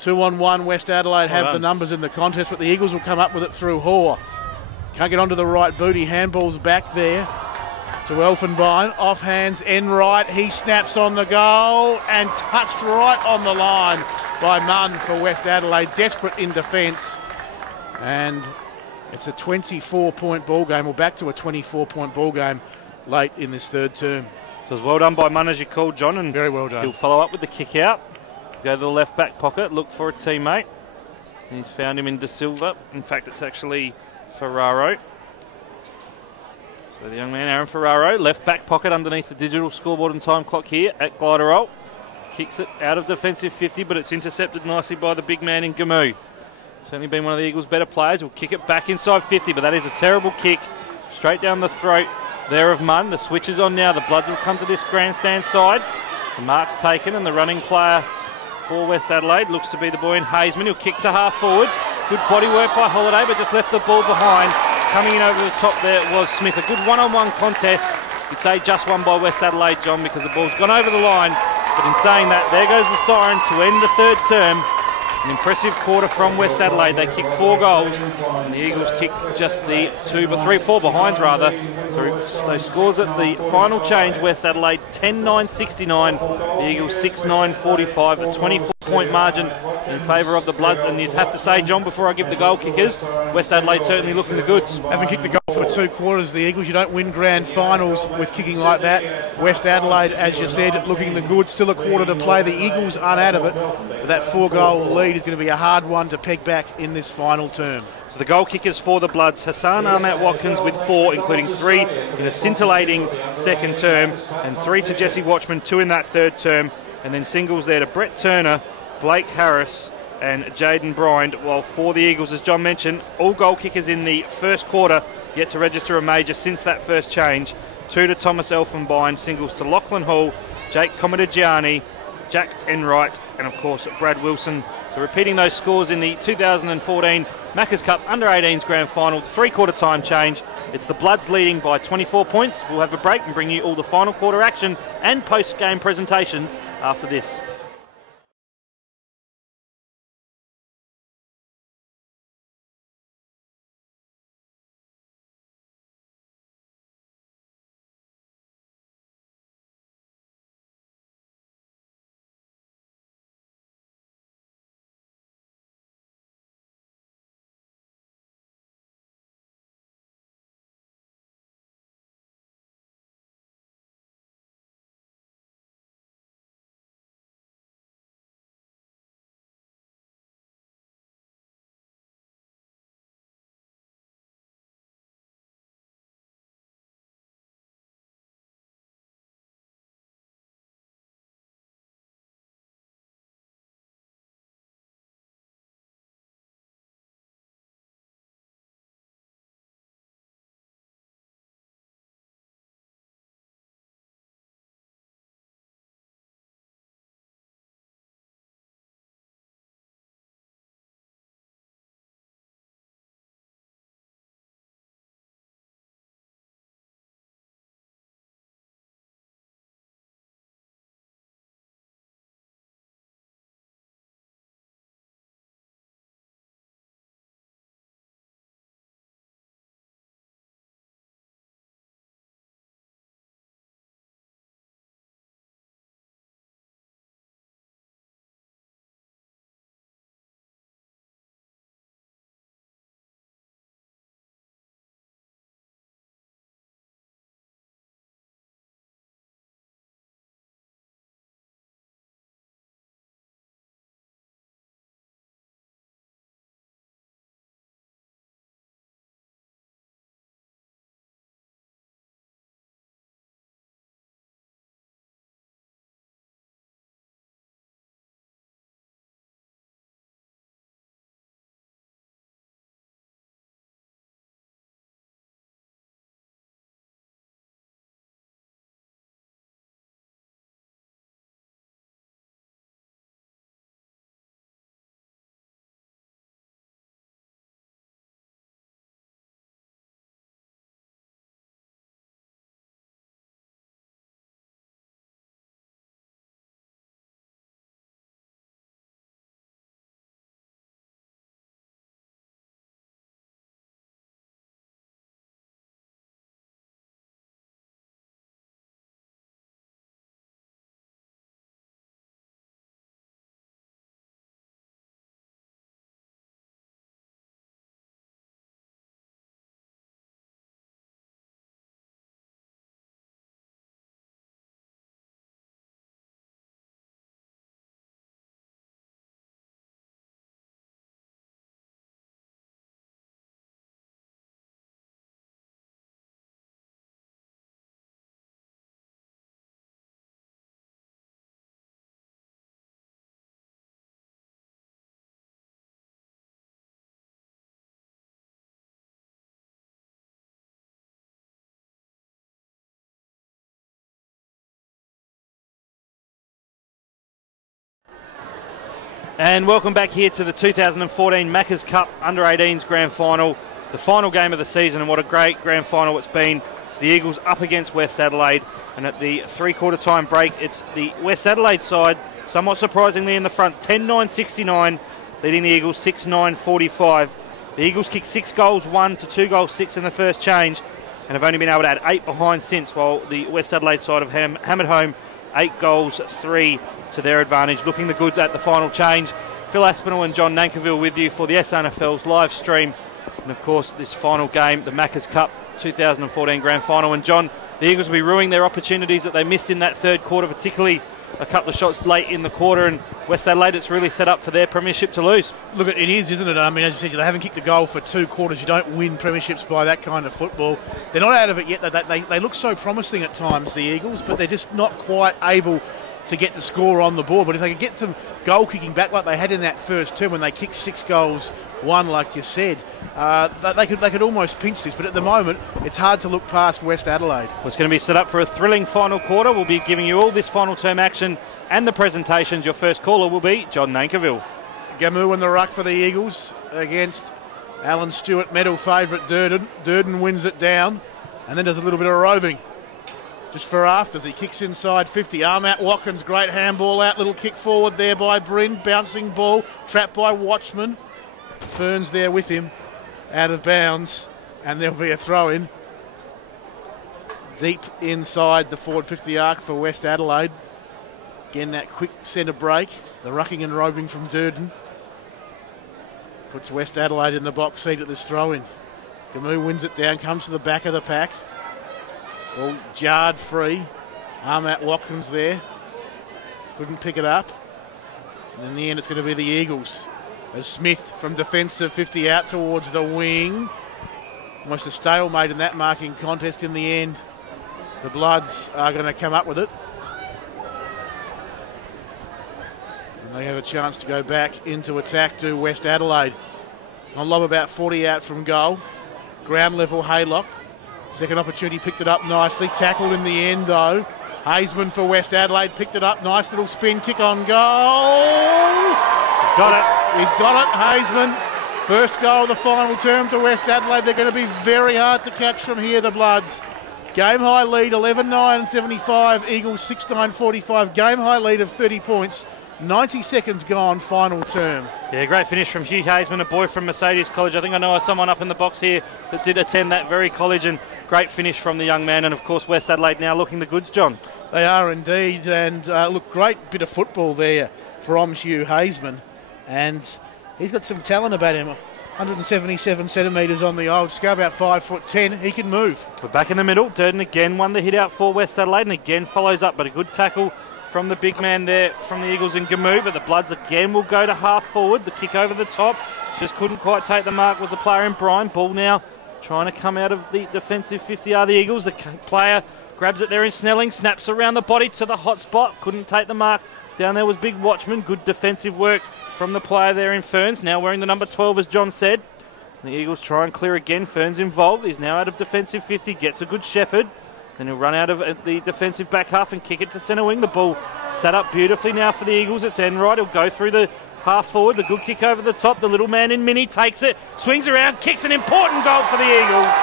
2-on-1, West Adelaide have the numbers in the contest, but the Eagles will come up with it through Hoare. Can't get onto the right booty. Handball's back there to Elfenbein. Off hands, Enright. He snaps on the goal and touched right on the line by Munn for West Adelaide. Desperate in defence. And it's a 24-point ball game, or back to a 24-point ball game late in this third term. So it's well done by Munn, as you called, John. And very well done. He'll follow up with the kick out. Go to the left back pocket, look for a teammate. And he's found him in De Silva. In fact, it's actually Ferraro. So the young man, Aaron Ferraro, left back pocket underneath the digital scoreboard and time clock here at Glider Roll. Kicks it out of defensive 50, but it's intercepted nicely by the big man in Gamu. Certainly been one of the Eagles' better players. Will kick it back inside 50, but that is a terrible kick. Straight down the throat there of Munn. The switch is on now. The Bloods will come to this grandstand side. The mark's taken, and the running player for West Adelaide looks to be the boy in Hazeman. He'll kick to half forward. Good body work by Holiday, but just left the ball behind. Coming in over the top there was Smith. A good one-on-one contest. You'd say just won by West Adelaide, John, because the ball's gone over the line. But in saying that, there goes the siren to end the third term. An impressive quarter from West Adelaide. They kicked 4 goals, and the Eagles kicked just the 4 behinds rather. So those scores at the final change: West Adelaide 10-9-69, the Eagles 6-9-45, a 24-point margin in favour of the Bloods. And you'd have to say, John, before I give the goal kickers, West Adelaide certainly looking the goods. Haven't kicked the goal for 2 quarters, the Eagles. You don't win grand finals with kicking like that. West Adelaide, as you said, looking the goods. Still a quarter to play. The Eagles aren't out of it. But that 4-goal lead is going to be a hard one to peg back in this final term. So the goal kickers for the Bloods: Hassan Ahmad Watkins with 4, including 3 in a scintillating second term, and 3 to Jesse Watchman, 2 in that third term. And then singles there to Brett Turner, Blake Harris and Jaden Bryant, while for the Eagles, as John mentioned, all goal kickers in the first quarter yet to register a major since that first change. 2 to Thomas Elfenbein, singles to Lachlan Hall, Jake Commodigiani, Jack Enright, and of course Brad Wilson. So repeating those scores in the 2014 Macca's Cup Under-18s Grand Final, 3-quarter time change. It's the Bloods leading by 24 points. We'll have a break and bring you all the final quarter action and post-game presentations after this. And welcome back here to the 2014 Macca's Cup Under-18s Grand Final, the final game of the season, and what a great Grand Final it's been. It's the Eagles up against West Adelaide, and at the three-quarter time break, it's the West Adelaide side, somewhat surprisingly in the front, 10-9-69, leading the Eagles 6-9-45. The Eagles kicked 6 goals, 1 to 2 goals, 6 in the first change, and have only been able to add 8 behind since, while the West Adelaide side have hammered home 8 goals, 3 to their advantage. Looking the goods at the final change. Phil Aspinall and John Nankerville with you for the SANFL's live stream. And of course, this final game, the Macca's Cup 2014 Grand Final. And John, the Eagles will be ruining their opportunities that they missed in that third quarter, particularly a couple of shots late in the quarter. And West Adelaide, it's really set up for their premiership to lose. Look, it is, isn't it? I mean, as you said, they haven't kicked a goal for 2 quarters. You don't win premierships by that kind of football. They're not out of it yet. They look so promising at times, the Eagles, but they're just not quite able to get the score on the board. But if they could get them goal kicking back like they had in that first term when they kicked 6 goals, 1, like you said, they could almost pinch this. But at the moment, it's hard to look past West Adelaide. Well, it's going to be set up for a thrilling final quarter. We'll be giving you all this final term action and the presentations. Your first caller will be John Nankerville. Gamu in the ruck for the Eagles against Alan Stewart, medal favourite Durden. Durden wins it down and then does a little bit of roving. Just for afters, he kicks inside 50. Arm out Watkins, great handball out. Little kick forward there by Bryn. Bouncing ball, trapped by Watchman. Fern's there with him, out of bounds. And there'll be a throw-in. Deep inside the forward 50 arc for West Adelaide. Again, that quick centre break. The rucking and roving from Durden puts West Adelaide in the box seat at this throw-in. Gamu wins it down, comes to the back of the pack. All jarred free. Armat Watkins there. Couldn't pick it up. And in the end, it's going to be the Eagles. As Smith from defensive 50 out towards the wing. Almost a stalemate in that marking contest in the end. The Bloods are going to come up with it. And they have a chance to go back into attack to West Adelaide. On lob about 40 out from goal. Ground level Haylock. Second opportunity, picked it up nicely. Tackled in the end though. Hazeman for West Adelaide picked it up. Nice little spin kick on goal. He's got it. He's got it, Hazeman. First goal of the final term to West Adelaide. They're going to be very hard to catch from here, the Bloods. Game high lead, 11-9-75. Eagles 6-9-45. Game high lead of 30 points. 90 seconds gone, final term. Yeah, great finish from Hugh Hazeman, a boy from Mercedes College. I think I know someone up in the box here that did attend that very college, and great finish from the young man. And of course, West Adelaide now looking the goods, John. They are indeed, and look, great bit of football there from Hugh Hazeman. And he's got some talent about him. 177 centimetres on the old scale, about 5'10". He can move. But back in the middle, Durden again won the hit out for West Adelaide, and again follows up, but a good tackle from the big man there from the Eagles in Gamu. But the Bloods again will go to half forward. The kick over the top just couldn't quite take the mark. Was the player in Brian. Ball now trying to come out of the defensive 50 are the Eagles. The player grabs it there in Snelling, snaps around the body to the hot spot. Couldn't take the mark. Down there was Big Watchman. Good defensive work from the player there in Ferns. Now wearing the number 12, as John said. The Eagles try and clear again. Ferns involved. He's now out of defensive 50. Gets a good shepherd. Then he'll run out of the defensive back half and kick it to centre wing. The ball set up beautifully now for the Eagles. It's Enright. He'll go through the half forward. The good kick over the top. The little man in Mini takes it, swings around, kicks an important goal for the Eagles.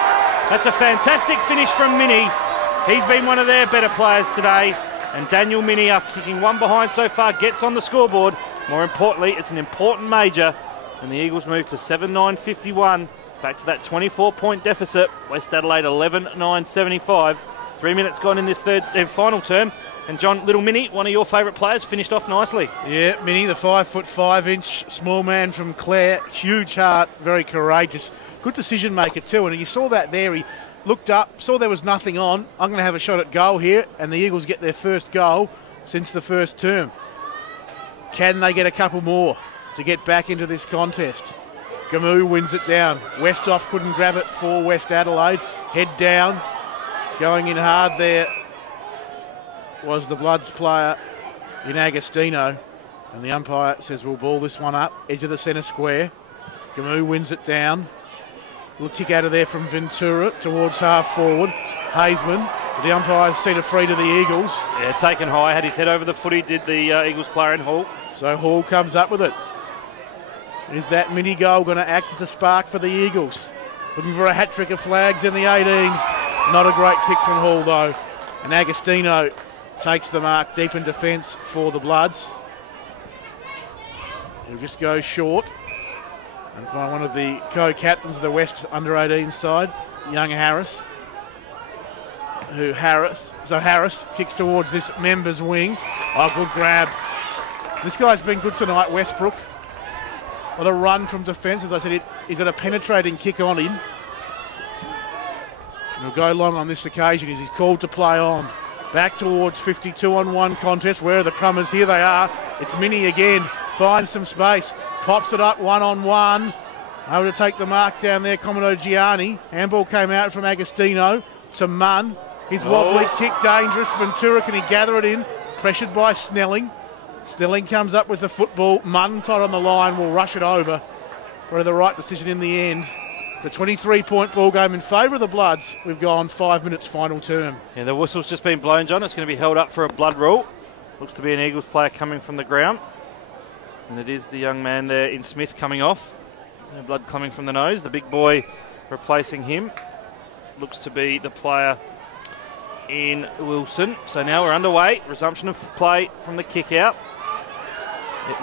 That's a fantastic finish from Mini. He's been one of their better players today. And Daniel Mini, after kicking one behind so far, gets on the scoreboard. More importantly, it's an important major. And the Eagles move to 7-9-51. Back to that 24-point deficit. West Adelaide 11-9-75. 3 minutes gone in this third and final term. And John, little Mini, one of your favourite players, finished off nicely. Yeah, Mini, the 5'5" small man from Clare. Huge heart, very courageous. Good decision maker too. And you saw that there. He looked up, saw there was nothing on. I'm going to have a shot at goal here. And the Eagles get their first goal since the first term. Can they get a couple more to get back into this contest? Gamu wins it down. Westhoff couldn't grab it for West Adelaide. Head down. Going in hard there was the Bloods player in Agostino. And the umpire says we'll ball this one up. Edge of the centre square. Gamu wins it down. Little kick out of there from Ventura towards half forward. Hazeman. The umpire seen it free to the Eagles. Yeah, taken high. Had his head over the footy, did the Eagles player in Hall. So Hall comes up with it. Is that mini goal going to act as a spark for the Eagles? Looking for a hat-trick of flags in the 18s. Not a great kick from Hall though. And Agostino takes the mark deep in defence for the Bloods. He'll just go short and find one of the co-captains of the West under-18 side, young Harris. Harris kicks towards this member's wing. Oh, good grab. This guy's been good tonight, Westbrook. What a run from defence. As I said, he's got a penetrating kick on him. And he'll go long on this occasion as he's called to play on. Back towards 52-on-1 contest. Where are the Crummers? Here they are. It's Mini again. Finds some space. Pops it up one-on-one. Able to take the mark down there, Commodore Gianni. Handball came out from Agostino to Munn. His wobbly kick dangerous. Ventura, can he gather it in? Pressured by Snelling. Snelling comes up with the football. Munn tight on the line, will rush it over. For the right decision in the end. The 23-point ball game in favour of the Bloods. We've gone 5 minutes final term. Yeah, the whistle's just been blown, John. It's going to be held up for a blood rule. Looks to be an Eagles player coming from the ground. And it is the young man there in Smith coming off. No blood coming from the nose. The big boy replacing him. Looks to be the player in Wilson. So now we're underway. Resumption of play from the kick out.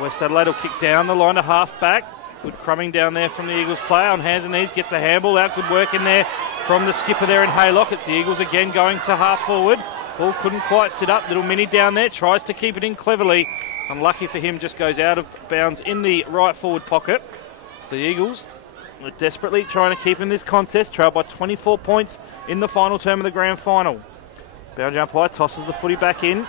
West Adelaide will kick down the line to half back. Good crumbing down there from the Eagles player on hands and knees. Gets a handball out. Good work in there from the skipper there in Haylock. It's the Eagles again going to half forward. Ball couldn't quite sit up. Little Mini down there. Tries to keep it in cleverly. Unlucky for him. Just goes out of bounds in the right forward pocket. The Eagles are desperately trying to keep in this contest. Trailed by 24 points in the final term of the grand final. Boundary umpire tosses the footy back in.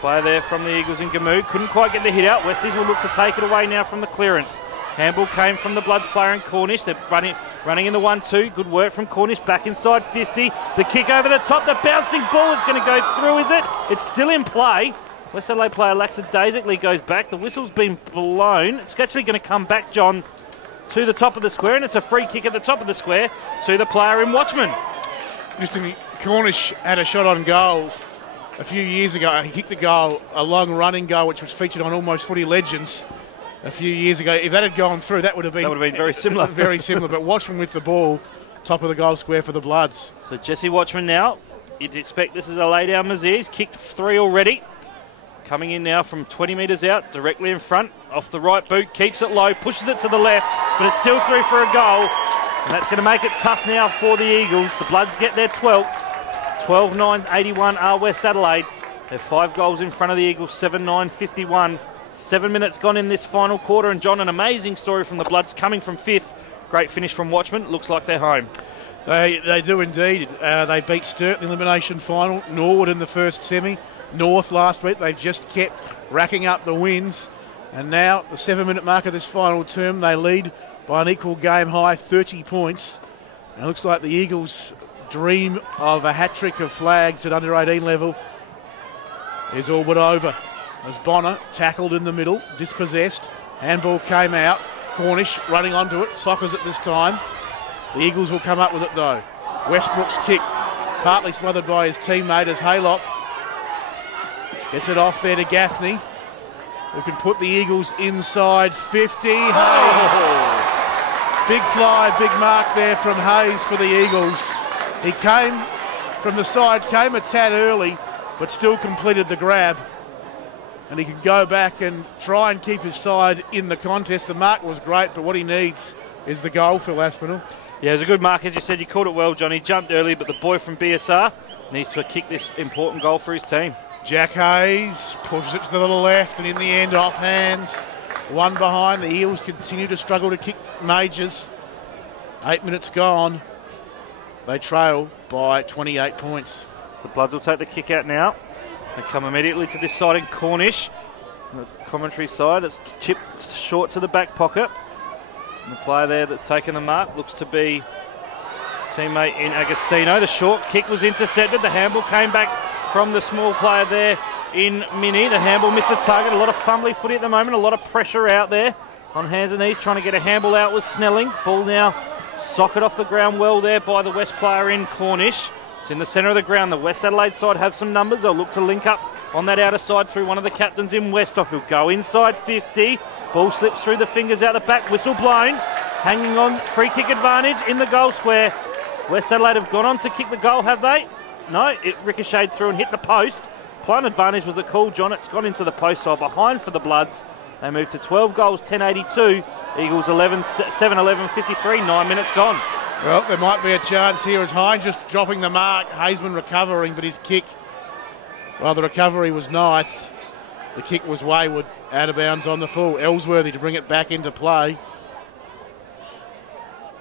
Player there from the Eagles in Gamood. Couldn't quite get the hit out. Westies will look to take it away now from the clearance. Handball came from the Bloods player in Cornish. They're running in the 1-2. Good work from Cornish. Back inside 50. The kick over the top. The bouncing ball is going to go through, is it? It's still in play. West Adelaide player lackadaisically goes back. The whistle's been blown. It's actually going to come back, John, to the top of the square, and it's a free kick at the top of the square to the player in Watchman. Interestingly, Cornish had a shot on goal a few years ago. He kicked the goal, a long running goal, which was featured on Almost Footy Legends a few years ago. If that had gone through, that would have been very similar. Very similar, but Watchman with the ball, top of the goal square for the Bloods. So Jesse Watchman now. You'd expect this is a lay down Mazier. He's kicked 3 already. Coming in now from 20 metres out, directly in front, off the right boot, keeps it low, pushes it to the left, but it's still through for a goal. And that's going to make it tough now for the Eagles. The Bloods get their 12th. 12-9-81 are West Adelaide. They're 5 goals in front of the Eagles, 7-9-51. 7 minutes gone in this final quarter. And John, an amazing story from the Bloods coming from 5th. Great finish from Watchman. Looks like they're home. They do indeed. They beat Sturt in the elimination final, Norwood in the first semi, North last week. They've just kept racking up the wins. And now, the 7-minute mark of this final term, they lead by an equal game high, 30 points. And it looks like the Eagles' dream of a hat-trick of flags at under-18 level is all but over. As Bonner tackled in the middle, dispossessed. Handball came out. Cornish running onto it, Sockers it this time. The Eagles will come up with it though. Westbrook's kick, partly smothered by his teammate as Haylock gets it off there to Gaffney, who can put the Eagles inside 50. Hayes. Big fly, big mark there from Hayes for the Eagles. He came from the side, came a tad early, but still completed the grab. And he can go back and try and keep his side in the contest. The mark was great, but what he needs is the goal, Phil Aspinall. Yeah, it was a good mark. As you said, you called it well, John. He jumped early, but the boy from BSR needs to kick this important goal for his team. Jack Hayes pushes it to the left, and in the end, off hands. One behind. The Eels continue to struggle to kick majors. 8 minutes gone. They trail by 28 points. So the Bloods will take the kick out now. They come immediately to this side in Cornish. On the commentary side, it's chipped short to the back pocket. And the player there that's taken the mark looks to be teammate in Agostino. The short kick was intercepted. The handball came back from the small player there in Mini. The handball missed the target. A lot of fumbly footy at the moment. A lot of pressure out there on hands and knees trying to get a handball out with Snelling. Ball now socket off the ground well there by the West player in Cornish. It's in the centre of the ground. The West Adelaide side have some numbers. They'll look to link up on that outer side through one of the captains in Westhoff. He'll go inside 50. Ball slips through the fingers out the back. Whistle blown. Hanging on. Free kick advantage in the goal square. West Adelaide have gone on to kick the goal, have they? No, it ricocheted through and hit the post. Plant advantage was the call, John. It's gone into the post, so behind for the Bloods. They move to 12 goals, 10-82. Eagles 7-11-53, 9 minutes gone. Well, there might be a chance here as Hines just dropping the mark. Hazeman recovering, but his kick, well, the recovery was nice. The kick was wayward, out of bounds on the full. Ellsworthy to bring it back into play.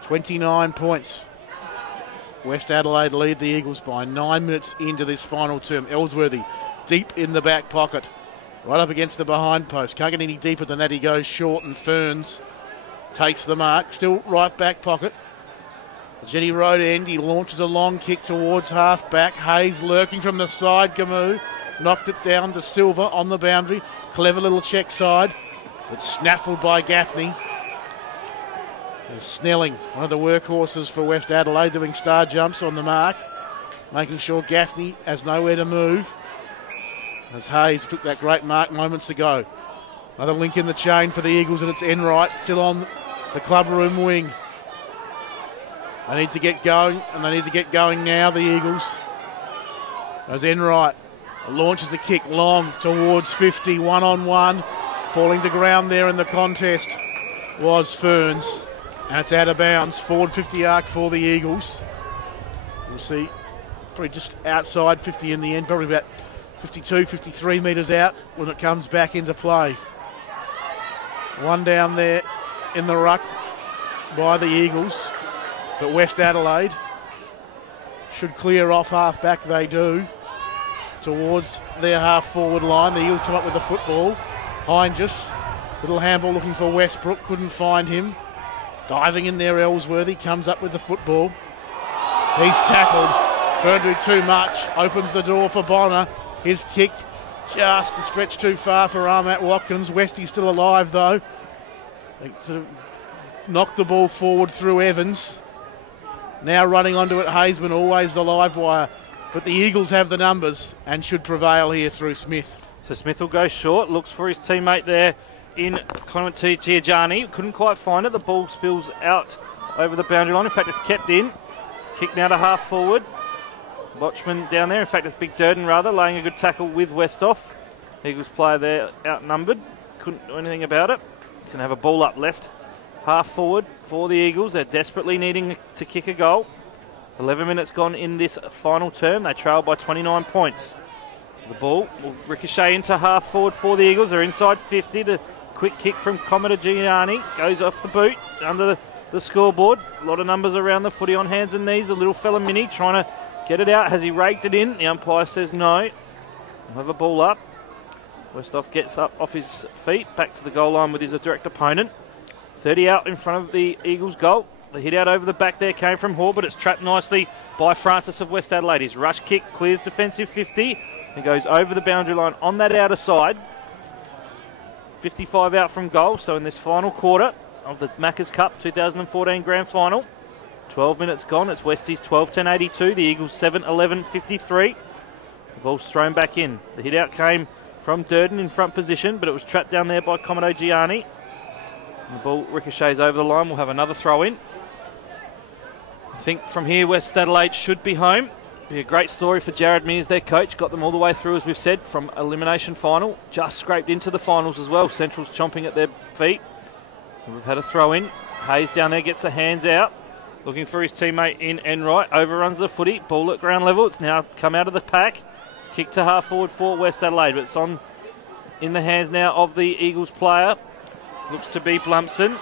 29 points. West Adelaide lead the Eagles by 9 minutes into this final term. Ellsworthy deep in the back pocket, right up against the behind post. Can't get any deeper than that. He goes short, and Ferns takes the mark. Still right back pocket. Jetty Road end. He launches a long kick towards half back. Hayes lurking from the side. Gamoo knocked it down to Silver on the boundary. Clever little check side, but snaffled by Gaffney. There's Snelling, one of the workhorses for West Adelaide, doing star jumps on the mark, making sure Gaffney has nowhere to move. As Hayes took that great mark moments ago. Another link in the chain for the Eagles, and it's Enright still on the club room wing. They need to get going, and they need to get going now, the Eagles. As Enright launches a kick long towards 50, one-on-one. Falling to ground there in the contest was Ferns. And it's out of bounds, forward 50 arc for the Eagles. We'll see, probably just outside 50 in the end, probably about 52, 53 metres out when it comes back into play. One down there in the ruck by the Eagles, but West Adelaide should clear off half back, they do, towards their half forward line. The Eagles come up with the football. Hines, little handball looking for Westbrook, couldn't find him. Diving in there, Ellsworthy comes up with the football. He's tackled. Turned to too much. Opens the door for Bonner. His kick just a stretch too far for Armat Watkins. Westy's still alive though. They sort of knocked the ball forward through Evans. Now running onto it, Hazeman, always the live wire. But the Eagles have the numbers and should prevail here through Smith. So Smith will go short, looks for his teammate there in Conor Giorgiani. Couldn't quite find it. The ball spills out over the boundary line. In fact, it's kept in. It's kicked now to half forward. Watchman down there. In fact, it's Big Durden rather, laying a good tackle with Westhoff. Eagles player there outnumbered. Couldn't do anything about it. He's going to have a ball up left. Half forward for the Eagles. They're desperately needing to kick a goal. 11 minutes gone in this final term. They trail by 29 points. The ball will ricochet into half forward for the Eagles. They're inside 50. The quick kick from Commodore Gianni goes off the boot under the scoreboard. A lot of numbers around the footy on hands and knees. The little fella Mini trying to get it out. Has he raked it in? The umpire says no. We'll have a ball up. Westhoff gets up off his feet, back to the goal line with his direct opponent. 30 out in front of the Eagles goal. The hit out over the back there came from Hall, but it's trapped nicely by Francis of West Adelaide. His rush kick clears defensive 50 and goes over the boundary line on that outer side. 55 out from goal, so in this final quarter of the Macca's Cup 2014 Grand Final, 12 minutes gone. It's Westies 12-10-82, the Eagles 7-11-53. The ball's thrown back in. The hit out came from Durden in front position, but it was trapped down there by Commodore Gianni. And the ball ricochets over the line. We'll have another throw in. I think from here West Adelaide should be home. Be a great story for Jared Mears, their coach. Got them all the way through, as we've said, from elimination final. Just scraped into the finals as well. Central's chomping at their feet. And we've had a throw in. Hayes down there gets the hands out. Looking for his teammate in Enright. Overruns the footy. Ball at ground level. It's now come out of the pack. It's kicked to half forward for West Adelaide. But it's on in the hands now of the Eagles player. Looks to be Blumpson.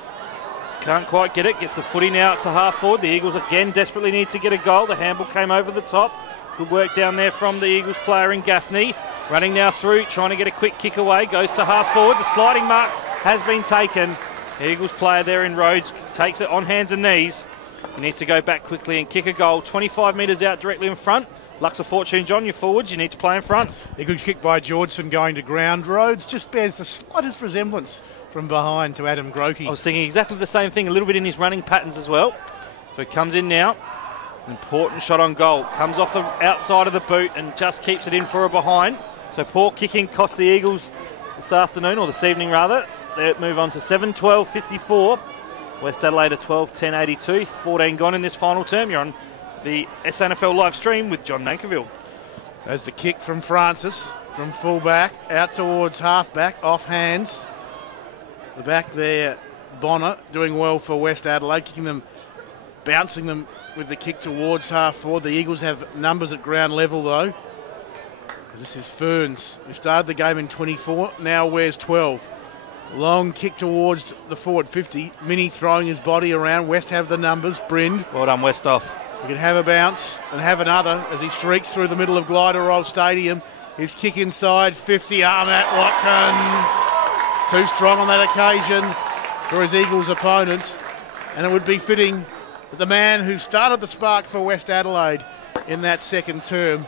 Can't quite get it. Gets the footy now to half forward. The Eagles again desperately need to get a goal. The handball came over the top. Good work down there from the Eagles player in Gaffney. Running now through, trying to get a quick kick away. Goes to half forward. The sliding mark has been taken. The Eagles player there in Rhodes takes it on hands and knees. He needs to go back quickly and kick a goal. 25 metres out directly in front. Lucks of fortune, John, you're forwards. You need to play in front. Eagles kick by Georgeson going to ground. Rhodes just bears the slightest resemblance from behind to Adam Grokey. I was thinking exactly the same thing, a little bit in his running patterns as well. So he comes in now. Important shot on goal. Comes off the outside of the boot and just keeps it in for a behind. So poor kicking cost the Eagles this afternoon, or this evening rather. They move on to 7-12-54. West Adelaide are 12-10-82. 14 gone in this final term. You're on the SANFL live stream with John Nankerville. As the kick from Francis, from full-back, out towards half-back, off hands. The back there, Bonner, doing well for West Adelaide, kicking them, bouncing them with the kick towards half-forward. The Eagles have numbers at ground level, though. This is Ferns, who started the game in 24, now wears 12. Long kick towards the forward 50. Mini throwing his body around. West have the numbers. Brind. Well done, West off. He can have a bounce and have another as he streaks through the middle of Glider Roll Stadium. His kick inside, 50, Ahmat Watkins. Too strong on that occasion for his Eagles opponents. And it would be fitting that the man who started the spark for West Adelaide in that second term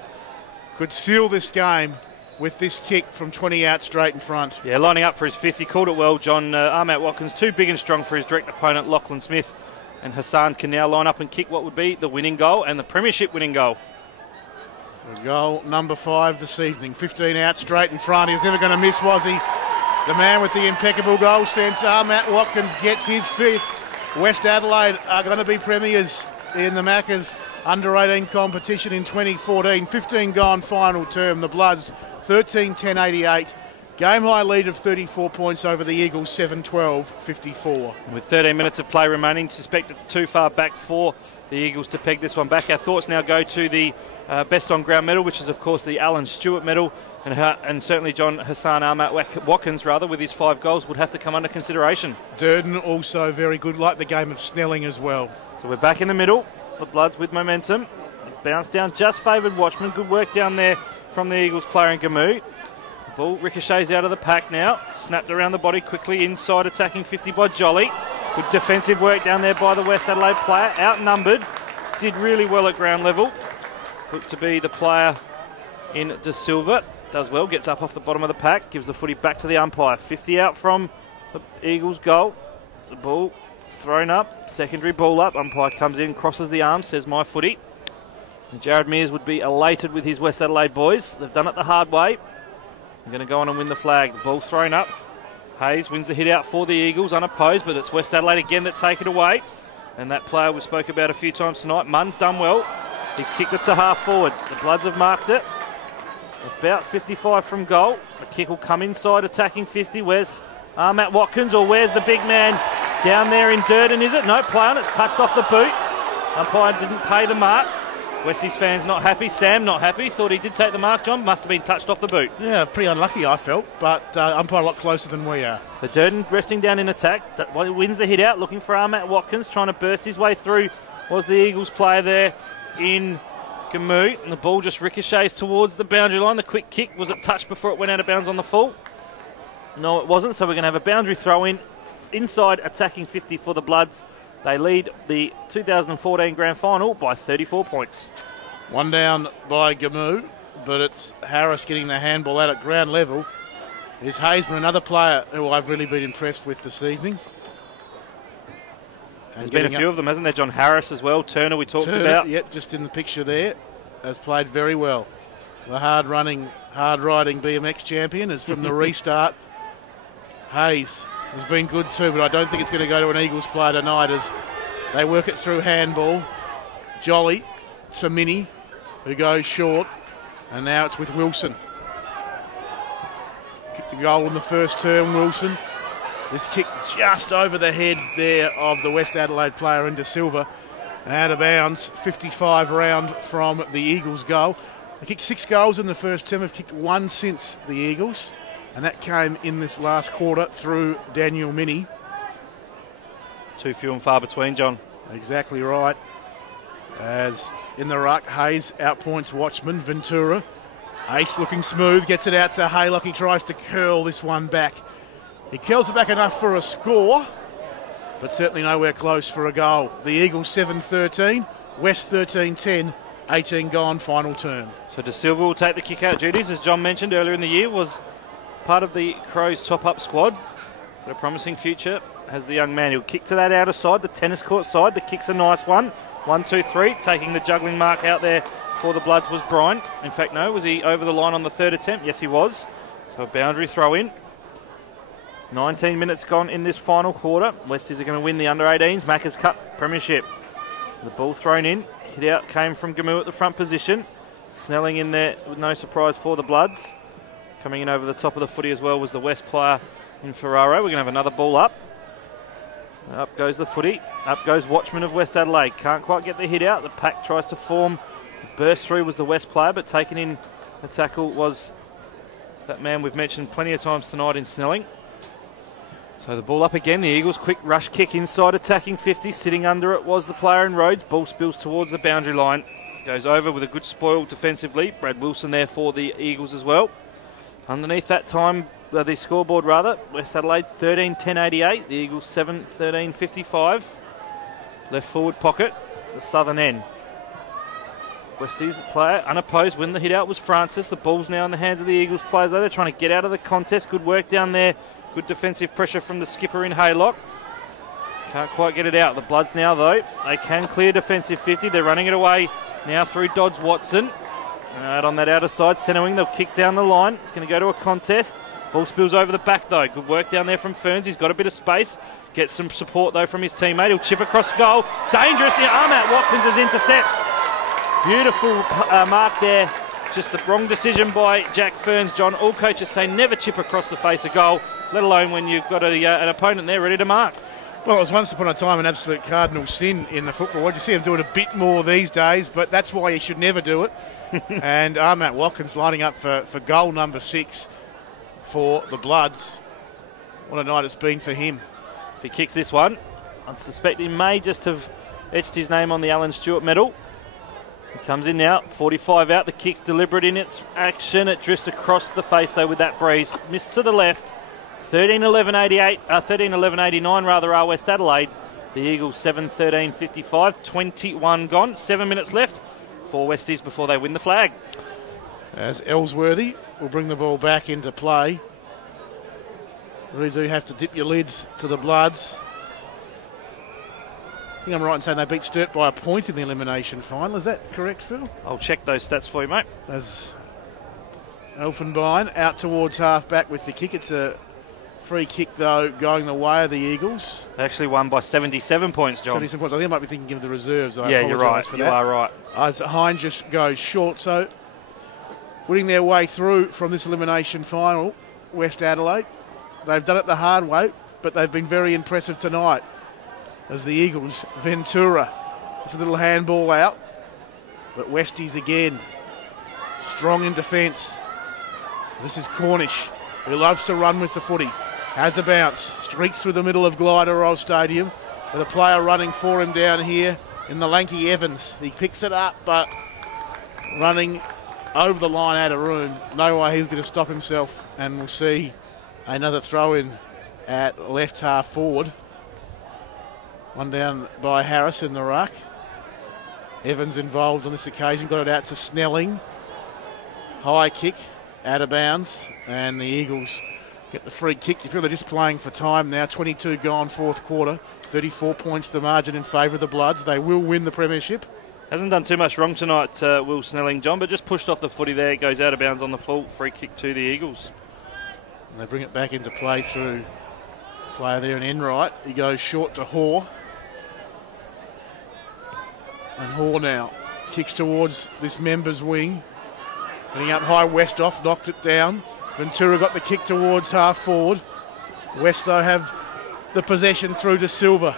could seal this game with this kick from 20 out straight in front. Yeah, lining up for his fifth. He called it well, John. Ahmat Watkins, too big and strong for his direct opponent, Lachlan Smith. And Hassan can now line up and kick what would be the winning goal and the premiership winning goal. The goal number 5 this evening. 15 out straight in front. He was never going to miss, was he? The man with the impeccable goal sense, Ahmat Watkins, gets his 5th. West Adelaide are going to be premiers in the Macca's under-18 competition in 2014. 15 gone final term. The Bloods 13-10-88. Game high lead of 34 points over the Eagles, 7-12-54. With 13 minutes of play remaining, suspect it's too far back for the Eagles to peg this one back. Our thoughts now go to the best on ground medal, which is of course the Alan Stewart medal, and certainly John Hassan Ahmat Watkins, rather, with his 5 goals, would have to come under consideration. Durden also very good, like the game of Snelling as well. So we're back in the middle. The Bloods with momentum. Bounce down, just favoured Watchman. Good work down there from the Eagles player in Gamu. Ball ricochets out of the pack now. Snapped around the body quickly, inside attacking 50 by Jolly. Good defensive work down there by the West Adelaide player. Outnumbered. Did really well at ground level. Looked to be the player in De Silva. Does well, gets up off the bottom of the pack. Gives the footy back to the umpire. 50 out from the Eagles goal. The ball thrown up. Secondary ball up. Umpire comes in, crosses the arm, says my footy. And Jared Mears would be elated with his West Adelaide boys. They've done it the hard way. They're going to go on and win the flag. The ball thrown up. Hayes wins the hit out for the Eagles unopposed, but it's West Adelaide again that take it away. And that player we spoke about a few times tonight, Munn's done well. He's kicked it to half forward. The Bloods have marked it. About 55 from goal. The kick will come inside attacking 50. Where's Ahmat Watkins, or where's the big man down there in Durden, is it? No, play on. It's touched off the boot. Umpire didn't pay the mark. Westies fans not happy. Sam not happy. Thought he did take the mark, John. Must have been touched off the boot. Yeah, pretty unlucky, I felt, but umpire a lot closer than we are. The Durden resting down in attack. That wins the hit out, looking for Ahmat Watkins, trying to burst his way through. Was the Eagles player there in Gamu, and the ball just ricochets towards the boundary line. The quick kick, was it touched before it went out of bounds on the full? No, it wasn't, so we're going to have a boundary throw in. Inside attacking 50 for the Bloods. They lead the 2014 Grand Final by 34 points. One down by Gamu, but it's Harris getting the handball out at ground level. Is Haysman, another player who I've really been impressed with this evening. There's been a few of them, hasn't there? John Harris as well. Turner we talked about. Yep, just in the picture there. Has played very well. The hard-riding BMX champion is from the restart. Hayes has been good too, but I don't think it's going to go to an Eagles player tonight as they work it through handball. Jolly to Mini, who goes short, and now it's with Wilson. Kicked the goal in the first term, Wilson. This kick just over the head there of the West Adelaide player in De Silva. Out of bounds, 55 round from the Eagles goal. They kicked 6 goals in the first term, have kicked 1 since the Eagles. And that came in this last quarter through Daniel Mini. Too few and far between, John. Exactly right. As in the ruck, Hayes outpoints Watchman. Ventura. Ace looking smooth, gets it out to Haylock. He tries to curl this one back. He curls it back enough for a score, but certainly nowhere close for a goal. The Eagles 7-13, West 13-10, 18 gone, final term. So De Silva will take the kick-out duties, as John mentioned earlier in the year, was part of the Crows top-up squad. Got a promising future has the young man. He'll kick to that outer side, the tennis court side. The kick's a nice one. 1, 2, 3, taking the juggling mark out there for the Bloods was Bryan. In fact, no, was he over the line on the third attempt? Yes, he was. So a boundary throw in. 19 minutes gone in this final quarter. Westies are going to win the under-18s Macca's Cup Premiership. The ball thrown in. Hit out came from Gamu at the front position. Snelling in there with no surprise for the Bloods. Coming in over the top of the footy as well was the West player in Ferraro. We're going to have another ball up. Up goes the footy. Up goes Watchman of West Adelaide. Can't quite get the hit out. The pack tries to form. Burst through was the West player, but taken in a tackle was that man we've mentioned plenty of times tonight in Snelling. So the ball up again. The Eagles quick rush kick inside attacking 50. Sitting under it was the player in Rhodes. Ball spills towards the boundary line. Goes over with a good spoil defensively. Brad Wilson there for the Eagles as well. Underneath that time, the scoreboard rather, West Adelaide 13-10-88. The Eagles 7-13-55. Left forward pocket, the southern end. Westies player unopposed when the hit out was Francis. The ball's now in the hands of the Eagles players though. They're trying to get out of the contest. Good work down there. Good defensive pressure from the skipper in Haylock. Can't quite get it out. The Bloods now though, they can clear defensive 50. They're running it away now through Dodds Watson. Out on that outer side, centering, they'll kick down the line. It's going to go to a contest. Ball spills over the back though. Good work down there from Ferns. He's got a bit of space. Gets some support though from his teammate. He'll chip across goal. Dangerous. Armat Watkins is intercept. Beautiful mark there. Just the wrong decision by Jack Ferns, John. All coaches say never chip across the face of goal, let alone when you've got an opponent there ready to mark. Well, it was once upon a time an absolute cardinal sin in the football world. You see him doing a bit more these days, but that's why you should never do it. And Armat Watkins lining up for goal number 6 for the Bloods. What a night it's been for him. If he kicks this one, I suspect he may just have etched his name on the Alan Stewart medal. He comes in now, 45 out. The kick's deliberate in its action. It drifts across the face though with that breeze. Missed to the left. 13-11-89 rather are West Adelaide. The Eagles 7-13-55. 21 gone. 7 minutes left for Westies before they win the flag. As Ellsworthy will bring the ball back into play. Really do have to dip your lids to the Bloods. I think I'm right in saying they beat Sturt by a point in the elimination final. Is that correct, Phil? I'll check those stats for you, mate. As Elfenbein out towards half-back with the kick. It's a free kick, though, going the way of the Eagles. They actually won by 77 points, John. 77 points. I think I might be thinking of the reserves. Yeah, you're right. You are right. As Hines just goes short. So, winning their way through from this elimination final, West Adelaide. They've done it the hard way, but they've been very impressive tonight. As the Eagles, Ventura, it's a little handball out, but Westies again, strong in defence. This is Cornish, who loves to run with the footy. Has the bounce, streaks through the middle of Gliderol Stadium, with a player running for him down here in the lanky Evans. He picks it up, but running over the line out of room. No way he's going to stop himself, and we'll see another throw in at left half forward. One down by Harris in the ruck. Evans involved on this occasion, got it out to Snelling. High kick, out of bounds, and the Eagles get the free kick. You feel they're just playing for time now. 22 gone, fourth quarter. 34 points the margin in favour of the Bloods. They will win the premiership. Hasn't done too much wrong tonight, Will Snelling, John, but just pushed off the footy there. It goes out of bounds on the full. Free kick to the Eagles. And they bring it back into play through player there in Enright. He goes short to Hoare. And Hoare now kicks towards this member's wing. Getting up high, Westhoff knocked it down. Ventura got the kick towards half forward. West, though, have the possession through to Silva.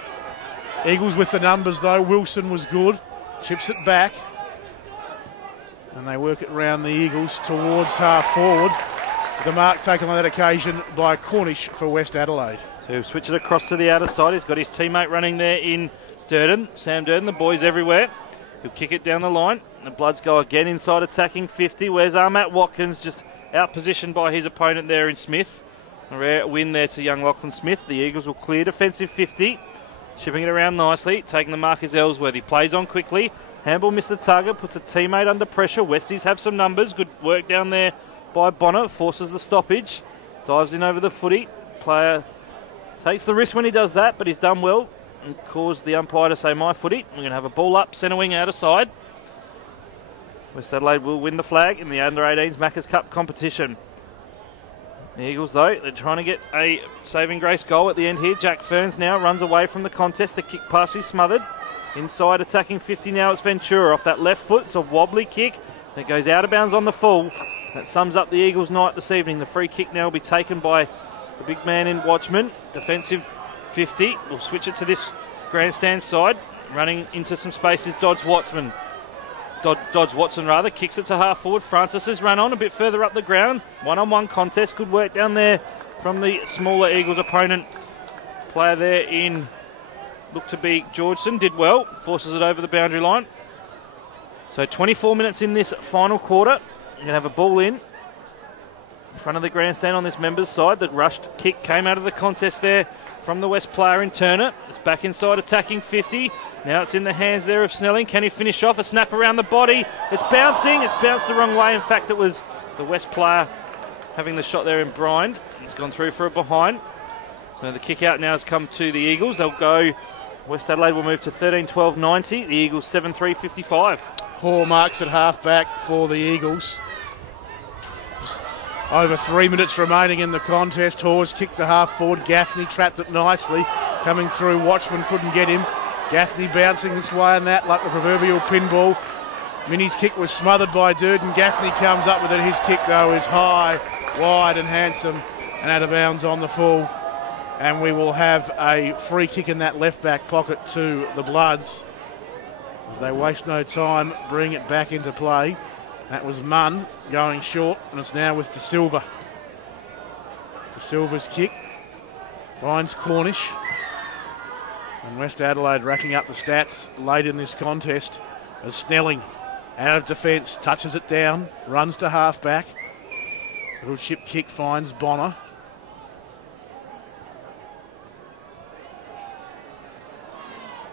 Eagles with the numbers, though. Wilson was good. Chips it back. And they work it around the Eagles towards half forward. The mark taken on that occasion by Cornish for West Adelaide. So switch it across to the outer side. He's got his teammate running there in Durden. Sam Durden, the boys everywhere. He'll kick it down the line. The Bloods go again inside attacking 50. Where's Armat Watkins? Just out-positioned by his opponent there in Smith. A rare win there to young Lachlan Smith. The Eagles will clear defensive 50. Chipping it around nicely. Taking the mark is Ellsworthy. Plays on quickly. Handball missed the target. Puts a teammate under pressure. Westies have some numbers. Good work down there by Bonner. Forces the stoppage. Dives in over the footy. Player takes the risk when he does that, but he's done well and caused the umpire to say my footy. We're going to have a ball up, centre wing out of side. West Adelaide will win the flag in the under-18s Macca's Cup competition. The Eagles, though, they're trying to get a saving grace goal at the end here. Jack Ferns now runs away from the contest. The kick partially smothered. Inside attacking 50 now, it's Ventura off that left foot. It's a wobbly kick that goes out of bounds on the full. That sums up the Eagles' night this evening. The free kick now will be taken by the big man in Watchman. Defensive 50. We'll switch it to this grandstand side. Running into some spaces, Dodds Watson, kicks it to half forward. Francis has run on a bit further up the ground. One-on-one contest. Good work down there from the smaller Eagles opponent. Player there in, looked to be Georgeson, did well. Forces it over the boundary line. So 24 minutes in this final quarter. You're going to have a ball in front of the grandstand on this members' side. The rushed kick came out of the contest there from the West player in Turner. It's back inside attacking 50. Now it's in the hands there of Snelling. Can he finish off? A snap around the body. It's bouncing. It's bounced the wrong way. In fact, it was the West player having the shot there in Bryant. He's gone through for a behind. So the kick out now has come to the Eagles. They'll go, West Adelaide will move to 13-12-90. The Eagles 7-3-55. Hallmarks at half-back for the Eagles. Just over 3 minutes remaining in the contest. Hawes kicked to half forward. Gaffney trapped it nicely. Coming through, Watchman couldn't get him. Gaffney bouncing this way and that like the proverbial pinball. Minnie's kick was smothered by Durden. Gaffney comes up with it. His kick, though, is high, wide and handsome and out of bounds on the full. And we will have a free kick in that left-back pocket to the Bloods. As they waste no time, bring it back into play. That was Munn going short, and it's now with De Silva. De Silva's kick finds Cornish. And West Adelaide racking up the stats late in this contest as Snelling out of defence, touches it down, runs to half-back. Little chip kick finds Bonner.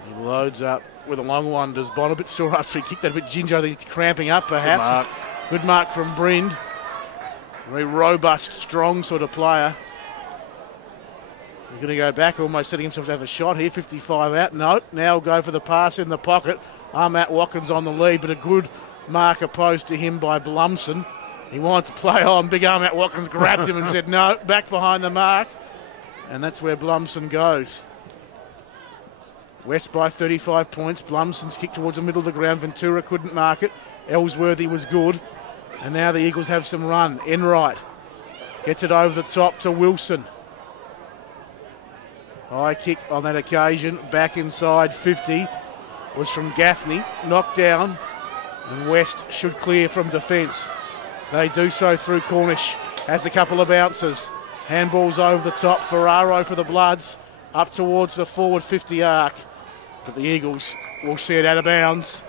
He loads up with a long one. Does Bonner, a bit sore after he kicked that, a bit ginger. I think he's cramping up perhaps. Good mark from Brind. Very robust, strong sort of player. He's going to go back, almost setting himself to have a shot here. 55 out. No, now he'll go for the pass in the pocket. Matt Watkins on the lead, but a good mark opposed to him by Blumson. He wanted to play on. Big Matt Watkins grabbed him and said no, back behind the mark. And that's where Blumson goes. West by 35 points. Blumson's kick towards the middle of the ground. Ventura couldn't mark it. Ellsworthy was good. And now the Eagles have some run. Enright gets it over the top to Wilson. High kick on that occasion. Back inside 50 was from Gaffney. Knocked down. And West should clear from defence. They do so through Cornish. Has a couple of bounces. Handballs over the top. Ferraro for the Bloods. Up towards the forward 50 arc. But the Eagles will see it out of bounds.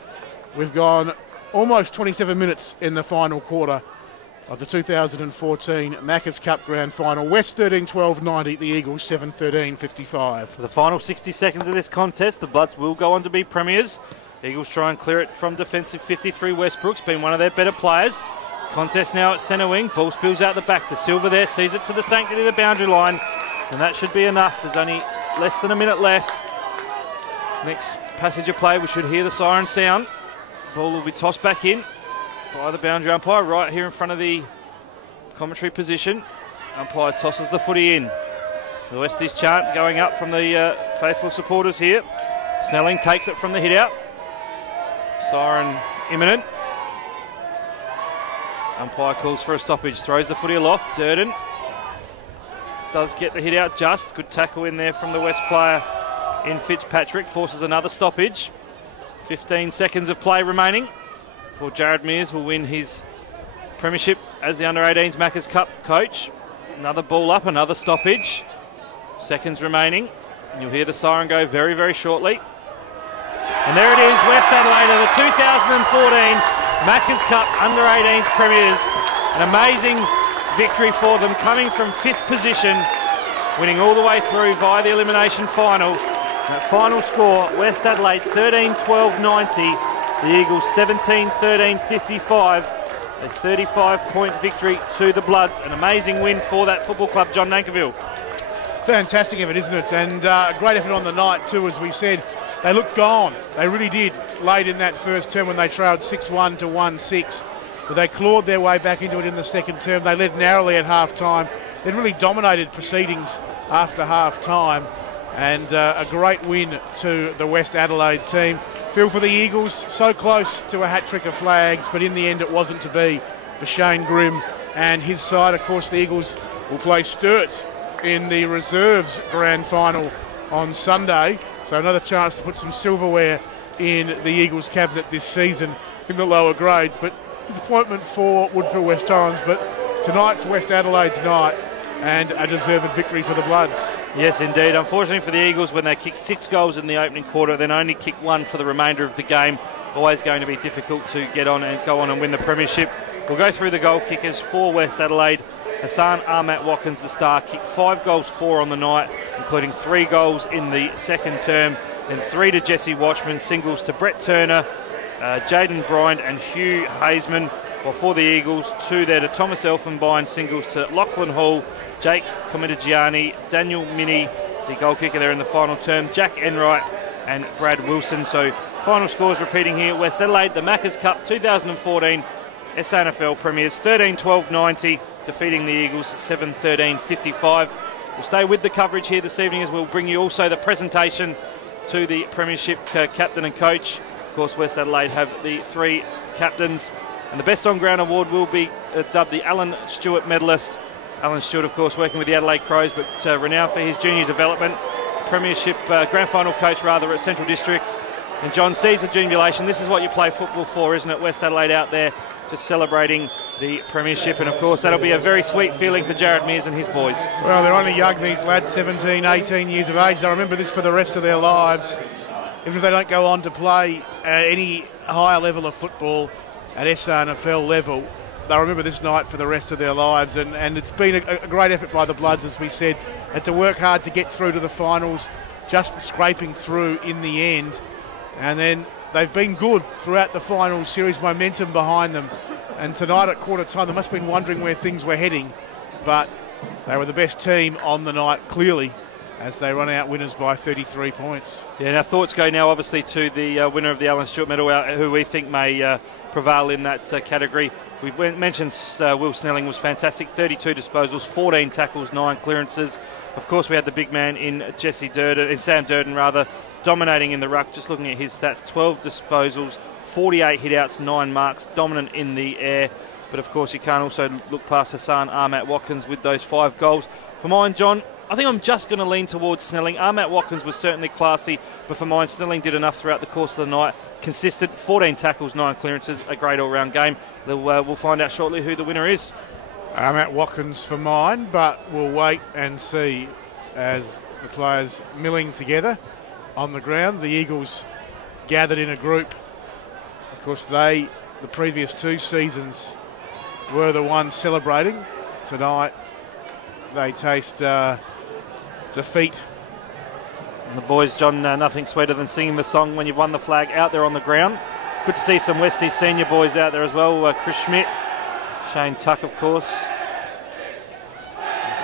We've gone almost 27 minutes in the final quarter of the 2014 Macca's Cup Grand Final. West 13-12-90, the Eagles 7-13-55. For the final 60 seconds of this contest, the Bloods will go on to be premiers. Eagles try and clear it from defensive 53. Westbrook's been one of their better players. Contest now at centre wing. Ball spills out the back. De Silva there sees it to the sanctity of the boundary line. And that should be enough. There's only less than a minute left. Next passage of play, we should hear the siren sound. Ball will be tossed back in by the boundary umpire right here in front of the commentary position. Umpire tosses the footy in. The Westies chant going up from the faithful supporters here. Snelling takes it from the hit out. Siren imminent. Umpire calls for a stoppage, throws the footy aloft. Durden does get the hit out just. Good tackle in there from the West player in Fitzpatrick. Forces another stoppage. 15 seconds of play remaining before Jared Mears will win his premiership as the under-18s Macca's Cup coach. Another ball up, another stoppage. Seconds remaining. And you'll hear the siren go very, very shortly. And there it is, West Adelaide are the 2014 Macca's Cup under-18s premiers. An amazing victory for them, coming from 5th position, winning all the way through via the elimination final. That final score, West Adelaide 13-12-90, the Eagles 17-13-55. A 35-point victory to the Bloods. An amazing win for that football club, John Nankerville. Fantastic effort, isn't it? And great effort on the night too, as we said. they looked gone. They really did late in that first term when they trailed 6-1 to 1-6. But they clawed their way back into it in the second term. They led narrowly at half-time. They really dominated proceedings after half-time. And a great win to the West Adelaide team. Feel for the Eagles, so close to a hat-trick of flags, but in the end it wasn't to be for Shane Grimm and his side. Of course, the Eagles will play Sturt in the reserves grand final on Sunday. So another chance to put some silverware in the Eagles cabinet this season in the lower grades. But disappointment for Woodville West Torrens, but tonight's West Adelaide's night and a deserved victory for the Bloods. Yes, indeed. Unfortunately for the Eagles, when they kicked 6 goals in the opening quarter, then only kicked 1 for the remainder of the game. Always going to be difficult to get on and go on and win the premiership. We'll go through the goal kickers for West Adelaide. Hassan Ahmat Watkins, the star, kicked 5 goals, 4 on the night, including 3 goals in the second term, and 3 to Jesse Watchman, singles to Brett Turner, Jaden Bryant and Hugh Hazeman. While for the Eagles, 2 there to Thomas Elfenbein, singles to Lachlan Hall, Jake Comitagiani, Daniel Minnie, the goal kicker there in the final term, Jack Enright and Brad Wilson. So final scores repeating here. West Adelaide, the Macca's Cup 2014 SANFL Premiers 13-12-90, defeating the Eagles 7-13-55. We'll stay with the coverage here this evening as we'll bring you also the presentation to the Premiership captain and coach. Of course, West Adelaide have the 3 captains, and the Best On Ground award will be dubbed the Alan Stewart medalist. Alan Stewart, of course, working with the Adelaide Crows, but renowned for his junior development. Premiership grand final coach, rather, at Central Districts. And John sees the jubilation. This is what you play football for, isn't it? West Adelaide out there just celebrating the premiership. And, of course, that'll be a very sweet feeling for Jared Mears and his boys. Well, they're only young, these lads, 17, 18 years of age. They'll remember this for the rest of their lives. Even if they don't go on to play any higher level of football at SANFL level, they'll remember this night for the rest of their lives. And it's been a great effort by the Bloods, as we said, and to work hard to get through to the finals, just scraping through in the end. And then they've been good throughout the final series, momentum behind them. And tonight at quarter time, they must have been wondering where things were heading, but they were the best team on the night, clearly, as they run out winners by 33 points. Yeah, and our thoughts go now, obviously, to the winner of the Alan Stewart medal, who we think may prevail in that category. We mentioned Will Snelling was fantastic, 32 disposals, 14 tackles, 9 clearances. Of course, we had the big man in Sam Durden, dominating in the ruck. Just looking at his stats, 12 disposals, 48 hit-outs, 9 marks, dominant in the air. But, of course, you can't also look past Hassan Ahmat Watkins with those 5 goals. For mine, John, I think I'm just going to lean towards Snelling. Ahmat Watkins was certainly classy, but for mine, Snelling did enough throughout the course of the night. Consistent, 14 tackles, 9 clearances, a great all-round game. We'll find out shortly who the winner is. Ahmat Watkins for mine, but we'll wait and see as the players milling together on the ground. The Eagles gathered in a group. Of course, the previous 2 seasons were the ones celebrating. Tonight, they taste defeat. And the boys, John, nothing sweeter than singing the song when you've won the flag out there on the ground. Good to see some Westies senior boys out there as well. Chris Schmidt, Shane Tuck, of course.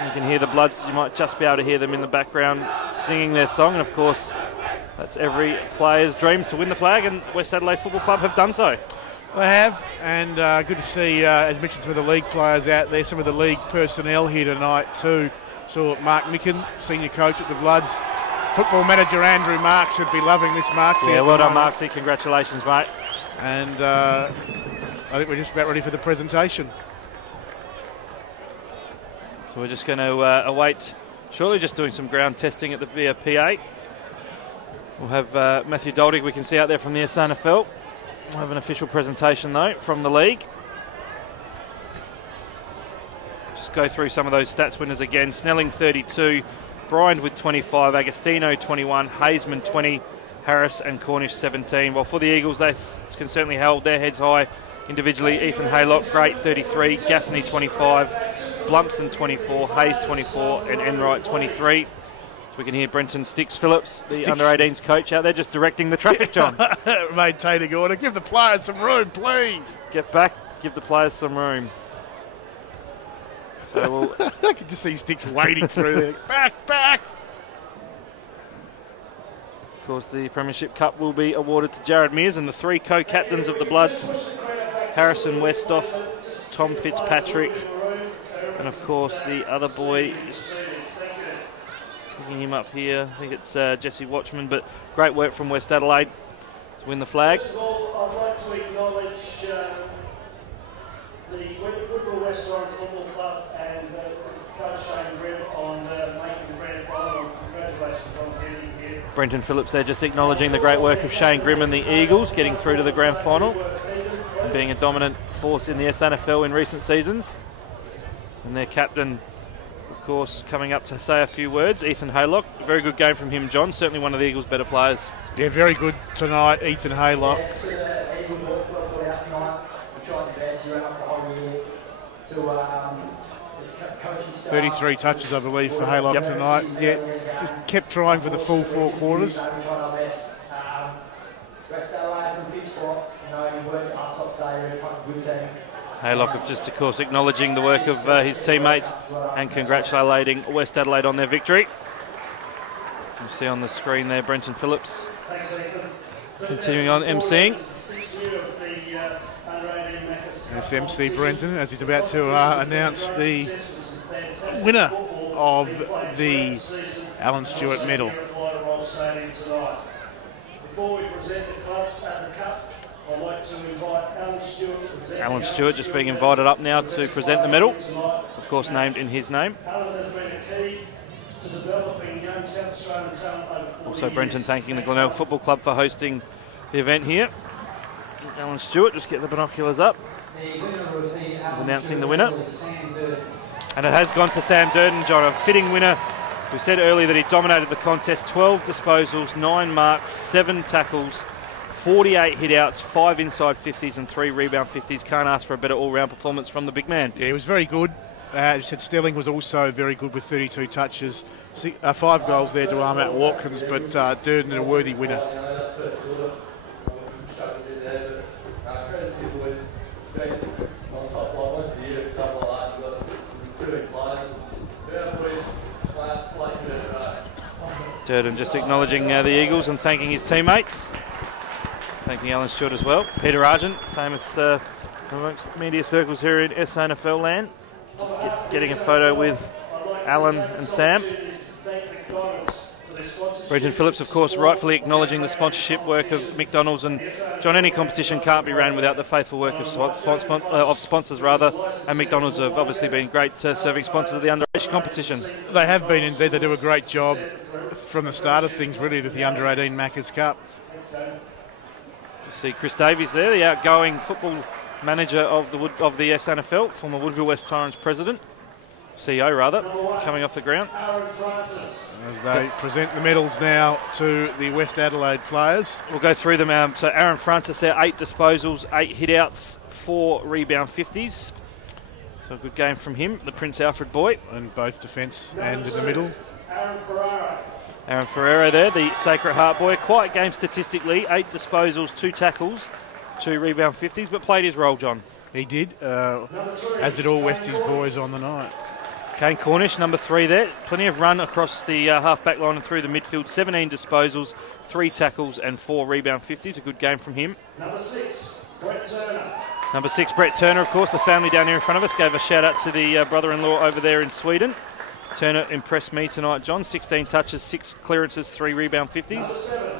You can hear the Bloods. You might just be able to hear them in the background singing their song. And, of course, that's every player's dreams to win the flag, and West Adelaide Football Club have done so. They have, and good to see, as mentioned, some of the league players out there, some of the league personnel here tonight too. Saw Mark Micken, senior coach at the Bloods. Football manager Andrew Marks would be loving this, Marksy. Yeah, well done, Marksy. Congratulations, mate. And I think we're just about ready for the presentation. So we're just going to await shortly, just doing some ground testing at the PA. We'll have Matthew Doldig, we can see out there from the SANFL. We'll have an official presentation, though, from the league. Just go through some of those stats winners again. Snelling 32, Bryant with 25, Agostino 21, Hazeman 20, Harris and Cornish 17. While for the Eagles, they can certainly hold their heads high individually. Ethan Haylock, great 33, Gaffney 25, Blumpson 24, Hayes 24 and Enright 23. We can hear Brenton Sticks Phillips, the under-18s coach, out there just directing the traffic, John. Maintaining order. Give the players some room, please. Get back. Give the players some room. So I can just see Sticks wading through there. Back. Of course, the Premiership Cup will be awarded to Jared Mears, and the three co-captains of the Bloods, Harrison Westhoff, Tom Fitzpatrick, and of course the other boy, picking him up here, I think it's Jesse Watchman, but great work from West Adelaide to win the flag. First of all, I'd like to acknowledge the Woodville West Orange Football Club and Coach Shane Grimm on making the grand final. Congratulations on getting here. Brenton Phillips there just acknowledging the great work of Shane Grimm and the Eagles getting through to the grand final and being a dominant force in the SANFL in recent seasons. And their captain, of course, coming up to say a few words, Ethan Haylock. Very good game from him, John. Certainly one of the Eagles' better players. Yeah, very good tonight, Ethan Haylock. 33 touches, I believe, for Haylock tonight. Yeah, just kept trying for the full 4 quarters. Haylock of just, of course, acknowledging the work of his teammates and congratulating West Adelaide on their victory. You see on the screen there, Brenton Phillips continuing on emceeing. Yes, MC Brenton, as he's about to announce the winner of the Alan Stewart medal. Before we present the cup, I'd like to invite Alan Stewart to present. Alan Stewart just being invited up now to present the medal, of course named in his name. Alan has been a key to developing young South Australian talent over 40 Also Brenton years. thanking the Glenelg Football Club for hosting the event here. Alan Stewart, just get the binoculars up. He's announcing the winner. And it has gone to Sam Durden, John, a fitting winner. We said earlier that he dominated the contest, 12 disposals, 9 marks, 7 tackles, 48 hit-outs, 5 inside 50s and 3 rebound 50s. Can't ask for a better all-round performance from the big man. Yeah, he was very good. As you said, Stelling was also very good with 32 touches. 5 goals there to Armat Watkins, but Durden a worthy winner. Durden just acknowledging the Eagles and thanking his teammates. Thanking Alan Stewart as well. Peter Argent, famous amongst media circles here in SANFL land. Just getting a photo with Alan and Sam. Brenton Phillips, of course, rightfully acknowledging the sponsorship work of McDonald's. And John, any competition can't be ran without the faithful work of sponsors, and McDonald's have obviously been great serving sponsors of the underage competition. They have been indeed. They do a great job from the start of things, really, with the Under-18 Macca's Cup. You see Chris Davies there, the outgoing football manager of the SANFL, former Woodville West Torrens president. CEO rather, coming off the ground. As they present the medals now to the West Adelaide players. We'll go through them. So Aaron Francis there, 8 disposals, 8 hit-outs, 4 rebound 50s. So a good game from him, the Prince Alfred boy. And both defence and in the middle. Aaron Ferreira there, the Sacred Heart boy. Quiet game statistically, 8 disposals, 2 tackles, 2 rebound 50s, but played his role, John. He did, as did all Westies boys on the night. Kane Cornish, number 3 there. Plenty of run across the half-back line and through the midfield. 17 disposals, 3 tackles and 4 rebound 50s. A good game from him. Number 6, Brett Turner. Number 6, Brett Turner, of course, the family down here in front of us. Gave a shout-out to the brother-in-law over there in Sweden. Turner impressed me tonight, John. 16 touches, 6 clearances, 3 rebound 50s.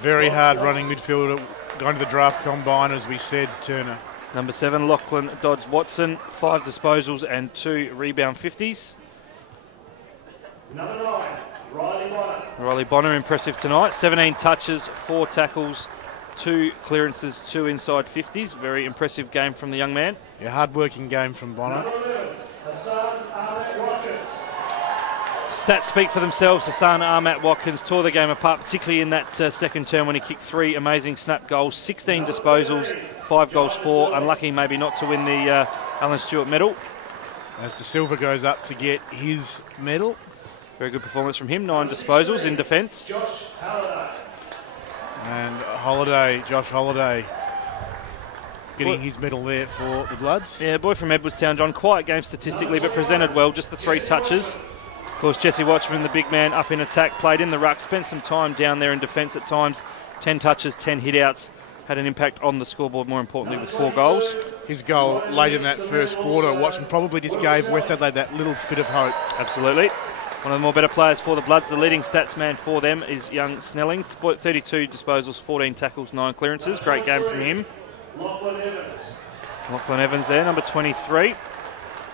Very hard-running midfielder. Going to the draft combine, as we said, Turner. Number 7, Lachlan Dodds-Watson, 5 disposals and 2 rebound 50s. Number 9, Riley Bonner. Riley Bonner, impressive tonight. 17 touches, 4 tackles, 2 clearances, 2 inside 50s. Very impressive game from the young man. Yeah, hard-working game from Bonner. Number 11, Hassan Ahmed Watkins. Stats speak for themselves. Hassan Ahmed Watkins tore the game apart, particularly in that second term when he kicked 3 amazing snap goals, 16 disposals, 5 goals for. Unlucky maybe not to win the Alan Stewart medal. As De Silva goes up to get his medal. Very good performance from him, 9 disposals in defence. Josh Halliday. And Josh Holiday, getting his medal there for the Bloods. Yeah, boy from Edwardstown, John. Quiet game statistically, but presented well. Just the 3 touches. course, Jesse Watchman, the big man, up in attack, played in the ruck, spent some time down there in defence at times. 10 touches, 10 hit-outs, had an impact on the scoreboard, more importantly, with 4 goals. His goal late in that first quarter, Watchman probably just gave West Adelaide that little bit of hope. Absolutely. One of the more better players for the Bloods. The leading stats man for them is young Snelling. 32 disposals, 14 tackles, 9 clearances. Great game from him. Lachlan Evans there, number 23.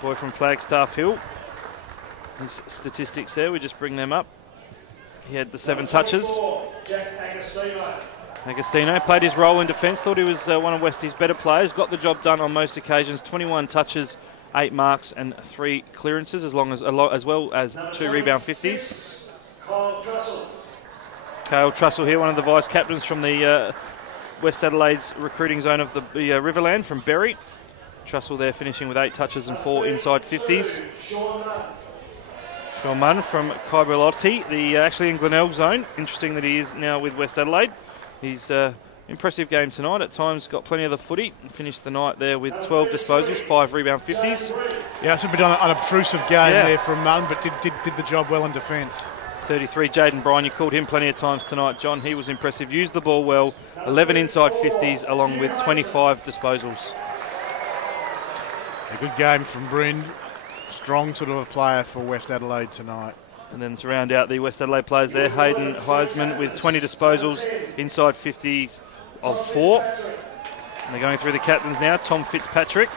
Boy from Flagstaff Hill. His statistics there, we just bring them up. He had the 7 touches. Agostino played his role in defence, thought he was one of Westie's better players. Got the job done on most occasions. 21 touches, 8 marks and 3 clearances, as well as 2 rebound 50s. Kyle Trussell here, one of the vice captains from the West Adelaide's recruiting zone of the Riverland from Berry. Trussell there finishing with 8 touches and 4 inside 50s. Sean Munn from Kaibulotti, actually in Glenelg zone. Interesting that he is now with West Adelaide. He's impressive game tonight. At times got plenty of the footy and finished the night there with 12 disposals, 5 rebound 50s. Yeah, it's a bit unobtrusive game there from Munn, but did the job well in defence. 33, Jaden Bryan, you called him plenty of times tonight, John. He was impressive, used the ball well, 11 inside 50s along with 25 disposals. A good game from Bryn. Strong sort of a player for West Adelaide tonight. And then to round out the West Adelaide players there, Hayden Heisman with 20 disposals, inside 50s of 4. And they're going through the captains now. Tom Fitzpatrick,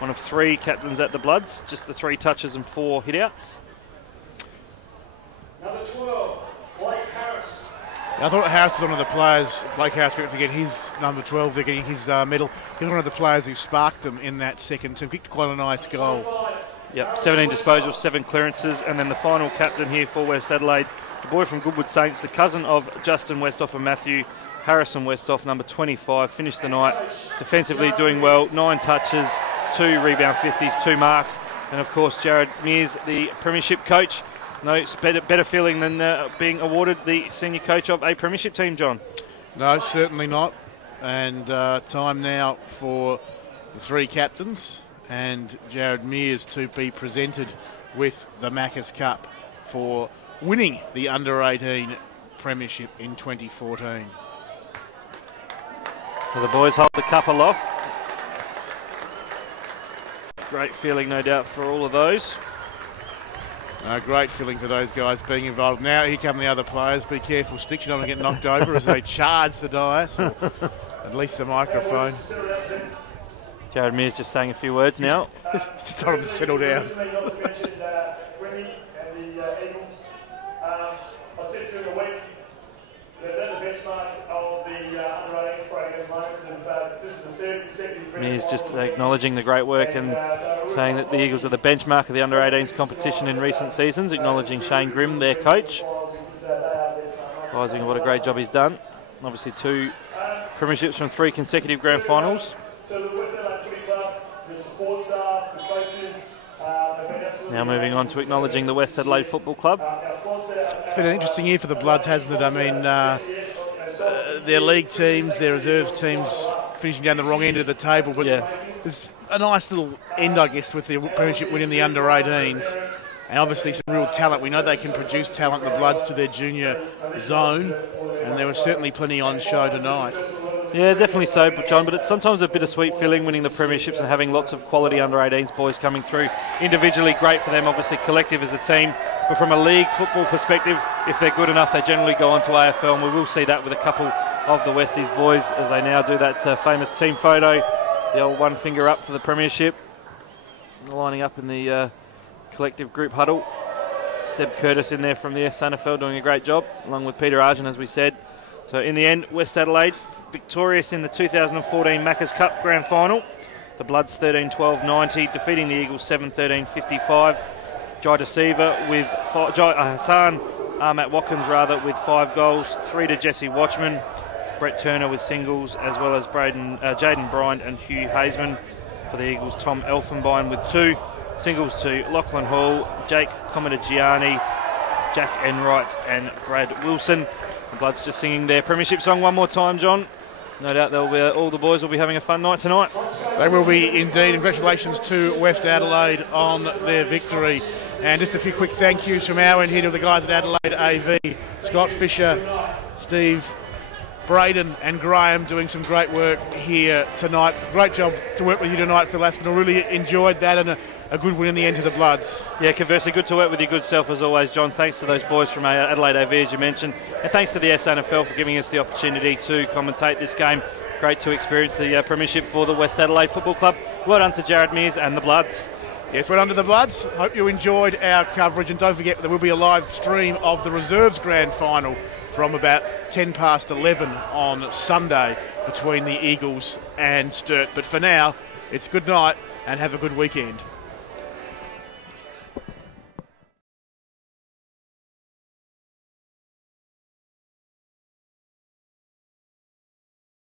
one of 3 captains at the Bloods, just the 3 touches and 4 hit-outs. Number 12, Blake Harris. I thought Harris was one of the players, Blake Harris, we have to get his number 12, they're getting his medal. He was one of the players who sparked them in that second term. Kicked quite a nice goal. Yep, 17 disposals, 7 clearances, and then the final captain here for West Adelaide, the boy from Goodwood Saints, the cousin of Justin Westhoff and Matthew, Harrison Westhoff, number 25, finished the night defensively doing well, 9 touches, 2 rebound 50s, 2 marks, and of course Jared Mears, the premiership coach. No better feeling than being awarded the senior coach of a premiership team, John. No, certainly not. And time now for the 3 captains and Jared Mears to be presented with the Macca's Cup for winning the under-18 premiership in 2014. Well, the boys hold the cup aloft. Great feeling, no doubt, for all of those. Great feeling for those guys being involved. Now here come the other players. Be careful, Sticks, you don't want to get knocked over as they charge the dais, or at least the microphone. Jared Mears just saying a few words now. Just told him to settle down. Mears just acknowledging the great work and saying that the Eagles are the benchmark of the under-18s competition in recent seasons, acknowledging Shane Grimm, their coach, advising what a great job he's done. Obviously 2 premierships from 3 consecutive grand finals. Now moving on to acknowledging the West Adelaide Football Club. It's been an interesting year for the Bloods, hasn't it? I mean, their league teams, their reserves teams finishing down the wrong end of the table, but there's a nice little end, I guess, with the premiership win in the under-18s. And obviously some real talent. We know they can produce talent, the Bloods, to their junior zone, and there was certainly plenty on show tonight. Yeah, definitely so, John, but it's sometimes a bittersweet feeling winning the premierships and having lots of quality under-18s boys coming through. Individually, great for them, obviously collective as a team, but from a league football perspective, if they're good enough, they generally go on to AFL, and we will see that with a couple of the Westies boys as they now do that famous team photo, the old one finger up for the premiership, lining up in the collective group huddle. Deb Curtis in there from the SANFL doing a great job, along with Peter Argent, as we said. So in the end, West Adelaide victorious in the 2014 Macca's Cup Grand Final. The Bloods 13-12-90, defeating the Eagles 7-13-55. Jai DeSiva with Hassan Matt Watkins with 5 goals, 3 to Jesse Watchman, Brett Turner with singles, as well as Jaden Bryant and Hugh Hazeman. For the Eagles, Tom Elfenbein with 2 singles to Lachlan Hall, Jake Comitagiani, Jack Enright and Brad Wilson. The Bloods just singing their premiership song one more time, John. No doubt all the boys will be having a fun night tonight. They will be indeed. Congratulations to West Adelaide on their victory. And just a few quick thank yous from our end here to the guys at Adelaide AV. Scott Fisher, Steve Braden and Graham doing some great work here tonight. Great job to work with you tonight, Phil Aspinall. Really enjoyed that, and a good win in the end to the Bloods. Yeah, conversely, good to work with your good self as always, John. Thanks to those boys from Adelaide AV, as you mentioned. And thanks to the SANFL for giving us the opportunity to commentate this game. Great to experience the premiership for the West Adelaide Football Club. Well done to Jared Mears and the Bloods. Yes, well done to the Bloods. Hope you enjoyed our coverage, and don't forget there will be a live stream of the Reserves Grand Final from about 10 past 11 on Sunday between the Eagles and Sturt. But for now, it's good night and have a good weekend.